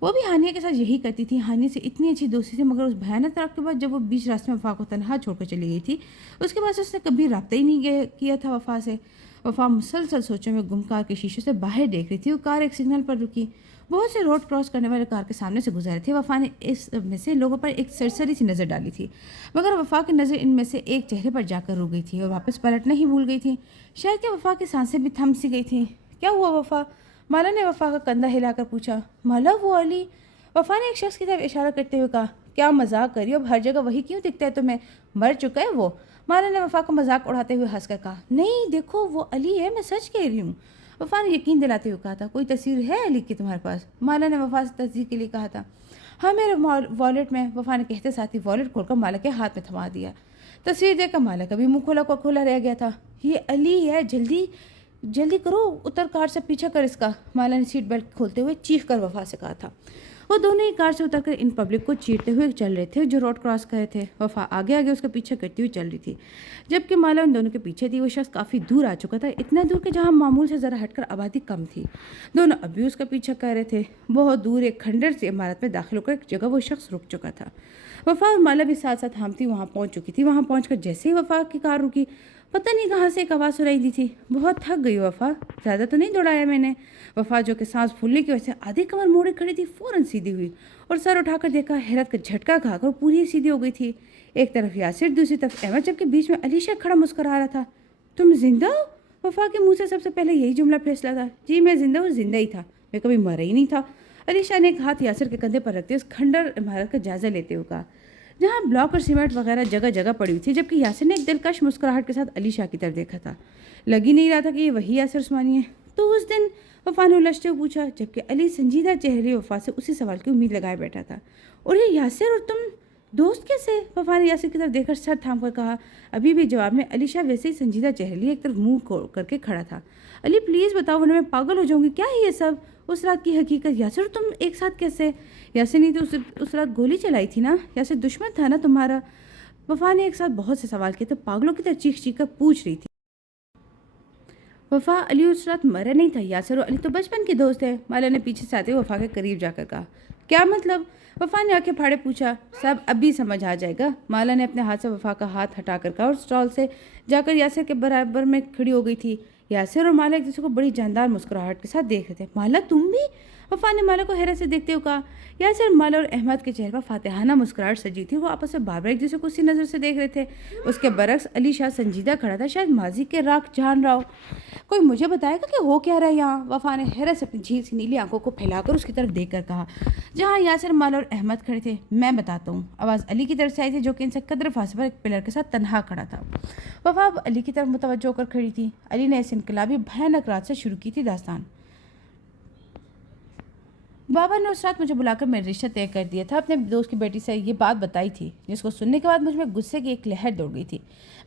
وہ بھی ہانیہ کے ساتھ یہی کرتی تھی، ہانیہ سے اتنی اچھی دوستی تھی، مگر اس بھیانک طرف کے بعد جب وہ بیچ راستے میں وفا کو تنہا چھوڑ کر چلی گئی تھی، اس کے بعد سے اس نے کبھی رابطہ ہی نہیں کیا تھا وفا سے۔ وفا مسلسل سوچوں میں گم کار کے شیشے سے باہر دیکھ رہی تھی، وہ کار ایک سگنل پر رکی، بہت سے روڈ کراس کرنے والے کار کے سامنے سے گزرے تھے۔ وفا نے اس میں سے لوگوں پر ایک سرسری سی نظر ڈالی تھی، مگر وفا کی نظر ان میں سے ایک چہرے پر جا کر رک گئی تھی اور واپس پلٹنا ہی بھول گئی تھی، شاید کہ وفا کی سانسیں بھی تھم سی گئی تھیں۔ کیا ہوا وفا؟ مالا نے وفا کا کندھا ہلا کر پوچھا۔ مالا، وہ علی؟ وفا نے ایک شخص کی طرف اشارہ کرتے ہوئے کہا۔ کیا مذاق کری ہو، اب ہر جگہ وہی کیوں دکھتا ہے تمہیں؟ مر چکا ہے وہ؟ مالا نے وفا کا مذاق اڑاتے ہوئے ہنس کر کہا۔ نہیں دیکھو، وہ علی ہے، میں سچ کہہ رہی ہوں، وفا نے یقین دلاتے ہوئے کہا تھا۔ کوئی تصویر ہے علی کی تمہارے پاس؟ مالا نے وفا سے تصدیق کے لیے کہا تھا۔ ہاں، میرے والیٹ میں، وفا نے کہتے ساتھ ہی والیٹ کھول کر مالا کے ہاتھ میں تھما دیا۔ تصویر دیکھ کر مالا کا بھی منہ کھولا رہ گیا تھا۔ یہ علی ہے، جلدی کرو، اتر کار سے پیچھا کر اس کا، مالا نے سیٹ بیلٹ کھولتے ہوئے چیخ کر وفا سے کہا تھا۔ وہ دونوں ہی کار سے اتر کر ان پبلک کو چیرتے ہوئے چل رہے تھے جو روڈ کراس کر رہے تھے۔ وفا آگے آگے اس کا پیچھا کرتی ہوئی چل رہی تھی، جبکہ مالا ان دونوں کے پیچھے تھی۔ وہ شخص کافی دور آ چکا تھا، اتنا دور کہ جہاں معمول سے ذرا ہٹ کر آبادی کم تھی۔ دونوں اب بھی اس کا پیچھا کر رہے تھے۔ بہت دور ایک کھنڈر سے عمارت میں داخل ہو کر ایک جگہ وہ شخص رک چکا تھا۔ وفا اور مالا بھی ساتھ ساتھ ہامتی وہاں پہنچ چکی تھی۔ وہاں پہنچ کر جیسے ہی وفا کی کار رکی، پتہ نہیں کہاں سے ایک آواز سنائی دی تھی۔ بہت تھک گئی وفا، زیادہ تو نہیں دوڑایا میں نے؟ وفا جو کہ سانس پھولنے کی وجہ سے آدھی کمر موڑے کھڑی تھی، فوراً سیدھی ہوئی اور سر اٹھا کر دیکھا، حیرت کا جھٹکا کھا کر پوری سیدھی ہو گئی تھی۔ ایک طرف یاسر، دوسری طرف احمد، جبکہ بیچ میں علی شاہ کھڑا مسکرا رہا تھا۔ تم زندہ ہو؟ وفا کے منہ سے سب سے پہلے یہی جملہ پھسلا تھا۔ جی میں زندہ ہوں، زندہ ہی تھا، میں کبھی مرا ہی نہیں تھا، علی شاہ نے ایک ہاتھ یاسر کے کندھے پر رکھتے اس کھنڈر عمارت کا جائزہ لیتے ہوئے کہا، جہاں بلاک اور سیمنٹ وغیرہ جگہ جگہ پڑی ہوئی تھی، جبکہ یاسر نے ایک دلکش مسکراہٹ کے ساتھ علی شاہ کی طرف دیکھا تھا۔ لگ ہی نہیں رہا تھا کہ یہ وہی یاسر عثمانی ہے۔ تو اس دن؟ وفا نے الجھتے ہوئے پوچھا، جبکہ علی سنجیدہ چہرے وفا سے اسی سوال کی امید لگائے بیٹھا تھا۔ اور یہ یاسر اور تم دوست کیسے؟ وفا نے یاسر کی طرف دیکھ کر سر تھام کر کہا۔ ابھی بھی جواب میں علی شاہ ویسے ہی سنجیدہ چہرے لیے ایک طرف منہ کر کے کھڑا تھا۔ علی پلیز بتاؤ ورنہ میں پاگل ہو جاؤں گی، کیا ہے یہ سب؟ اس رات کی حقیقت۔ یاسر تم ایک ساتھ کیسے؟ یاسر نے تو اس رات گولی چلائی تھی نا، یاسر دشمن تھا نا تمہارا؟ وفا نے ایک ساتھ بہت سے سوال کیے تو پاگلوں کی طرح چیخ چیخ کر پوچھ رہی تھی۔ وفا، علی اس رات مرا نہیں تھا، یاسر اور علی تو بچپن کے دوست ہیں۔ مالا نے پیچھے سے آتے ہوئے وفا کے قریب جا کر کہا۔ کیا مطلب؟ وفا نے آنکھیں پھاڑے پوچھا۔ سب اب بھی سمجھ آ جائے گا۔ مالا نے اپنے ہاتھ سے وفا کا ہاتھ ہٹا کر کہا اور اسٹال سے جا کر یاسر کے برابر میں کھڑی ہو گئی تھی۔ یاسر اور مالا ایک دوسرے کو بڑی جاندار مسکراہٹ کے ساتھ دیکھ رہے تھے۔ مالا تم بھی؟ وفا نے مالا کو حیرت سے دیکھتے ہوئے کہا۔ یاسر، مالا اور احمد کے چہرے پر فاتحانہ مسکراہٹ سجی تھی۔ وہ آپس میں بار بار ایک دوسرے کو اسی نظر سے دیکھ رہے تھے۔ اس کے برعکس علی شاہ سنجیدہ کھڑا تھا، شاید ماضی کے راگ جان رہا ہو۔ کوئی مجھے بتائے گا کہ ہو کیا رہا ہے یہاں؟ وفا نے حیرت سے اپنی جھیل سی نیلی آنکھوں کو پھیلا کر اس کی طرف دیکھ کر کہا۔ جہاں یاسر، مالا اور احمد کھڑے تھے، میں بتاتا ہوں۔ آواز علی کی طرف سے آئی تھی جو کہ ان سے قدر فاصلے پر ایک پلر کے ساتھ تنہا کھڑا تھا۔ وفا اب علی کی طرف متوجہ ہو کر کھڑی تھی۔ علی نے اس انقلابی بھیانک رات سے شروع کی تھی داستان۔ بابا نے اس رات مجھے بلا کر میرا رشتہ طے کر دیا تھا، اپنے دوست کی بیٹی سے یہ بات بتائی تھی، جس کو سننے کے بعد مجھ میں غصے کی ایک لہر دوڑ گئی تھی۔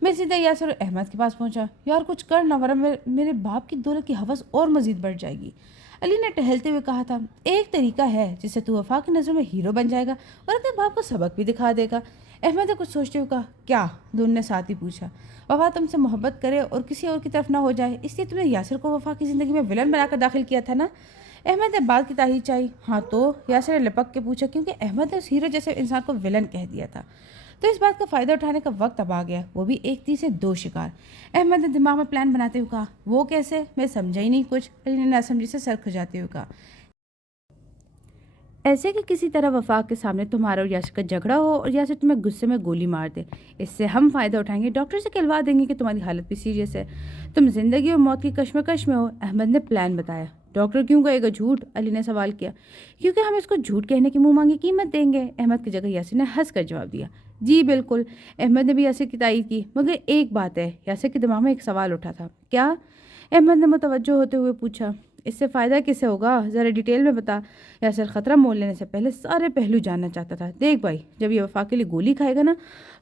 میں سیدھا یاسر اور احمد کے پاس پہنچا۔ یار کچھ کر نہ ورنہ میرے باپ کی دولت کی ہوس اور مزید بڑھ جائے گی، علی نے ٹہلتے ہوئے کہا تھا۔ ایک طریقہ ہے جس سے تو وفا کی نظروں میں ہیرو بن جائے گا اور اپنے باپ کو سبق بھی دکھا دے گا۔ احمد نے کچھ سوچتے ہوئے کہا۔ کیا؟ دونوں نے ساتھ ہی پوچھا۔ وفا تم سے محبت کرے اور کسی اور کی طرف نہ ہو جائے، اس لیے تم نے یاسر کو وفا کی زندگی میں ولن بنا کر داخل کیا تھا نا؟ احمد نے بات کی تائید چاہی۔ ہاں تو؟ یاسر نے لپک کے پوچھا، کیونکہ احمد نے اس ہیرو جیسے انسان کو ولن کہہ دیا تھا تو اس بات کا فائدہ اٹھانے کا وقت اب آ گیا، وہ بھی ایک تیر سے دو شکار۔ احمد نے دماغ میں پلان بناتے ہوئے کہا۔ وہ کیسے؟ میں سمجھا ہی نہیں کچھ، علی نے ناسمجھی سے سر کھجاتے ہوئے کہا۔ ایسے کہ کسی طرح وفا کے سامنے تمہارا اور یاسر کا جھگڑا ہو اور یاسر تمہیں غصے میں گولی مار دے، اس سے ہم فائدہ اٹھائیں گے، ڈاکٹر سے کہلوا دیں گے کہ تمہاری حالت بھی سیریس ہے، تم زندگی اور موت کی کشمکش میں ہو۔ احمد نے پلان بتایا۔ ڈاکٹر کیوں کہے گا جھوٹ؟ علی نے سوال کیا۔ کیونکہ ہم اس کو جھوٹ کہنے کی منہ مانگی قیمت دیں گے، احمد کی جگہ یاسر نے ہنس کر جواب دیا۔ جی بالکل، احمد نے بھی یاسر کی تائید کی۔ مگر ایک بات ہے، یاسر کے دماغ میں ایک سوال اٹھا تھا۔ کیا؟ احمد نے متوجہ ہوتے ہوئے پوچھا۔ اس سے فائدہ کسے ہوگا؟ ذرا ڈیٹیل میں بتا۔ یاسر خطرہ مول لینے سے پہلے سارے پہلو جاننا چاہتا تھا۔ دیکھ بھائی، جب یہ وفا کے لیے گولی کھائے گا نا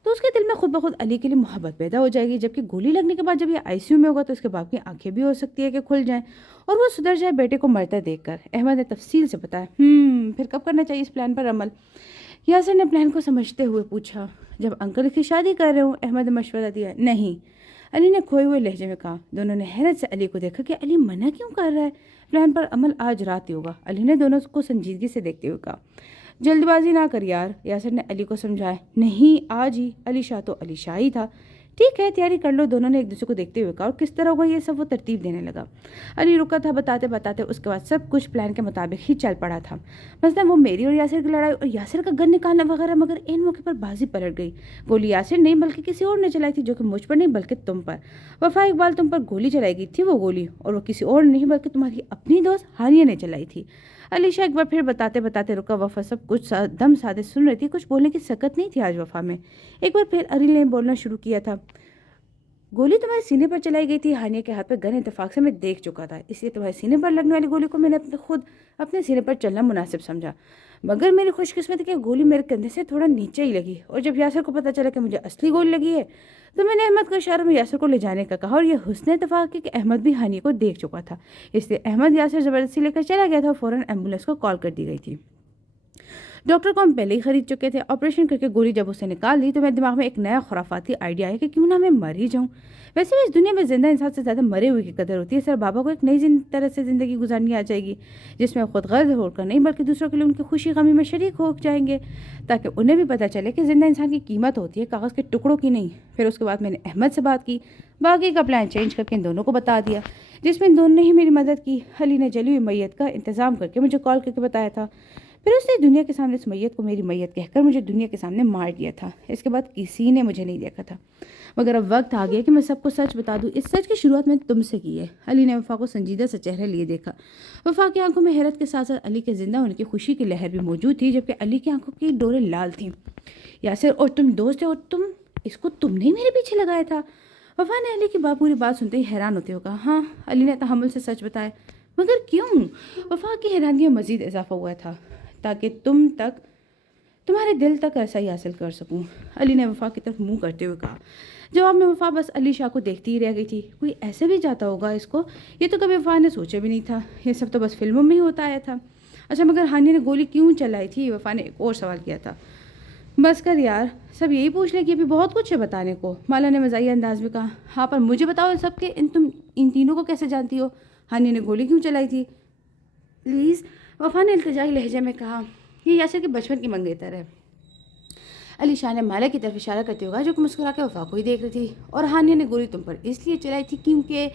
تو اس کے دل میں خود بخود علی کے لیے محبت پیدا ہو جائے گی، جبکہ گولی لگنے کے بعد جب یہ آئی سی یو میں ہوگا تو اس کے باپ کی آنکھیں بھی ہو سکتی ہے کہ کھل جائیں اور وہ سدھر جائے بیٹے کو مرتا دیکھ کر۔ احمد نے تفصیل سے بتایا۔ پھر کب کرنا چاہیے اس پلان پر عمل؟ یاسر نے پلان کو سمجھتے ہوئے پوچھا۔ جب انکل کی شادی کر رہے ہوں، احمد نے مشورہ دیا۔ نہیں، علی نے کھوئے ہوئے لہجے میں کہا۔ دونوں نے حیرت سے علی کو دیکھا کہ علی منع کیوں کر رہا ہے؟ پلان پر عمل آج رات ہی ہوگا، علی نے دونوں کو سنجیدگی سے دیکھتے ہوئے کہا۔ جلد بازی نہ کر یار، یاسر نے علی کو سمجھایا۔ نہیں آج ہی، علی شاہ تو علی شاہ ہی تھا۔ ٹھیک ہے، تیاری کر لو، دونوں نے ایک دوسرے کو دیکھتے ہوئے کہا اور کس طرح ہوگا یہ سب وہ ترتیب دینے لگا۔ علی رکا تھا بتاتے بتاتے، اس کے بعد سب کچھ پلان کے مطابق ہی چل پڑا تھا، مثلاً وہ میری اور یاسر کی لڑائی اور یاسر کا گن نکالنا وغیرہ، مگر ان موقع پر بازی پلٹ گئی۔ گولی یاسر نہیں بلکہ کسی اور نے چلائی تھی، جو کہ مجھ پر نہیں بلکہ تم پر۔ وفا اقبال تم پر گولی چلائی گئی تھی، وہ گولی، اور وہ کسی اور نہیں بلکہ تمہاری اپنی دوست ہانیہ نے چلائی تھی۔ علی شاہ ایک بار پھر بتاتے بتاتے رکا۔ وفا سب کچھ دم سادے سن رہی تھی، کچھ بولنے کی سکت نہیں تھی آج وفا میں۔ ایک بار پھر علی نے بولنا شروع کیا تھا۔ گولی تمہارے سینے پر چلائی گئی تھی، ہانیہ کے ہاتھ پہ گن اتفاق سے میں دیکھ چکا تھا، اس لیے تمہارے سینے پر لگنے والی گولی کو میں نے خود اپنے سینے پر چلنا مناسب سمجھا، مگر میری خوش قسمتی کہ گولی میرے کندھے سے تھوڑا نیچے ہی لگی، اور جب یاسر کو پتہ چلا کہ مجھے اصلی گولی لگی ہے تو میں نے احمد کو اشاروں میں یاسر کو لے جانے کا کہا، اور یہ حسن اتفاق ہے کہ احمد بھی ہانیہ کو دیکھ چکا تھا، اس لیے احمد یاسر زبردستی لے کر چلا گیا تھا اور فوراً ایمبولینس کو کال کر دی گئی تھی۔ ڈاکٹر کو ہم پہلے ہی خرید چکے تھے، آپریشن کر کے گولی جب اسے نکال دی تو میرے دماغ میں ایک نیا خرافاتی آئیڈیا ہے کہ کیوں نہ میں مر ہی جاؤں۔ ویسے بھی اس دنیا میں زندہ انسان سے زیادہ مرے ہوئے کی قدر ہوتی ہے۔ سر بابا کو ایک نئی طرح سے زندگی گزارنی آ جائے گی، جس میں خود غرض ہو کر نہیں بلکہ دوسروں کے لیے ان کی خوشی غمی میں شریک ہو جائیں گے، تاکہ انہیں بھی پتہ چلے کہ زندہ انسان کی قیمت ہوتی ہے کاغذ کے ٹکڑوں کی نہیں۔ پھر اس کے بعد میں نے احمد سے بات کی، باقی کا پلان چینج کر کے ان دونوں کو بتا دیا، جس میں ان دونوں نے ہی میری مدد کی۔ علی نے جلی ہوئی میت کا انتظام کر کے مجھے کال کر کے بتایا تھا، پھر اس نے دنیا کے سامنے اس میت کو میری میت کہہ کر مجھے دنیا کے سامنے مار دیا تھا۔ اس کے بعد کسی نے مجھے نہیں دیکھا تھا، مگر اب وقت آ گیا کہ میں سب کو سچ بتا دوں۔ اس سچ کی شروعات میں تم سے کی ہے۔ علی نے وفا کو سنجیدہ سے چہرے لیے دیکھا۔ وفا کی آنکھوں میں حیرت کے ساتھ ساتھ علی کے زندہ ہونے کی خوشی کی لہر بھی موجود تھی، جبکہ علی کی آنکھوں کی ڈوریں لال تھیں۔ یاسر، اور تم دوست ہو، اور تم نے میرے پیچھے لگایا تھا؟ وفا نے علی کی پوری بات سنتے ہی حیران ہوتے ہوئے کہا۔ ہاں، علی نے تحمل سے سچ بتایا۔ مگر کیوں؟ وفا کی حیرانی میں مزید اضافہ ہوا تھا۔ تاکہ تمہارے دل تک رسائی حاصل کر سکوں، علی نے وفا کی طرف منہ کرتے ہوئے کہا۔ جواب میں وفا بس علی شاہ کو دیکھتی ہی رہ گئی تھی۔ کوئی ایسے بھی جاتا ہوگا اس کو؟ یہ تو کبھی وفا نے سوچا بھی نہیں تھا، یہ سب تو بس فلموں میں ہی ہوتا آیا تھا۔ اچھا مگر ہانیہ نے گولی کیوں چلائی تھی؟ وفا نے ایک اور سوال کیا تھا۔ بس کر یار، سب یہی پوچھ لے کہ ابھی بہت کچھ ہے بتانے کو، مالا نے مزاحیہ انداز میں کہا۔ ہاں پر مجھے بتاؤ سب کے تم ان تینوں کو کیسے جانتی ہو؟ ہانیہ نے گولی کیوں چلائی تھی؟ پلیز، وفا نے التجائی لہجے میں کہا۔ یہ یاسر کے بچپن کی منگیتر ہے، علی شاہ نے مالا کی طرف اشارہ کرتے ہوئے جو کہ مسکرا کے وفا کو ہی دیکھ رہی تھی، اور ہانیہ نے گولی تم پر اس لیے چلائی تھی کیونکہ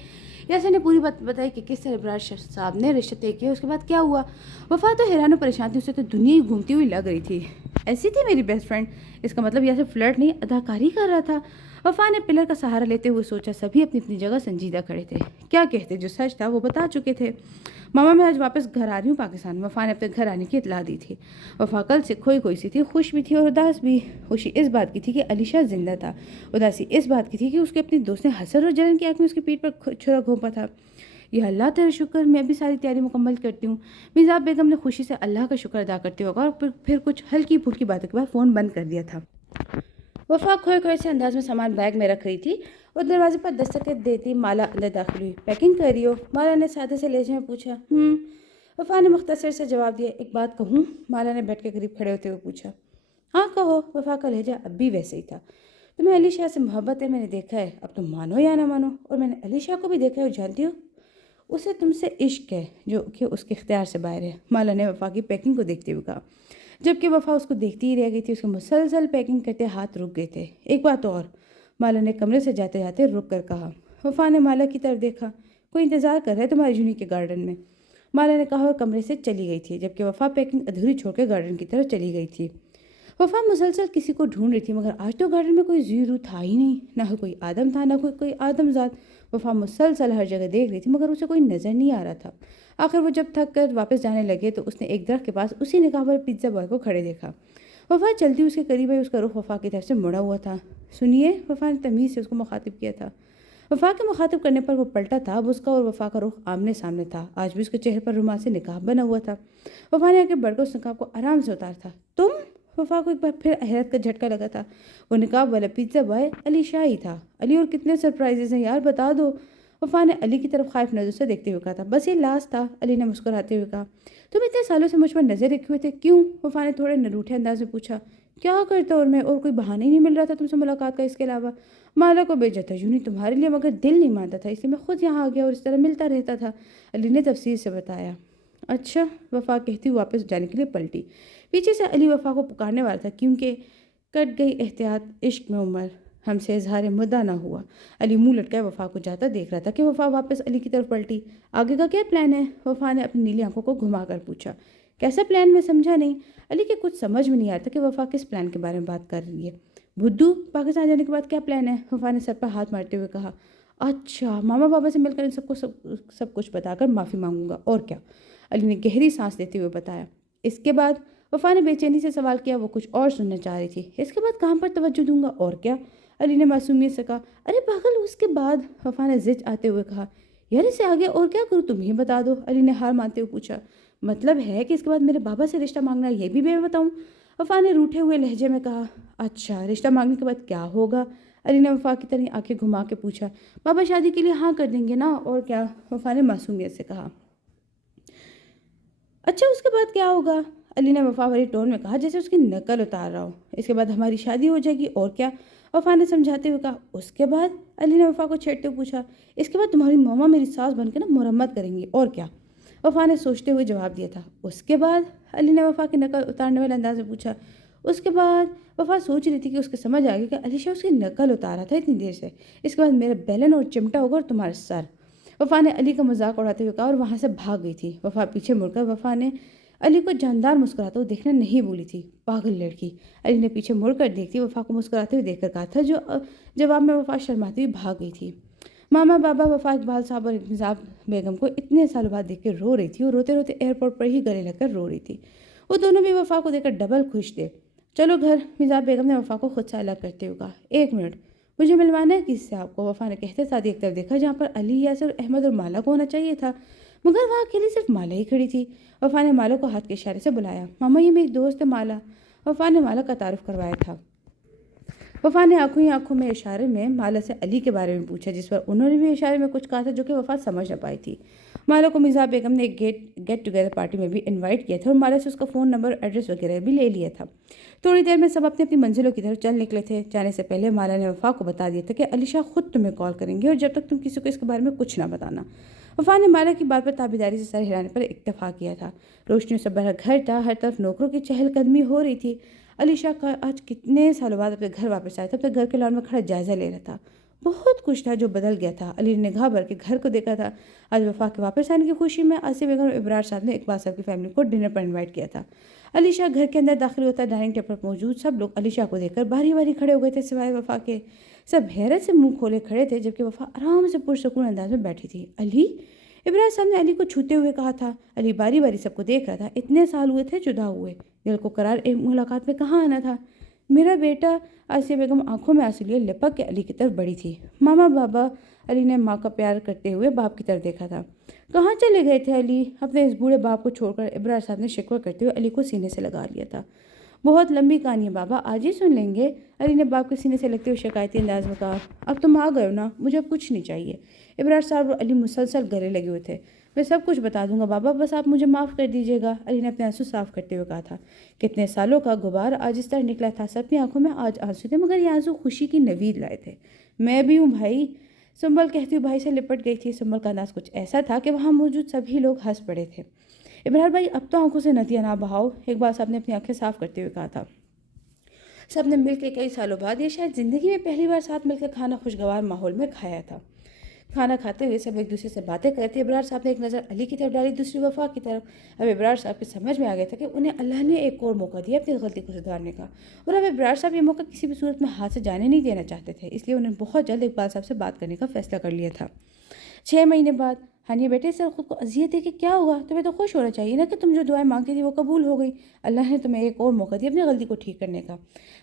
یاسر نے پوری بات بتائی کہ کس طرح ابرار صاحب نے رشتہ طے کیا، اس کے بعد کیا ہوا۔ وفا تو حیران و پریشان تھی، اسے تو دنیا ہی گھومتی ہوئی لگ رہی تھی۔ ایسی تھی میری بیسٹ فرینڈ، اس کا مطلب یاسر فلرٹ نہیں اداکاری کر رہا تھا۔ وفا نے پلر کا سہارا لیتے ہوئے سوچا، سبھی اپنی اپنی جگہ سنجیدہ کھڑے تھے، کیا کہتے، جو سچ تھا وہ بتا چکے تھے۔ ماما میں آج واپس گھر آ رہی ہوں پاکستان، وفا نے اپنے گھر آنے کی اطلاع دی تھی۔ وفا کل سے کھوئی سی تھی، خوش بھی تھی اور اداس بھی۔ خوشی اس بات کی تھی کہ علی شاہ زندہ تھا، اداسی اس بات کی تھی کہ اس کے اپنے دوست نے حسر اور جلن کی آنکھ میں اس کی پیٹھ پر چھرا گھونپا تھا۔ یا اللہ تیرا شکر، میں بھی ساری تیاری مکمل کرتی ہوں۔ میزاب بیگم نے خوشی سے اللہ کا شکر ادا کرتے ہوگا اور پھر کچھ ہلکی پھلکی باتوں کے بعد فون بند کر دیا تھا۔ وفا کھوئے سے انداز میں سامان بیگ میں رکھ رہی تھی اور دروازے پر دستک دیتی مالا اندر داخل ہوئی۔ پیکنگ کر رہی ہو؟ مالا نے سادے سے لہجے میں پوچھا۔ وفا نے مختصر سے جواب دیا۔ ایک بات کہوں؟ مالا نے بیٹھ کے قریب کھڑے ہوتے ہوئے پوچھا۔ ہاں کہو، وفا کا لہجہ اب بھی ویسے ہی تھا۔ تمہیں علی شاہ سے محبت ہے، میں نے دیکھا ہے، اب تم مانو یا نہ مانو، اور میں نے علی شاہ کو بھی دیکھا ہے، اور جانتی ہو اسے تم سے عشق ہے جو کہ اس کے اختیار سے باہر ہے، مالا نے وفا کی پیکنگ کو دیکھتے ہوئے کہا، جبکہ وفا اس کو دیکھتی ہی رہ گئی تھی۔ اس کے مسلسل پیکنگ کرتے ہاتھ رک گئے تھے۔ ایک بات اور، مالا نے کمرے سے جاتے جاتے رک کر کہا۔ وفا نے مالا کی طرف دیکھا۔ کوئی انتظار کر رہا ہے تمہاری جونی کے گارڈن میں، مالا نے کہا اور کمرے سے چلی گئی تھی، جبکہ وفا پیکنگ ادھوری چھوڑ کے گارڈن کی طرف چلی گئی تھی۔ وفا مسلسل کسی کو ڈھونڈ رہی تھی، مگر آج تو گارڈن میں کوئی زی روح تھا ہی نہیں، نہ کوئی آدم تھا، نہ کوئی آدم ذات۔ وفا مسلسل ہر جگہ دیکھ رہی تھی مگر اسے کوئی نظر نہیں آ رہا تھا۔ آخر وہ جب تھک کر واپس جانے لگے تو اس نے ایک درخت کے پاس اسی نگاہ پر پیزا بوائے کو کھڑے دیکھا۔ وفا چلتی اس کے قریب آئی، اس کا رخ وفا کی طرف سے مڑا ہوا تھا۔ سنیے، وفا نے تمیز سے اس کو مخاطب کیا تھا۔ وفا کے مخاطب کرنے پر وہ پلٹا تھا۔ اب اس کا اور وفا کا رخ آمنے سامنے تھا۔ آج بھی اس کے چہرے پر رومال سے نقاب بنا ہوا تھا۔ وفا نے آگے بڑھ کر اس نقاب کو آرام سے اتار تھا۔ تم؟ وفا کو ایک بار پھر حیرت کا جھٹکا لگا تھا۔ وہ نقاب والا پیزا بوائے علی شاہ ہی تھا۔ علی، اور کتنے سرپرائزز ہیں یار، بتا دو۔ وفا نے علی کی طرف خائف نظر سے دیکھتے ہوئے کہا تھا۔ بس یہ لاسٹ تھا، علی نے مسکراتے ہوئے کہا۔ تم اتنے سالوں سے مجھ پر نظر رکھے ہوئے تھے، کیوں؟ وفا نے تھوڑے نروٹھے انداز میں پوچھا۔ کیا کرتا اور میں، اور کوئی بہانہ ہی نہیں مل رہا تھا تم سے ملاقات کا اس کے علاوہ۔ مالا کو بھیجا تھا یونی تمہارے لیے، مگر دل نہیں مانتا تھا، اس لیے میں خود یہاں آ گیا اور اس طرح ملتا رہتا تھا، علی نے تفصیل سے بتایا۔ اچھا، وفا کہتی واپس جانے کے لیے پلٹی۔ پیچھے سے علی وفا کو پکارنے والا تھا، کیونکہ کٹ گئی احتیاط عشق میں عمر، ہم سے اظہار مدعا نہ ہوا۔ علی منہ لٹکائے وفا کو جاتا دیکھ رہا تھا کہ وفا واپس علی کی طرف پلٹی۔ آگے کا کیا پلان ہے؟ وفا نے اپنی نیلی آنکھوں کو گھما کر پوچھا۔ کیسا پلان؟ میں سمجھا نہیں۔ علی کے کچھ سمجھ میں نہیں آتا کہ وفا کس پلان کے بارے میں بات کر رہی ہے۔ بدھو، پاکستان جانے کے بعد کیا پلان ہے؟ وفا نے سر پر ہاتھ مارتے ہوئے کہا۔ اچھا، ماما بابا سے مل کر ان سب کچھ بتا کر معافی مانگوں گا، اور کیا، علی نے گہری سانس لیتے ہوئے بتایا۔ اس کے بعد؟ وفا نے بے چینی سے سوال کیا، وہ کچھ اور سننا چاہ رہی تھی۔ اس کے بعد کام پر توجہ دوں گا، اور کیا، علی نے معصومیت سے کہا۔ ارے پاگل، اس کے بعد؟ وفا نے زچ آتے ہوئے کہا۔ یار اسے آگے اور کیا کروں، تم ہی بتا دو، علی نے ہار مانتے ہوئے پوچھا۔ مطلب ہے کہ اس کے بعد میرے بابا سے رشتہ مانگنا، یہ بھی میں بتاؤں؟ وفا نے روٹھے ہوئے لہجے میں کہا۔ اچھا، رشتہ مانگنے کے بعد کیا ہوگا؟ علی نے وفا کی طرح آنکھیں گھما کے پوچھا۔ بابا شادی کے لیے ہاں کر دیں گے نا، اور کیا، وفا نے معصومیت سے کہا۔ اچھا، اس کے بعد کیا ہوگا؟ علی نے وفا والی ٹون میں کہا جیسے اس کی نقل اتار رہا ہو۔ اس کے بعد ہماری شادی ہو جائے گی، اور کیا، وفا نے سمجھاتے ہوئے کہا۔ اس کے بعد؟ علی نے وفا کو چھیڑتے ہوئے پوچھا۔ اس کے بعد تمہاری ماما میری ساس بن کے نا مرمت کریں گی، اور کیا، وفا نے سوچتے ہوئے جواب دیا تھا۔ اس کے بعد؟ علی نے وفا کی نقل اتارنے والے انداز میں پوچھا۔ اس کے بعد؟ وفا سوچ رہی تھی کہ اس کے سمجھ آ گئی کہ علی شاہ اس کی نقل اتار رہا تھا اتنی دیر سے۔ اس کے بعد میرا بیلن اور چمٹا ہوگا اور تمہارا سر، وفا نے علی کا مذاق اڑاتے ہوئے کہا اور وہاں سے بھاگ گئی تھی۔ وفا پیچھے مڑ کر وفا نے علی کو جاندار مسکراتا ہوا دیکھنا نہیں بولی تھی۔ پاگل لڑکی، علی نے پیچھے مڑ کر دیکھتی وفا کو مسکراتے ہوئے دیکھ کر کہا تھا، جو جواب میں وفا شرماتی ہوئی بھاگ گئی تھی۔ ماما بابا، وفا اقبال صاحب اور میزاب بیگم کو اتنے سالوں بعد دیکھ کے رو رہی تھی، اور روتے روتے ایئرپورٹ پر ہی گلے لگ کر رو رہی تھی۔ وہ دونوں بھی وفا کو دیکھ کر ڈبل خوش تھے۔ چلو گھر، میزاب بیگم نے وفا کو خود سے الگ کرتے ہوئے کہا۔ ایک منٹ، مجھے ملوانا ہے کس سے آپ کو؟ وفا نے کہتے ساتھ ایک طرف دیکھا جہاں پر علی، یاسر، احمد اور مالا کو ہونا چاہیے تھا، مگر وہاں اکیلی صرف مالا ہی کھڑی تھی۔ وفا نے مالا کو ہاتھ کے اشارے سے بلایا۔ ماما، یہ میری دوست ہے مالا۔ وفا نے مالا کا تعارف کروایا تھا۔ وفا نے آنکھوں ہی آنکھوں میں اشارے میں مالا سے علی کے بارے میں پوچھا، جس پر انہوں نے بھی اشارے میں کچھ کہا تھا جو کہ وفا سمجھ نہ پائی تھی۔ مالا کو مرزا بیگم نے ایک گیٹ ٹوگیدر پارٹی میں بھی انوائٹ کیا تھا اور مالا سے اس کا فون نمبر اور ایڈریس وغیرہ بھی لے لیا تھا۔ تھوڑی دیر میں سب اپنی اپنی منزلوں کی طرف چل نکلے تھے۔ جانے سے پہلے مالا نے وفا کو بتا دیا تھا کہ علی شاہ خود تمہیں کال کریں گے اور جب تک تم کسی کو اس کے بارے میں کچھ نہ بتانا۔ وفا نے مالا کی بات پر تابعداری سے سر ہلانے پر اکتفا کیا تھا۔ روشنیوں سے بھرا گھر تھا، ہر طرف نوکروں کی چہل قدمی ہو رہی تھی۔ علی شاہ کا آج کتنے سالوں بعد اپنے گھر واپس آیا تھا، اپنے گھر کے لان میں کھڑا جائزہ لے رہا تھا۔ بہت کچھ تھا جو بدل گیا تھا۔ علی نے نگاہ بھر کے گھر کو دیکھا تھا۔ آج وفا کے واپس آنے کی خوشی میں آصیہ بیگم اور ابرار صاحب نے اقبال صاحب کی فیملی کو ڈنر پر انوائٹ کیا تھا۔ علی شاہ گھر کے اندر داخل ہوتا، ڈائننگ ٹیبل پر موجود سب لوگ علی شاہ کو دیکھ کر باری باری کھڑے ہو گئے تھے سوائے وفا کے۔ سب حیرت سے منہ کھولے کھڑے تھے، جبکہ وفا آرام سے پرسکون انداز میں بیٹھی تھی۔ علی؟ ابرار صاحب نے علی کو چھوتے ہوئے کہا تھا۔ علی باری باری سب کو دیکھ رہا تھا۔ اتنے سال ہوئے تھے جدا ہوئے، دل کو قرار ایک ملاقات میں کہاں آنا تھا۔ میرا بیٹا؟ آصیہ بیگم آنکھوں میں آنسو لیے لپک کے علی کی طرف بڑھی تھی۔ ماما بابا؟ علی نے ماں کا پیار کرتے ہوئے باپ کی طرف دیکھا تھا۔ کہاں چلے گئے تھے علی؟ اپنے اس بوڑھے باپ کو چھوڑ کر ابرار صاحب نے شکوہ کرتے ہوئے علی کو سینے سے لگا لیا تھا۔ بہت لمبی کہانی ہے بابا، آج ہی سن لیں گے، علی نے باپ کے سینے سے لگتے ہوئے شکایتی انداز میں کہا۔ اب تم آ گئے ہو نا، مجھے اب کچھ نہیں چاہیے۔ ابرار صاحب اور علی مسلسل گلے لگے ہوئے تھے۔ میں سب کچھ بتا دوں گا بابا، بس آپ مجھے معاف کر دیجیے گا، علی نے اپنے آنسو صاف کرتے ہوئے کہا تھا۔ کتنے سالوں کا غبار آج اس طرح نکلا تھا، سب کی آنکھوں میں آج آنسو تھے، مگر یہ آنسو خوشی کی نوید لائے تھے۔ میں بھی ہوں بھائی، سنبل کہتی ہوئی بھائی سے لپٹ گئی تھی۔ سنبل کا انداز کچھ ایسا تھا کہ وہاں موجود سبھی لوگ ہنس پڑے تھے۔ ابرار بھائی اب تو آنکھوں سے ندیاں نہ بہاؤ، اقبال صاحب نے اپنی آنکھیں صاف کرتے ہوئے کہا تھا۔ سب نے مل کے کئی سالوں بعد، یہ شاید زندگی میں پہلی بار ساتھ مل کر کھانا خوشگوار ماحول میں کھایا تھا۔ کھانا کھاتے ہوئے سب ایک دوسرے سے باتیں کرتے۔ ابرار صاحب نے ایک نظر علی کی طرف ڈالی، دوسری وفا کی طرف۔ اب ابرار صاحب کی سمجھ میں آ گیا تھا کہ انہیں اللہ نے ایک اور موقع دیا اپنی غلطی کو سدھارنے کا، اور اب ابرار صاحب یہ موقع کسی بھی صورت میں ہاتھ سے جانے نہیں دینا چاہتے تھے، اس لیے انہوں نے بہت جلد اقبال صاحب سے بات کرنے کا فیصلہ کر لیا تھا۔ 6 مہینے بعد۔ ہانیہ بیٹے، سر خود کو اذیت دے کے کیا ہوا؟ تمہیں تو خوش ہونا چاہیے نا کہ تم جو دعائیں مانگتی تھی وہ قبول ہو گئی، اللہ نے تمہیں ایک اور موقع دیا اپنی غلطی کو ٹھیک کرنے کا۔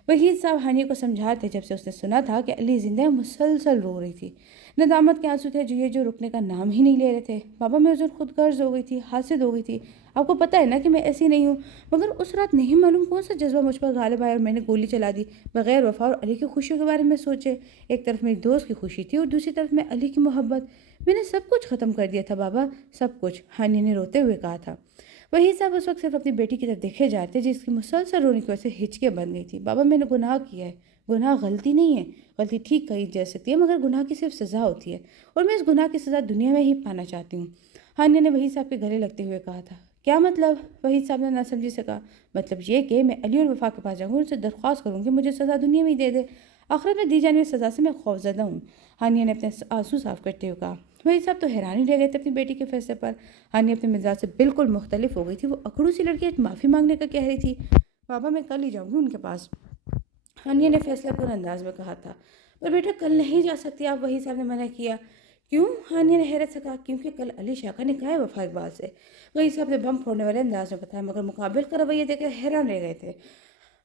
وحید صاحب ہانیہ کو سمجھا تھے، جب سے اس نے سنا تھا کہ علی زندہ ہے مسلسل رو رہی تھی۔ ندامت کے آنسو تھے جو رکنے کا نام ہی نہیں لے رہے تھے۔ بابا میں اس دن خود غرض ہو گئی تھی، حاسد ہو گئی تھی، آپ کو پتہ ہے نا کہ میں ایسی نہیں ہوں، مگر اس رات نہیں معلوم کون سا جذبہ مجھ پر غالب آیا اور میں نے گولی چلا دی، بغیر وفا اور علی کی خوشیوں کے بارے میں سوچے۔ ایک طرف میری دوست کی خوشی تھی اور دوسری طرف میں علی کی محبت، میں نے سب کچھ ختم کر دیا تھا بابا، سب کچھ، ہانیہ نے روتے ہوئے کہا تھا۔ وحید صاحب اس وقت صرف اپنی بیٹی کی طرف دیکھے جا رہے تھے، جس کی مسلسل رونے کی وجہ سے ہچکیاں بن گئی تھی۔ بابا میں نے گناہ کیا ہے، گناہ غلطی نہیں ہے، غلطی ٹھیک کہی جا سکتی ہے، مگر گناہ کی صرف سزا ہوتی ہے، اور میں اس گناہ کی سزا دنیا میں ہی پانا چاہتی ہوں، ہانیہ نے وحید صاحب کے گلے لگتے ہوئے کہا تھا۔ کیا مطلب؟ وحید صاحب نے ناسمجھی سے کہا۔ مطلب یہ کہ میں علی اور وفا کے پاس جاؤں گی، ان سے درخواست کروں کہ مجھے سزا دنیا میں ہی دے دے، آخرت میں دی جانے والی سزا سے میں خوفزدہ ہوں، ہانیہ نے اپنے آنسو صاف کرتے ہوئے کہا۔ وحید صاحب تو حیران ہی رہ گئے تھے اپنی بیٹی کے فیصلے پر۔ ہانیہ اپنے مزاج سے بالکل مختلف ہو گئی تھی، وہ اکڑو سی لڑکی آج معافی مانگنے کا کہہ رہی تھی۔ بابا میں کل ہی جاؤں گی ان کے پاس، ہانیہ نے فیصلہ پورا انداز میں کہا تھا۔ پر بیٹا کل نہیں جا سکتی آپ، وحید صاحب نے منع کیا۔ کیوں؟ ہانیہ نے حیرت سے کہا۔ کیونکہ کل علی شاہ کا نکاح ہے وفا اقبال سے، وحید صاحب نے بم پھوڑنے والے انداز میں بتایا، مگر مقابل کا رویہ دیکھ کر حیران رہ گئے تھے۔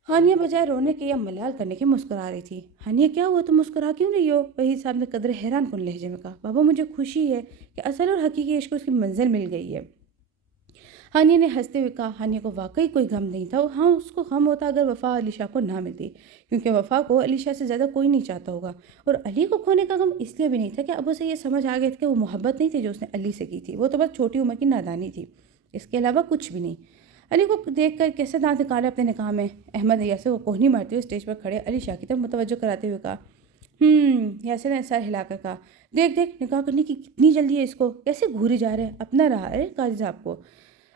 ہانیہ بجائے رونے کے یا ملال کرنے کے مسکرا رہی تھی۔ ہانیہ کیا ہوا، تم مسکرا کیوں رہی ہو؟ وحید صاحب نے قدر حیران کن لہجے میں کہا۔ بابا مجھے خوشی ہے کہ اصل اور حقیقی عشق کو اس کی منزل مل گئی ہے، ہانیہ نے ہنستے ہوئے کہا۔ ہانیہ کو واقعی کوئی غم نہیں تھا، ہاں اس کو غم ہوتا اگر وفا علی شاہ کو نہ ملتی، کیونکہ وفا کو علی شاہ سے زیادہ کوئی نہیں چاہتا ہوگا، اور علی کو کھونے کا غم اس لیے بھی نہیں تھا کہ اب اسے یہ سمجھ آ گیا تھا کہ وہ محبت نہیں تھی جو اس نے علی سے کی تھی، وہ تو بس چھوٹی عمر کی نادانی تھی، اس کے علاوہ کچھ بھی نہیں۔ علی کو دیکھ کر کیسے دانت نکالے اپنے نکاح میں، احمد نے یاسر کو کوہنی مارتے ہوئے اسٹیج پر کھڑے علی شاہ کی طرف متوجہ کراتے ہوئے کہا۔ یاسر نے سر ہلا کر کہا۔ دیکھ نکاح کرنے کی کتنی جلدی ہے اس کو، کیسے گھورے جا رہے ہیں، اپنا رہا ہے قاضی صاحب کو۔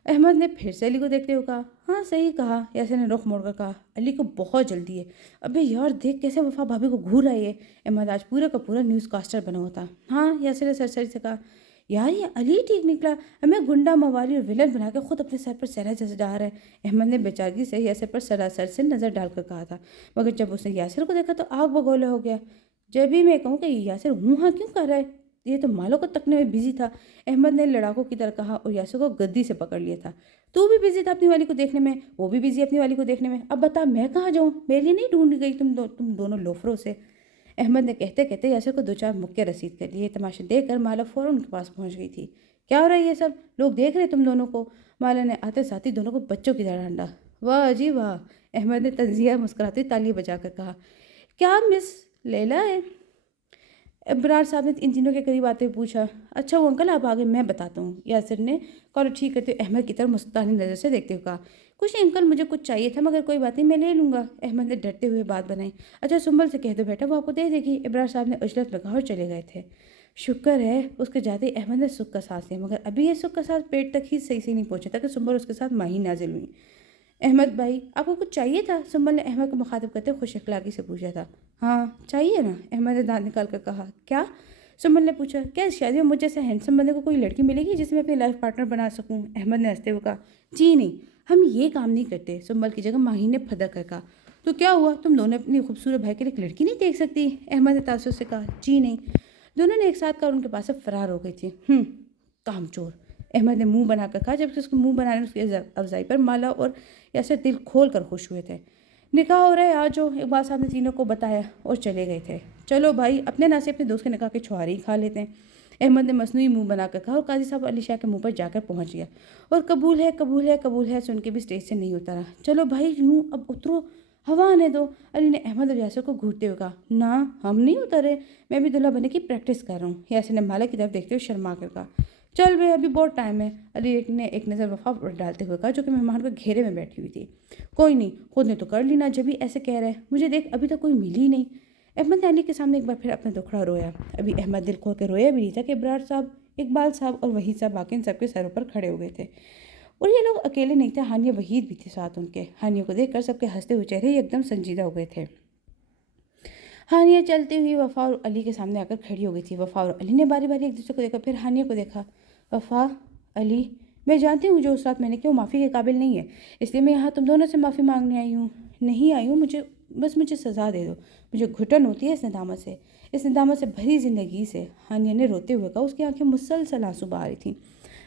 احمد نے پھر سے علی کو دیکھتے ہوئے کہا۔ ہاں صحیح کہا، یاسر نے رخ موڑ کر کہا۔ علی کو بہت جلدی ہے، ابے یار دیکھ کیسے وفا بھابھی کو گھور رہی ہے، احمد آج پورا کا پورا نیوز کاسٹر بنا ہوا تھا۔ ہاں، یاسر نے سرسری سے کہا۔ یار یہ علی ٹھیک نکلا، ہمیں گنڈا موالی اور ولن بنا کے خود اپنے سر پر سہرا جیسے ڈال رہا ہے، احمد نے بیچارگی سے یاسر پر سراسر سے نظر ڈال کر کہا تھا، مگر جب اس نے یاسر کو دیکھا تو آگ بگولا ہو گیا۔ جب بھی میں کہوں کہ یہ یاسر ہاں کیوں کر رہا ہے، یہ تو مالوں کو تکنے میں بزی تھا، احمد نے لڑاکوں کی طرح کہا اور یاسر کو گدی سے پکڑ لیا تھا۔ تو بھی بزی تھا اپنی والی کو دیکھنے میں، وہ بھی بزی اپنی والی کو دیکھنے میں، اب بتا میں کہاں جاؤں، میرے لیے نہیں ڈھونڈ گئی تم دونوں لوفروں سے، احمد نے کہتے کہتے یاسر کو 2-4 مکے رسید کر لیے۔ تماشا دیکھ کر مالا فوراً ان کے پاس پہنچ گئی تھی۔ کیا ہو رہا ہے یہ سب، لوگ دیکھ رہے تم دونوں کو، مالا نے آتے ساتھ ہی دونوں کو بچوں کی طرح ڈانٹا۔ واہ جی واہ، احمد نے تنزیہ مسکراتے تالی بجا کر کہا۔ کیا مس لیلا ہے؟ ابرار صاحب نے ان تینوں کے قریب آتے ہوئے پوچھا۔ اچھا وہ انکل آپ آگے، میں بتاتا ہوں، یاسر نے کالر ٹھیک کرتے ہوئے احمد کی طرف مستانی نظر سے دیکھتے ہوئے کہا۔ کچھ نہیں انکل، مجھے کچھ چاہیے تھا مگر کوئی بات نہیں، میں لے لوں گا، احمد نے ڈرتے ہوئے بات بنائی۔ اچھا سنبل سے کہہ دو بیٹا، وہ آپ کو دے دے گی، ابرار صاحب نے عجلت میں کہا اور چلے گئے تھے۔ شکر ہے، اس کے جاتے ہی احمد نے سکھ کا سانس لیا، مگر ابھی یہ سکھ کا سانس پیٹ تک ہی صحیح سے نہیں پہنچا تھا کہ سنبل اس کے ساتھ ماہی نازل ہوئی۔ احمد بھائی آپ کو کچھ چاہیے تھا؟ سنبل نے احمد کو مخاطب کرتے خوش اخلاقی سے پوچھا تھا۔ ہاں چاہیے نا، احمد نے دانت نکال کر کہا۔ کیا؟ سنبل نے پوچھا۔ کیا اس شادی میں مجھ جیسے ہینڈسم بندے کو کوئی لڑکی ملے گی جسے میں اپنی لائف پارٹنر بنا سکوں؟ احمد نے ہنستے ہوئے کہا۔ جی نہیں، ہم یہ کام نہیں کرتے، سنبل کی جگہ ماہی نے پھدک کر کہا۔ تو کیا ہوا، تم دونوں اپنی خوبصورت بھائی کے لیے ایک لڑکی نہیں دیکھ سکتی؟ احمد نے تعصب سے کہا۔ جی نہیں، دونوں نے ایک ساتھ کہا اور ان کے پاس سے فرار ہو گئی تھی۔ کام چور، احمد نے منہ بنا کر کہا، جبکہ اس کو منہ بنانے اس کی افزائی پر مالا اور یاسر دل کھول کر خوش ہوئے تھے۔ نکاح ہو رہا ہے آج، اقبال صاحب نے تینوں کو بتایا اور چلے گئے تھے۔ چلو بھائی، اپنے نا سے اپنے دوست کے نکاح کے چھوارے ہی کھا لیتے ہیں، احمد نے مصنوعی منہ بنا کر کہا اور قاضی صاحب علی شاہ کے منہ پر جا کر پہنچ گیا۔ اور قبول ہے قبول ہے قبول ہے سن کے بھی اسٹیج سے نہیں اترا۔ چلو بھائی یوں اب اترو، ہوا آنے دو، علی نے احمد اور یاسر کو گھورتے ہوئے کہا۔ نہ ہم نہیں اترے، میں بھی دلہا بننے کی پریکٹس کر رہا ہوں، یاسر نے مالا کی طرف دیکھتے ہوئے شرما کر کہا۔ چل بے، ابھی بہت ٹائم ہے، علی نے ایک نظر وفا پر ڈالتے ہوئے کہا جو کہ مہمان کو گھیرے میں بیٹھی ہوئی تھی۔ کوئی نہیں، خود نے تو کر لی نا، جب ہی ایسے کہہ رہے، مجھے دیکھ ابھی تک کوئی ملی ہی نہیں۔ احمد نے علی کے سامنے ایک بار پھر اپنا دکھڑا رویا۔ ابھی احمد دل کھول کے رویا بھی نہیں تھا کہ ابرار صاحب، اقبال صاحب اور وحید صاحب باقی ان سب کے سروں پر کھڑے ہو گئے تھے، اور یہ لوگ اکیلے نہیں تھے، ہانیہ وحید بھی تھے ساتھ ان کے۔ ہانیہ کو دیکھ کر سب کے ہنستے ہوئے چہرے ایک دم سنجیدہ ہو گئے تھے۔ ہانیہ چلتی ہوئی وفا اور علی کے سامنے آ کر کھڑی ہو گئی تھی۔ وفا اور علی نے باری باری ایک دوسرے کو دیکھا، پھر ہانیہ کو دیکھا۔ وفا، علی، میں جانتی ہوں جو اس رات میں نے کیا وہ معافی کے قابل نہیں ہے، اس لیے میں یہاں تم دونوں سے معافی مانگنے آئی ہوں۔ نہیں آئی ہوں، مجھے سزا دے دو، مجھے گھٹن ہوتی ہے اس ندامت سے بھری زندگی سے، ہانیہ نے روتے ہوئے کہا، اس کی آنکھیں مسلسل آنسو بہا رہی تھیں۔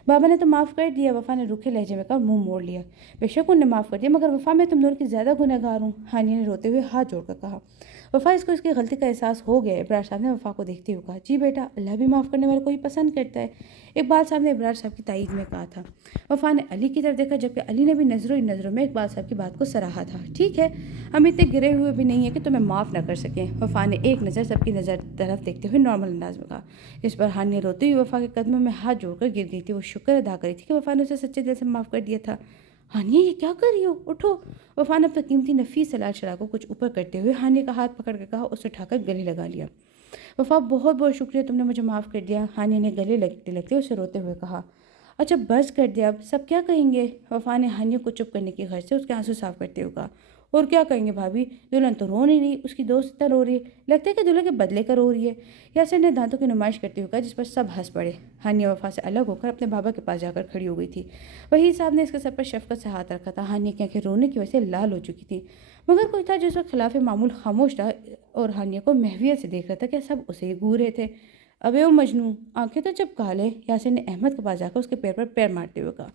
بابا نے تو معاف کر دیا، وفا نے روکھے لہجے میں کہا اور منہ موڑ لیا۔ بے شک انہوں نے معاف کر دیا، مگر وفا میں تم دونوں کی زیادہ گنہگار ہوں، ہانیہ نے روتے ہوئے ہاتھ جوڑ کر کہا۔ وفا اس کو اس کی غلطی کا احساس ہو گیا، ابرار صاحب نے وفا کو دیکھتے ہوئے کہا۔ جی بیٹا، اللہ بھی معاف کرنے والے کو ہی پسند کرتا ہے، اقبال صاحب نے ابرار صاحب کی تائید میں کہا تھا۔ وفا نے علی کی طرف دیکھا، جبکہ علی نے بھی نظروں ہی نظروں میں اقبال صاحب کی بات کو سراہا تھا۔ ٹھیک ہے، ہم اتنے گرے ہوئے بھی نہیں ہیں کہ تمہیں معاف نہ کر سکیں، وفا نے ایک نظر سب کی نظر طرف دیکھتے ہوئے نارمل انداز میں کہا، جس پر ہانیہ روتے ہوئے وفا کے قدموں میں ہاتھ جوڑ کر گر گئی تھی۔ وہ شکر ادا کری تھی کہ وفا نے اسے سچے دل سے معاف کر دیا تھا۔ ہانیہ یہ کیا کر رہی ہو، اٹھو، وفا نے اپنا قیمتی نفیس لال شراب کو کچھ اوپر کرتے ہوئے ہانیہ کا ہاتھ پکڑ کر کہا، اسے اٹھا کر گلے لگا لیا۔ وفا بہت بہت شکریہ، تم نے مجھے معاف کر دیا، ہانیہ نے گلے لگتے لگتے اسے روتے ہوئے کہا۔ اچھا بس کر دیا، اب سب کیا کہیں گے، وفا نے ہانیہ کو چپ کرنے کی غرض سے اس کے آنسو صاف کرتے ہوئے کہا۔ اور کیا کہیں گے بھابھی، دلہن تو رو نہیں رہی، اس کی دوست اتنا رو رہی ہے، لگتا ہے کہ دلہن کے بدلے کا رو رہی ہے، یاسر نے دانتوں کی نمائش کرتے ہوئے کہا، جس پر سب ہنس پڑے۔ ہانیہ وفا سے الگ ہو کر اپنے بابا کے پاس جا کر کھڑی ہو گئی تھی۔ وحید صاحب نے اس کے سر پر شفقت سے ہاتھ رکھا تھا، ہانیہ کی آنکھیں رونے کی وجہ سے لال ہو چکی تھیں، مگر کوئی تھا جو اس وقت خلاف معمول خاموش تھا اور ہانیہ کو محویت سے دیکھ رہا تھا کہ سب اسے ہی گھور رہے تھے۔ ابے او مجنوں، آنکھیں تو جب کالے، یاسر نے احمد کے پاس جا کر اس کے پیر پر پیر مارتے ہوئے کہا۔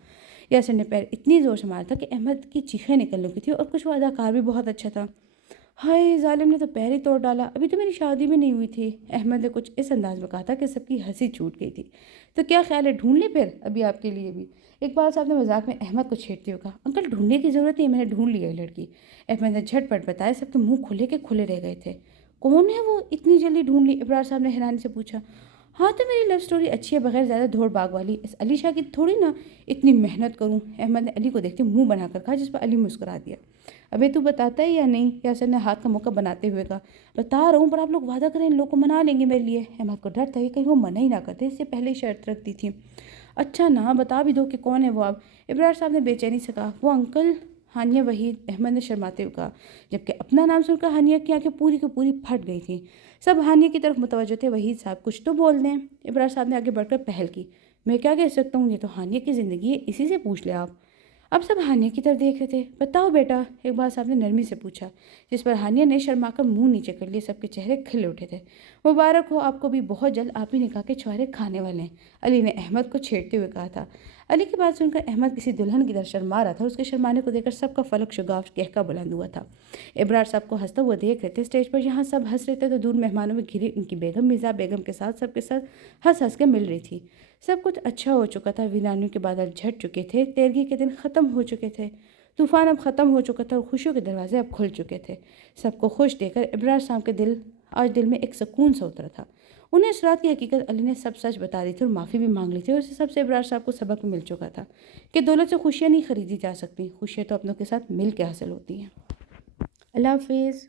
یاسر نے پیر اتنی زور سے مارا تھا کہ احمد کی چیخیں نکل لگی تھی، اور کچھ وہ اداکار بھی بہت اچھا تھا۔ ہائے ظالم نے تو پیر ہی توڑ ڈالا، ابھی تو میری شادی بھی نہیں ہوئی تھی، احمد نے کچھ اس انداز میں کہا تھا کہ سب کی ہنسی چھوٹ گئی تھی۔ تو کیا خیال ہے، ڈھونڈ لے پھر ابھی آپ کے لیے بھی، اقبال صاحب نے مذاق میں احمد کو چھیڑتے ہوئے کہا۔ انکل ڈھونڈنے کی ضرورت نہیں، میں نے ڈھونڈ لیا ہے لڑکی، احمد نے جھٹ پٹ بتایا، سب کے منہ کھلے کے کھلے رہ گئے تھے۔ کون ہے وہ، اتنی جلدی ڈھونڈ لی، ابرار صاحب نے حیرانی سے پوچھا۔ ہاں تو میری لو سٹوری اچھی ہے، بغیر زیادہ دھوڑ باغ والی، اس علی شاہ کی تھوڑی نا اتنی محنت کروں، احمد نے علی کو دیکھتے منہ بنا کر کہا، جس پر علی مسکرا دیا۔ ابے تو بتاتا ہے یا نہیں، یاسر نے ہاتھ کا موقع بناتے ہوئے کہا۔ بتا رہا ہوں، پر آپ لوگ وعدہ کریں، ان لوگ کو منا لیں گے میرے لیے، احمد کو ڈر تھا کہ کہیں وہ منع ہی نہ کرتے، اس سے پہلے ہی شرط رکھ دی تھی۔ اچھا نا بتا بھی دو کہ کون ہے وہ اب، ابرار صاحب نے بے چینی سے کہا۔ وہ انکل ہانیہ وحید، احمد نے شرماتے ہوئے کہا، جبکہ اپنا نام سن کر ہانیہ کی آنکھیں پوری کی پوری پھٹ گئی تھیں۔ سب ہانیہ کی طرف متوجہ تھے۔ وحید صاحب کچھ تو بول دیں، ابرار صاحب نے آگے بڑھ کر پہل کی۔ میں کیا کہہ سکتا ہوں، یہ تو ہانیہ کی زندگی ہے، اسی سے پوچھ لیں آپ۔ اب سب ہانیہ کی طرف دیکھ رہے تھے۔ بتاؤ بیٹا، اقبال صاحب نے نرمی سے پوچھا، جس پر ہانیہ نے شرما کر منہ نیچے کر لیے، سب کے چہرے کھلے اٹھے تھے۔ مبارک ہو آپ کو بھی، بہت جلد آپ بھی نکاح کے چھوارے کھانے والے ہیں، علی نے احمد کو چھیڑتے ہوئے کہا تھا۔ علی کی بات سن کر احمد کسی دلہن کی طرح شرما رہا تھا، اور اس کے شرمانے کو دیکھ کر سب کا فلک شگاف کہکا بلند ہوا تھا۔ ابرار صاحب کو ہنستا ہوا دیکھ رہے تھے اسٹیج پر، جہاں سب ہنس رہے تھے تو دور مہمانوں میں گھری ان کی بیگم مرزا بیگم کے ساتھ سب کے ساتھ ہنس ہنس کے مل رہی تھی۔ سب کچھ اچھا ہو چکا تھا، ویرانیوں کے بادل جھٹ چکے تھے، تیرگی کے دن ختم ہو چکے تھے۔ طوفان اب ختم ہو چکا تھا اور خوشیوں کے دروازے اب کھل چکے تھے۔ سب کو خوش دیکھ کر ابرار صاحب کے دل میں ایک سکون سا اترا تھا۔ انہیں اس رات کی حقیقت علی نے سب سچ بتا دی تھی اور معافی بھی مانگ لی تھی، اور اسے سب سے ابرار صاحب کو سبق مل چکا تھا کہ دولت سے خوشیاں نہیں خریدی جا سکتی، خوشیاں تو اپنوں کے ساتھ مل کے حاصل ہوتی ہیں۔ اللہ حافظ۔